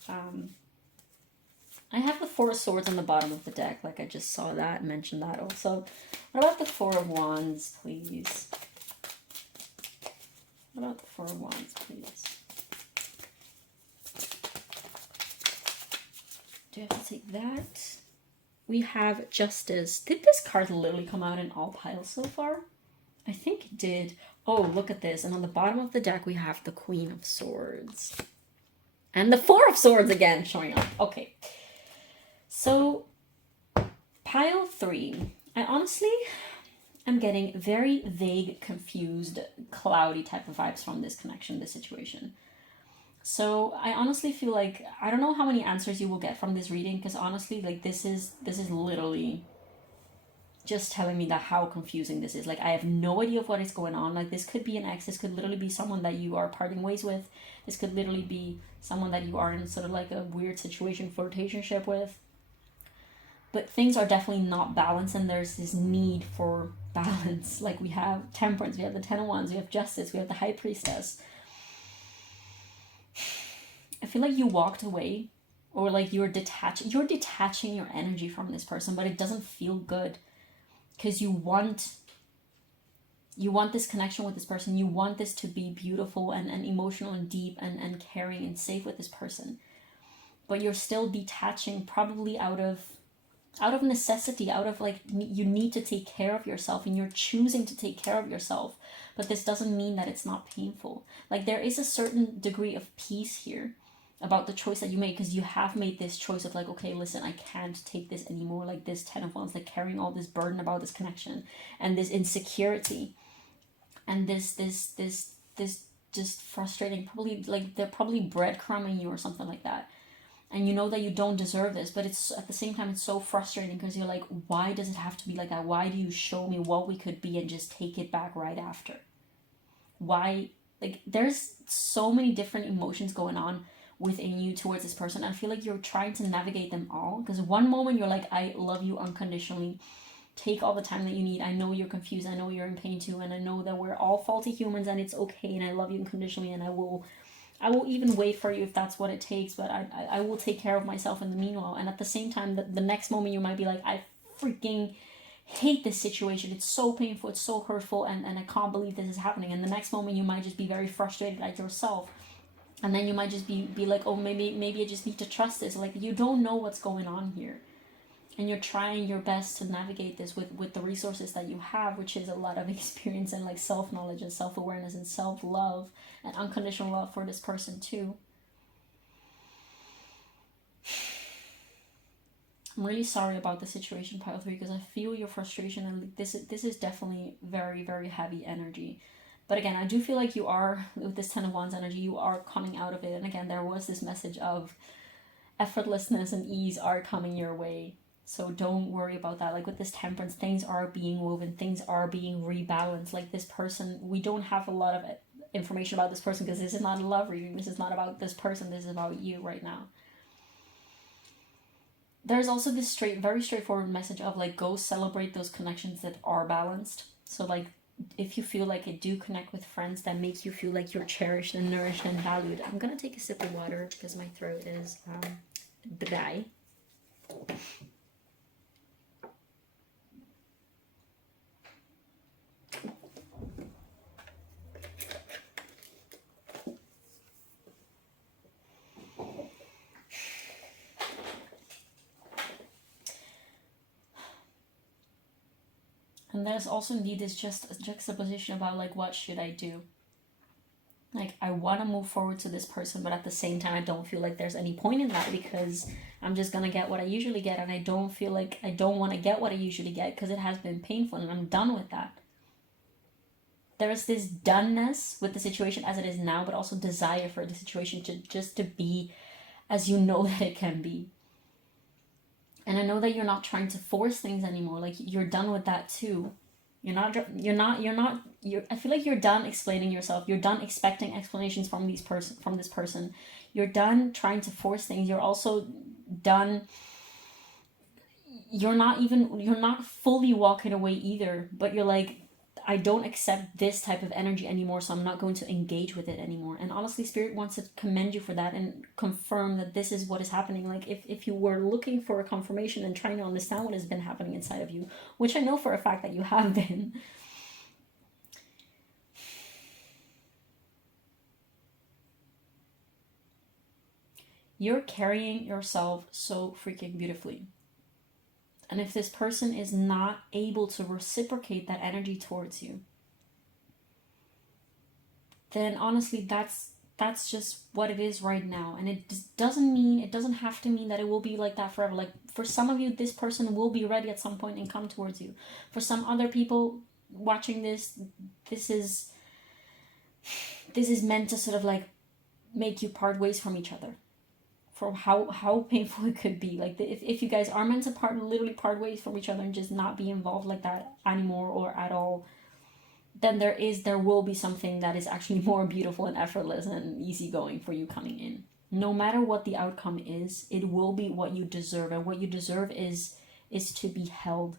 I have the Four of Swords on the bottom of the deck. Like, I just saw that and mentioned that also. What about the Four of Wands, please? What about the Four of Wands, please? Do I have to take that? We have Justice. Did this card literally come out in all piles so far? I think it did. Oh, look at this. And on the bottom of the deck, we have the Queen of Swords. And the Four of Swords again showing up. Okay. So, pile 3. I honestly am getting very vague, confused, cloudy type of vibes from this connection, this situation. So I honestly feel like, I don't know how many answers you will get from this reading, because honestly, like, this is literally just telling me that how confusing this is. Like, I have no idea of what is going on. Like, this could be an ex, this could literally be someone that you are parting ways with, this could literally be someone that you are in sort of like a weird situation, flirtationship with. But things are definitely not balanced, and there's this need for balance. Like, we have Temperance, we have the Ten of Wands, we have Justice, we have the High Priestess. I feel like you walked away, or like you're detaching your energy from this person, but it doesn't feel good, because you want this connection with this person. You want this to be beautiful and emotional and deep and caring and safe with this person, but you're still detaching, probably out of necessity, out of like, you need to take care of yourself, and you're choosing to take care of yourself. But this doesn't mean that it's not painful. Like, there is a certain degree of peace here about the choice that you made, because you have made this choice of like, okay, listen, I can't take this anymore. Like, this Ten of Wands, like, carrying all this burden about this connection and this insecurity and this just frustrating, probably like they're probably breadcrumbing you or something like that. And you know that you don't deserve this, but it's at the same time, it's so frustrating, because you're like, why does it have to be like that? Why do you show me what we could be and just take it back right after? Why? Like, there's so many different emotions going on within you towards this person. I feel like you're trying to navigate them all, because one moment you're like, I love you unconditionally, take all the time that you need, I know you're confused, I know you're in pain too, and I know that we're all faulty humans and it's okay, and I love you unconditionally, and I will even wait for you if that's what it takes, but I will take care of myself in the meanwhile. And at the same time, the next moment you might be like, I freaking hate this situation, it's so painful, it's so hurtful, and I can't believe this is happening. And the next moment you might just be very frustrated at yourself, and then you might just be like, oh, maybe I just need to trust this. Like, you don't know what's going on here, and you're trying your best to navigate this with the resources that you have, which is a lot of experience and like self-knowledge and self-awareness and self-love and unconditional love for this person too. I'm really sorry about the situation, pile 3, because I feel your frustration, and this is definitely very, very heavy energy. But again, I do feel like you are, with this Ten of Wands energy, you are coming out of it. And again, there was this message of effortlessness and ease are coming your way. So don't worry about that. Like with this Temperance, things are being woven, things are being rebalanced. Like this person, we don't have a lot of information about this person because this is not a love reading. This is not about this person. This is about you right now. There's also this very straightforward message of like, go celebrate those connections that are balanced. So like, if you feel like it, do connect with friends that make you feel like you're cherished and nourished and valued. I'm gonna take a sip of water because my throat is dry. And there's also indeed this just a juxtaposition about like, what should I do? Like, I want to move forward to this person, but at the same time, I don't feel like there's any point in that because I'm just going to get what I usually get. And I don't feel like I don't want to get what I usually get because it has been painful and I'm done with that. There's this doneness with the situation as it is now, but also desire for the situation to be as you know that it can be. And I know that you're not trying to force things anymore. Like, you're done with that too. I feel like you're done explaining yourself. You're done expecting explanations from this person. You're done trying to force things. You're also done. You're not fully walking away either, but you're like, I don't accept this type of energy anymore, so I'm not going to engage with it anymore. And honestly, Spirit wants to commend you for that and confirm that this is what is happening. Like, if you were looking for a confirmation and trying to understand what has been happening inside of you, which I know for a fact that you have been, you're carrying yourself so freaking beautifully. And if this person is not able to reciprocate that energy towards you, then honestly, that's just what it is right now. And it doesn't have to mean that it will be like that forever. Like, for some of you, this person will be ready at some point and come towards you. For some other people watching this is meant to sort of like make you part ways from each other. For how painful it could be. Like, if you guys are meant to literally part ways from each other and just not be involved like that anymore or at all, then there will be something that is actually more beautiful and effortless and easygoing for you coming in. No matter what the outcome is, it will be what you deserve. And what you deserve is to be held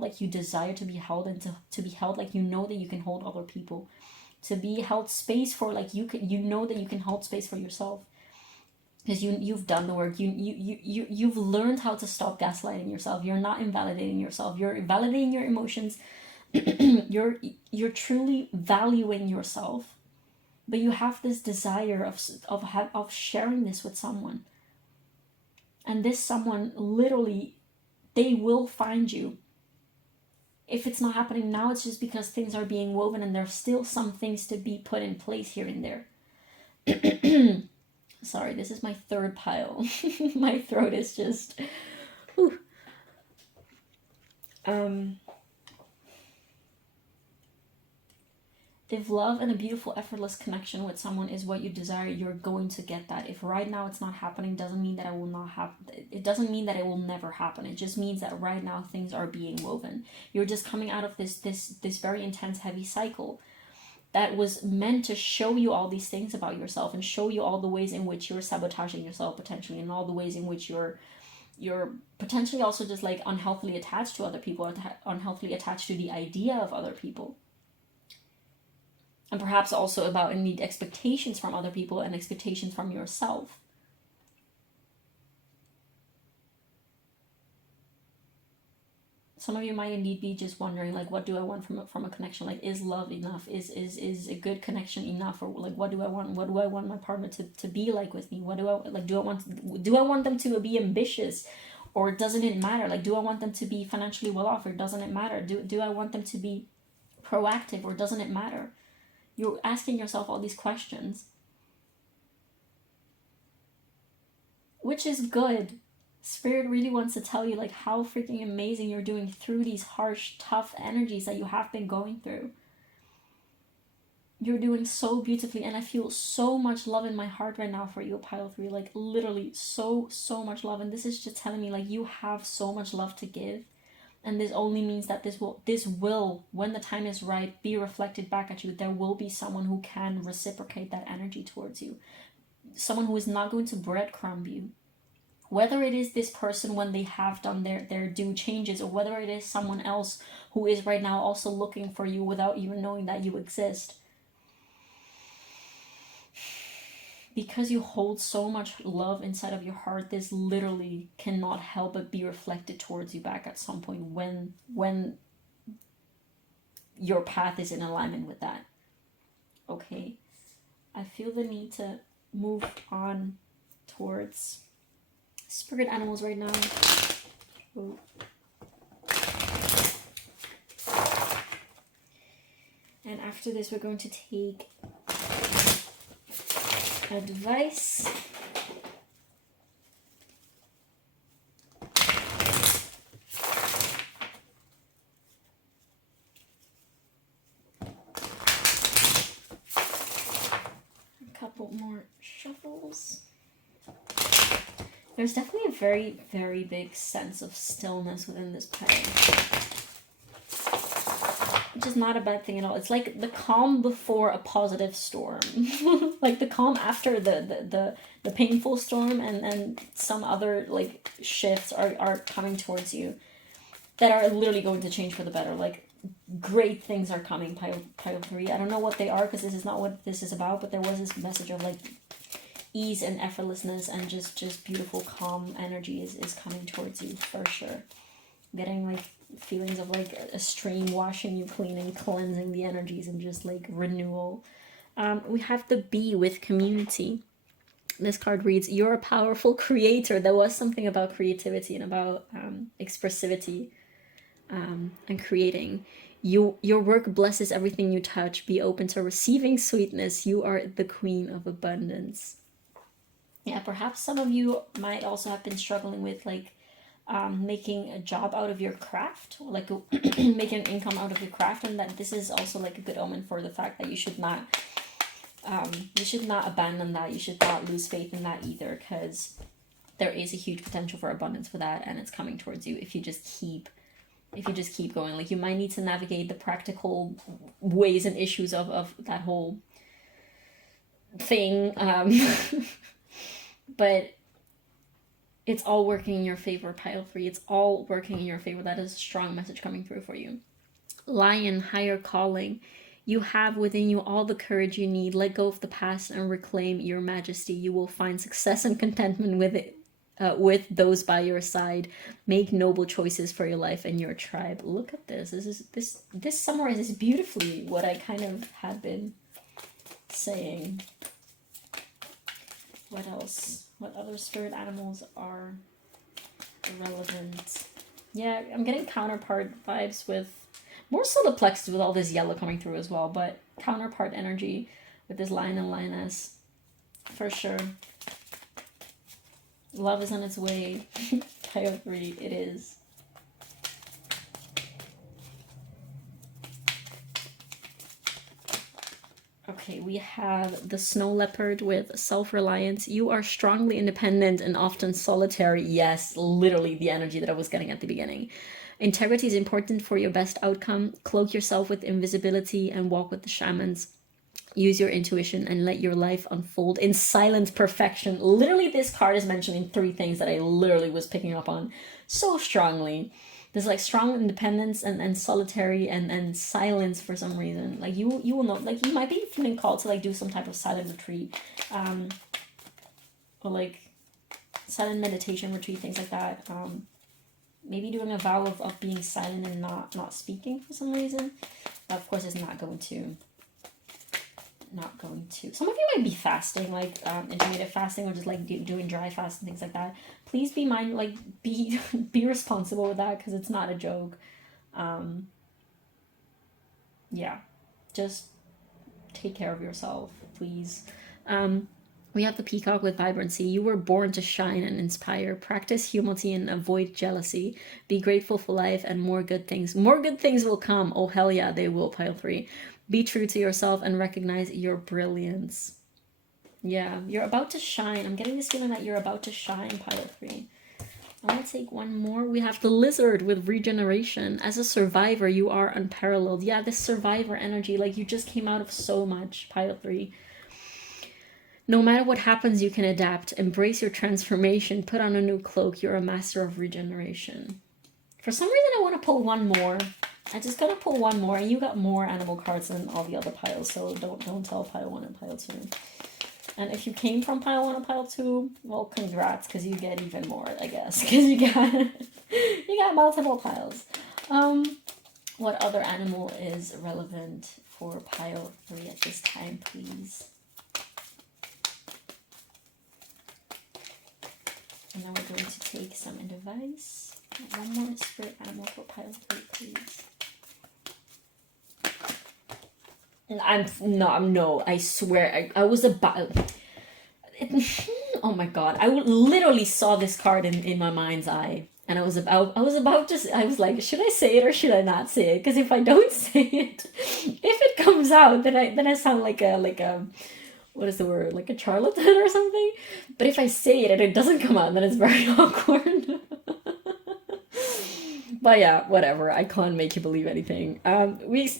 like you desire to be held, and to be held like you know that you can hold other people, to be held space for, like, you know that you can hold space for yourself. Because you've done the work. You've learned how to stop gaslighting yourself. You're not invalidating yourself. You're validating your emotions. you're truly valuing yourself, but you have this desire of sharing this with someone. And this someone, literally, they will find you. If it's not happening now, it's just because things are being woven and there's still some things to be put in place here and there. Sorry, this is my third pile. My throat is just... Whew. If love and a beautiful, effortless connection with someone is what you desire, you're going to get that. If right now it's not happening, doesn't mean that it will not happen. It doesn't mean that it will never happen. It just means that right now things are being woven. You're just coming out of this very intense, heavy cycle that was meant to show you all these things about yourself and show you all the ways in which you're sabotaging yourself potentially, and all the ways in which you're potentially also just like unhealthily attached to other people, or unhealthily attached to the idea of other people. And perhaps also about indeed expectations from other people and expectations from yourself. Some of you might indeed be just wondering, like, what do I want from a connection? Like, is love enough? Is a good connection enough? Or like, what do I want? What do I want my partner to be like with me? What do I like? Do I want them to be ambitious, or doesn't it matter? Like, do I want them to be financially well off, or doesn't it matter? Do I want them to be proactive, or doesn't it matter? You're asking yourself all these questions, which is good. Spirit really wants to tell you like how freaking amazing you're doing through these harsh, tough energies that you have been going through. You're doing so beautifully, and I feel so much love in my heart right now for you, pile 3. Like literally so much love, and this is just telling me like you have so much love to give, and this only means that this will, when the time is right, be reflected back at you. There will be someone who can reciprocate that energy towards you, someone who is not going to breadcrumb you. Whether it is this person when they have done their due changes, or whether it is someone else who is right now also looking for you without even knowing that you exist. Because you hold so much love inside of your heart, this literally cannot help but be reflected towards you back at some point when your path is in alignment with that. Okay, I feel the need to move on towards spirit animals right now. Oh. And after this, we're going to take advice. A couple more shuffles. There's definitely a very, very big sense of stillness within this pile, which is not a bad thing at all. It's like the calm before a positive storm. Like the calm after the painful storm, and some other like shifts are coming towards you that are literally going to change for the better. Like great things are coming, pile 3. I don't know what they are because this is not what this is about, but there was this message of like ease and effortlessness and just beautiful calm energy is coming towards you for sure. Getting like feelings of like a stream washing you clean and cleansing the energies and just like renewal. We have the bee with community. This card reads, you're a powerful creator. There was something about creativity and about expressivity and creating. Your work blesses everything you touch. Be open to receiving sweetness. You are the queen of abundance. Yeah, perhaps some of you might also have been struggling with like making a job out of your craft, or like making an income out of your craft, and that this is also like a good omen for the fact that you should not abandon that. You should not lose faith in that either, because there is a huge potential for abundance for that, and it's coming towards you if you just keep going. Like you might need to navigate the practical ways and issues of that whole thing, but it's all working in your favor, pile 3. It's all working in your favor. That is a strong message coming through for you. Lion, higher calling. You have within you all the courage you need. Let go of the past and reclaim your majesty. You will find success and contentment with it, with those by your side. Make noble choices for your life and your tribe. Look at this. This summarizes beautifully what I kind of had been saying. What else? What other spirit animals are relevant? Yeah, I'm getting counterpart vibes with more solar plexus with all this yellow coming through as well, but counterpart energy with this lion and lioness for sure. Love is on its way. Pile 3, it is. Okay, we have the snow leopard with self-reliance. You are strongly independent and often solitary. Yes, literally the energy that I was getting at the beginning. Integrity is important for your best outcome. Cloak yourself with invisibility and walk with the shamans. Use your intuition and let your life unfold in silent perfection. Literally, this card is mentioning 3 things that I literally was picking up on so strongly. There's like strong independence and solitary and silence for some reason. Like you will know, like you might be feeling called to like do some type of silent retreat, or like silent meditation retreat, things like that. Maybe doing a vow of being silent and not speaking for some reason. Of course, it's not going to. Some of you might be fasting, like intermittent fasting, or just like doing dry fast and things like that. Please be be responsible with that, because it's not a joke. Yeah, just take care of yourself, please. We have the peacock with vibrancy. You were born to shine and inspire. Practice humility and avoid jealousy. Be grateful for life and more good things. More good things will come. Oh, hell yeah, they will, pile 3. Be true to yourself and recognize your brilliance. Yeah, you're about to shine. I'm getting this feeling that you're about to shine, pile 3. I'm going to take one more. We have the lizard with regeneration. As a survivor, you are unparalleled. Yeah, this survivor energy, like you just came out of so much, pile 3. No matter what happens, you can adapt. Embrace your transformation. Put on a new cloak. You're a master of regeneration. For some reason, I want to pull one more. I just gotta pull one more. And you got more animal cards than all the other piles, so don't tell pile 1 and pile 2. And if you came from pile 1 and pile 2, well, congrats, because you get even more, I guess. Because you got multiple piles. What other animal is relevant for pile 3 at this time, please? And now we're going to take some advice. One more spirit animal for pile 3, please. And no, I swear, I was about... oh my god, I literally saw this card in my mind's eye. And I was like, should I say it or should I not say it? Because if I don't say it, if it comes out, then I sound like a what is the word? Like a charlatan or something? But if I say it and it doesn't come out, then it's very awkward. But yeah, whatever. I can't make you believe anything. We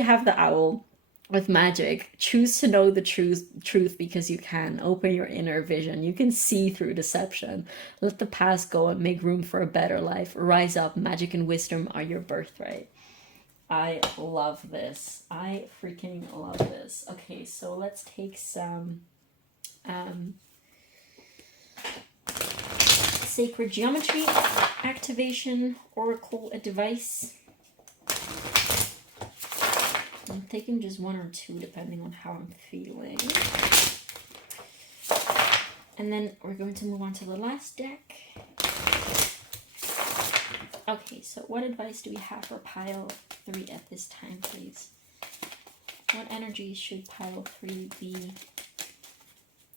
have the owl with magic. Choose to know the truth because you can. Open your inner vision. You can see through deception. Let the past go and make room for a better life. Rise up. Magic and wisdom are your birthright. I love this. I freaking love this. Okay, so let's take some sacred geometry activation oracle advice. I'm taking just 1 or 2 depending on how I'm feeling. And then we're going to move on to the last deck. Okay, so what advice do we have for pile 3 at this time, please? What energy should pile 3 be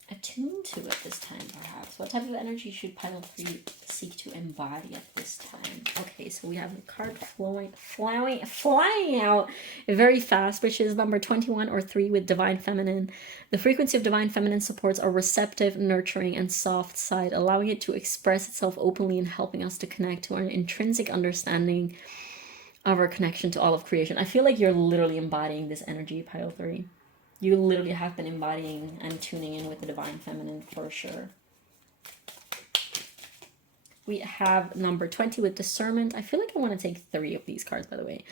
attuned to at this time, perhaps? What type of energy should pile 3 seek to embody at this time? Okay, so we have a card flying out very fast, which is number 21 or 3 with Divine Feminine. The frequency of Divine Feminine supports our receptive, nurturing, and soft side, allowing it to express itself openly and helping us to connect to our intrinsic understanding of our connection to all of creation. I feel like you're literally embodying this energy, pile 3. You literally have been embodying and tuning in with the Divine Feminine for sure. We have number 20 with discernment. I feel like I want to take 3 of these cards, by the way.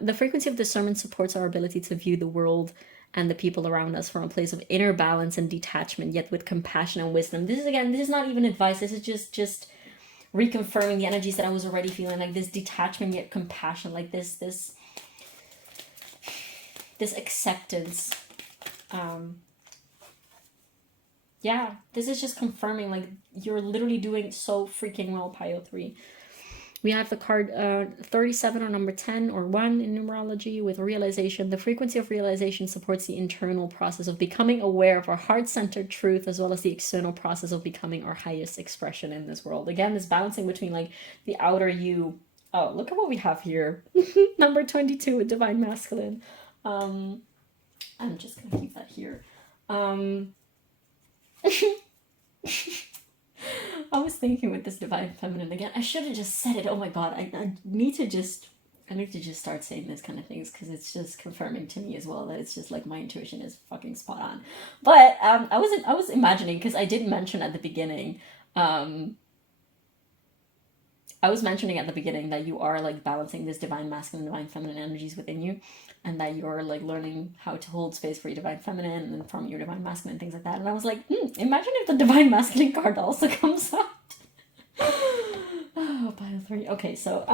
The frequency of discernment supports our ability to view the world and the people around us from a place of inner balance and detachment, yet with compassion and wisdom. This is not even advice. This is just reconfirming the energies that I was already feeling, like this detachment yet compassion, like this acceptance. Yeah, this is just confirming like you're literally doing so freaking well, pile 3. We have the card 37 or number 10 or 1 in numerology with realization. The frequency of realization supports the internal process of becoming aware of our heart-centered truth, as well as the external process of becoming our highest expression in this world. Again, this balancing between like the outer you. Oh, look at what we have here. Number 22 with Divine Masculine. I'm just gonna keep that here. I was thinking with this Divine Feminine again. I should have just said it. Oh my god, I need to just start saying this kind of things because it's just confirming to me as well that it's just like my intuition is fucking spot on. But I was imagining, because I did mention at the beginning. I was mentioning at the beginning that you are like balancing this Divine Masculine, Divine Feminine energies within you, and that you're like learning how to hold space for your Divine Feminine and from your Divine Masculine, things like that. And I was like, imagine if the Divine Masculine card also comes out. Oh, pile 3. Okay, so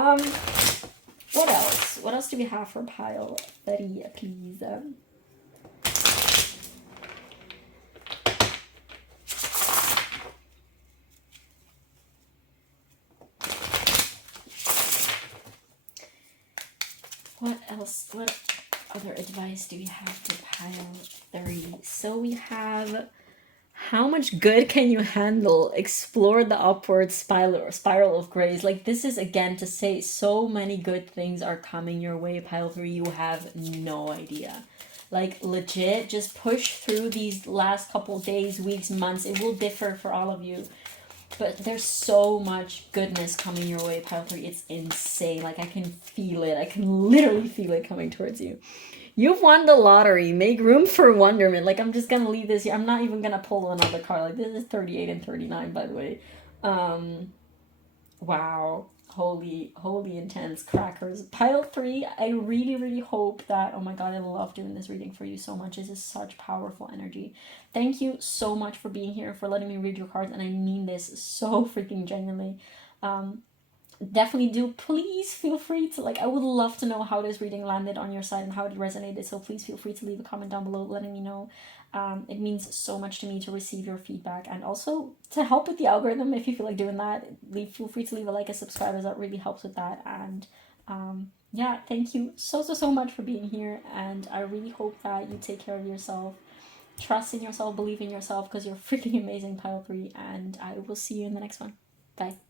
what else? What else do we have for pile 3, please? What else? What other advice do we have for pile 3? So we have How much good can you handle? Explore the upward spiral of grace. Like, this is again to say so many good things are coming your way, pile 3. You have no idea. Like, legit, just push through these last couple days, weeks, months. It will differ for all of you. But there's so much goodness coming your way, pile 3. It's insane. Like, I can feel it. I can literally feel it coming towards you. You've won the lottery. Make room for wonderment. Like, I'm just gonna leave this here. I'm not even gonna pull another card. Like, this is 38 and 39, by the way. Wow. Holy intense crackers. Pile 3, I really, really hope that, oh my god, I love doing this reading for you so much. This is such powerful energy. Thank you so much for being here, for letting me read your cards, and I mean this so freaking genuinely. Definitely do, please feel free to, like, I would love to know how this reading landed on your side and how it resonated, so please feel free to leave a comment down below letting me know. It means so much to me to receive your feedback, and also to help with the algorithm. If you feel like doing that, feel free to leave a like and subscribe, as that really helps with that. And yeah, thank you so much for being here, and I really hope that you take care of yourself, trust in yourself, believe in yourself, because you're freaking amazing, pile 3, and I will see you in the next one. Bye.